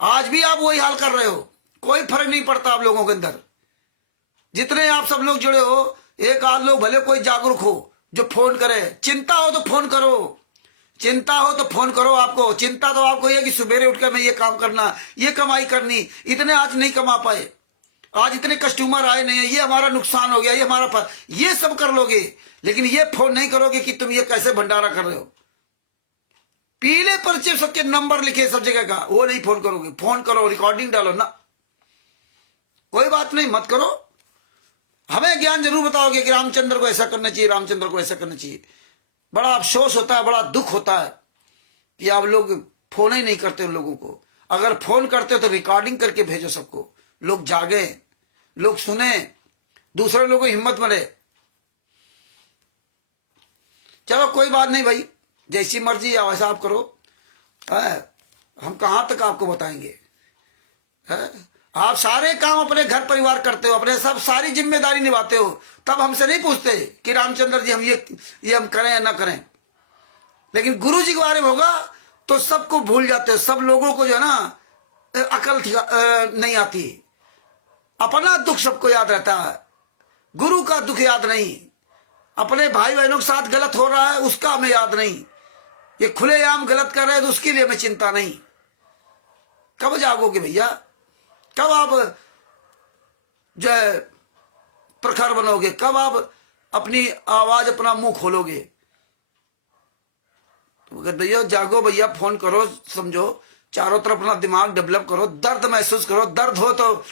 आज भी आप वही हाल कर रहे हो। कोई फर्क नहीं पड़ता आप लोगों के अंदर। जितने आप सब लोग जुड़े हो, एक आध लोग भले कोई जागरूक हो जो फोन करे। चिंता हो तो फोन करो, चिंता हो तो फोन करो। आपको चिंता तो आपको ये कि सवेरे उठकर मैं ये काम करना, ये कमाई करनी, इतने आज नहीं कमा पाए, आज इतने कस्टमर आए नहीं है, ये हमारा नुकसान हो गया, ये हमारा ये सब कर लोगे। लेकिन ये फोन नहीं करोगे कि तुम ये कैसे भंडारा कर रहे हो। पीले पर्चे सबके नंबर लिखे सब जगह का, वो नहीं फोन करोगे। फोन करो, रिकॉर्डिंग डालो ना, कोई बात नहीं, मत करो। हमें ज्ञान जरूर बताओगे कि रामचंद्र को ऐसा करना चाहिए, रामचंद्र को ऐसा करना चाहिए। बड़ा अफसोस होता है, बड़ा दुख होता है कि आप लोग फोन ही नहीं करते उन लोगों को। अगर फोन करते हो तो रिकॉर्डिंग करके भेजो सबको, लोग जागे, लोग सुने, दूसरे लोगों को हिम्मत मिले। चलो कोई बात नहीं भाई, जैसी मर्जी या वैसा आप करो, हम कहां तक आपको बताएंगे। है? आप सारे काम अपने घर परिवार करते हो, अपने सब सारी जिम्मेदारी निभाते हो, तब हमसे नहीं पूछते कि रामचंद्र जी हम ये हम करें या ना करें। लेकिन गुरु जी के बारे में होगा तो सबको भूल जाते हो। सब लोगों को जो है ना अकल नहीं आती, अपना दुख सबको याद रहता है, गुरु का दुख याद नहीं। अपने भाई बहनों के साथ गलत हो रहा है उसका हमें याद नहीं, ये खुलेआम गलत कर रहे हैं तो उसके लिए हमें चिंता नहीं। कब जागोगे भैया? कब आप जो है प्रखर बनोगे? कब आप अपनी आवाज अपना मुंह खोलोगे? तो भैया जागो भैया, फोन करो, समझो, चारों तरफ अपना दिमाग डेवलप करो, दर्द महसूस करो। दर्द हो तो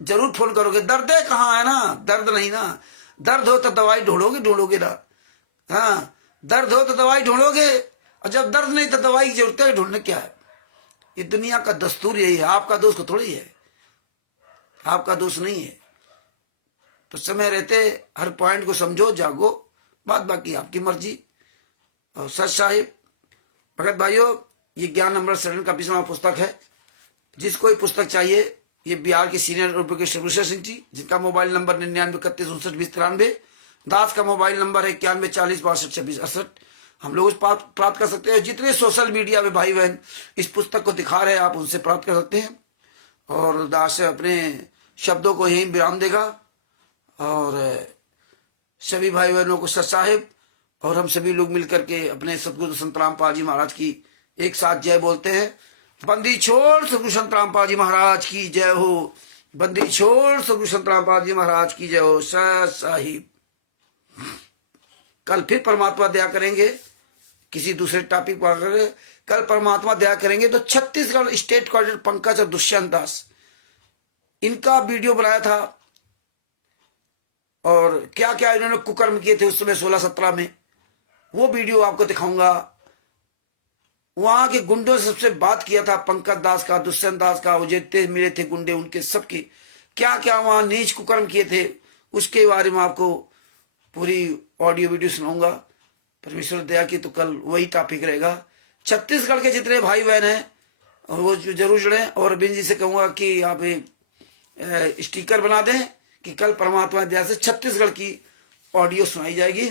जरूर फोन करोगे। दर्द कहाँ है ना, दर्द नहीं ना। दर्द हो तो दवाई ढूंढोगे ना। हाँ, दर्द हो तो दवाई ढूंढोगे, और जब दर्द नहीं तो दवाई की जरूरत है। ढूंढने क्या है? ये दुनिया का दस्तूर यही है। आपका दोष को थोड़ी है, आपका दोष नहीं है। तो समय रहते हर पॉइंट को समझो, जागो, बात बाकी आपकी मर्जी। और सच साहिब भगत भाइयों, ये ज्ञान अमृत सरण का 20वां पुस्तक है। जिसको ये पुस्तक चाहिए, ये बिहार के सीनियर एडवोकेट विशेष सिंह जी, जिनका मोबाइल नंबर 9931592093, दास का मोबाइल नंबर है 9140622668। हम लोग प्राप्त कर सकते हैं। जितने सोशल मीडिया में भाई बहन इस पुस्तक को दिखा रहे हैं, आप उनसे प्राप्त कर सकते हैं। और दास अपने शब्दों को यहीं विराम देगा। और सभी भाई बहनों को सत साहिब और हम सभी लोग मिलकर के अपने सतगुरु संत रामपाल जी महाराज की एक साथ जय बोलते हैं। बंदी छोड़ सतगुरु संत रामपाल जी महाराज की जय हो। बंदी छोड़ सतगुरु संत रामपाल जी महाराज की जय हो। सत साहिब। कल फिर परमात्मा दया करेंगे किसी दूसरे टॉपिक पर। कल परमात्मा दया करेंगे तो छत्तीसगढ़ स्टेट कोऑर्डिनेटर पंकज और दुष्यंत दास, इनका वीडियो बनाया था। और क्या क्या इन्होंने कुकर्म किए थे उस समय 16-17 में, वो वीडियो आपको दिखाऊंगा। वहां के गुंडों से सबसे बात किया था, पंकज दास का, दुष्यंत दास का, वो जितने मिले थे गुंडे उनके सबके क्या क्या वहां नीच कुकर्म किए थे, उसके बारे में आपको पूरी ऑडियो वीडियो सुनाऊंगा। परमेश्वर दया की तो कल वही टॉपिक रहेगा। छत्तीसगढ़ के जितने भाई बहन हैं वो जरूर जुड़े। और बिन जी से कहूंगा कि आप स्टिकर बना दें कि कल परमात्मा दया से छत्तीसगढ़ की ऑडियो सुनाई जाएगी।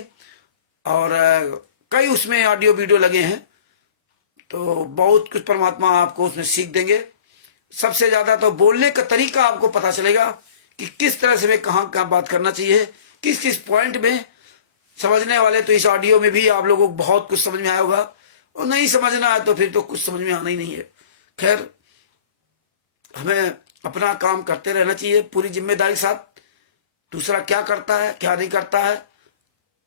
और कई उसमें ऑडियो वीडियो लगे हैं, तो बहुत कुछ परमात्मा आपको उसमें सीख देंगे। सबसे ज्यादा तो बोलने का तरीका आपको पता चलेगा कि किस तरह से हमें कहाँ कहाँ बात करना चाहिए, किस किस पॉइंट में। समझने वाले तो इस ऑडियो में भी आप लोगों को बहुत कुछ समझ में आया होगा, और नहीं समझना है तो फिर तो कुछ समझ में आना ही नहीं है। खैर, हमें अपना काम करते रहना चाहिए पूरी जिम्मेदारी के साथ। दूसरा क्या करता है क्या नहीं करता है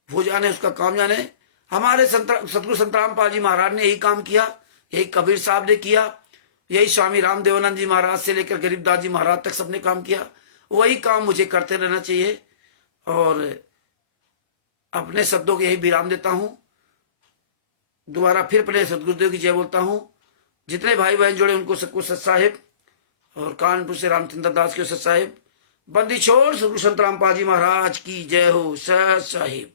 वो जाने, उसका काम जाने। हमारे सतगुरु संत रामपाल जी महाराज ने यही काम किया, यही कबीर साहब ने किया, यही स्वामी रामदेवानंद जी महाराज से लेकर गरीबदास जी महाराज तक सबने काम किया। वही काम मुझे करते रहना चाहिए। और अपने शब्दों को यही विराम देता हूं। दोबारा फिर अपने सदगुरुदेव की जय बोलता हूं। जितने भाई बहन जुड़े उनको सबको सत साहिब, और कानपुर से रामचंद्र दास के सत साहिब। बंदी छोड़ सतगुरु संत रामपाल जी महाराज की जय हो। सत साहिब।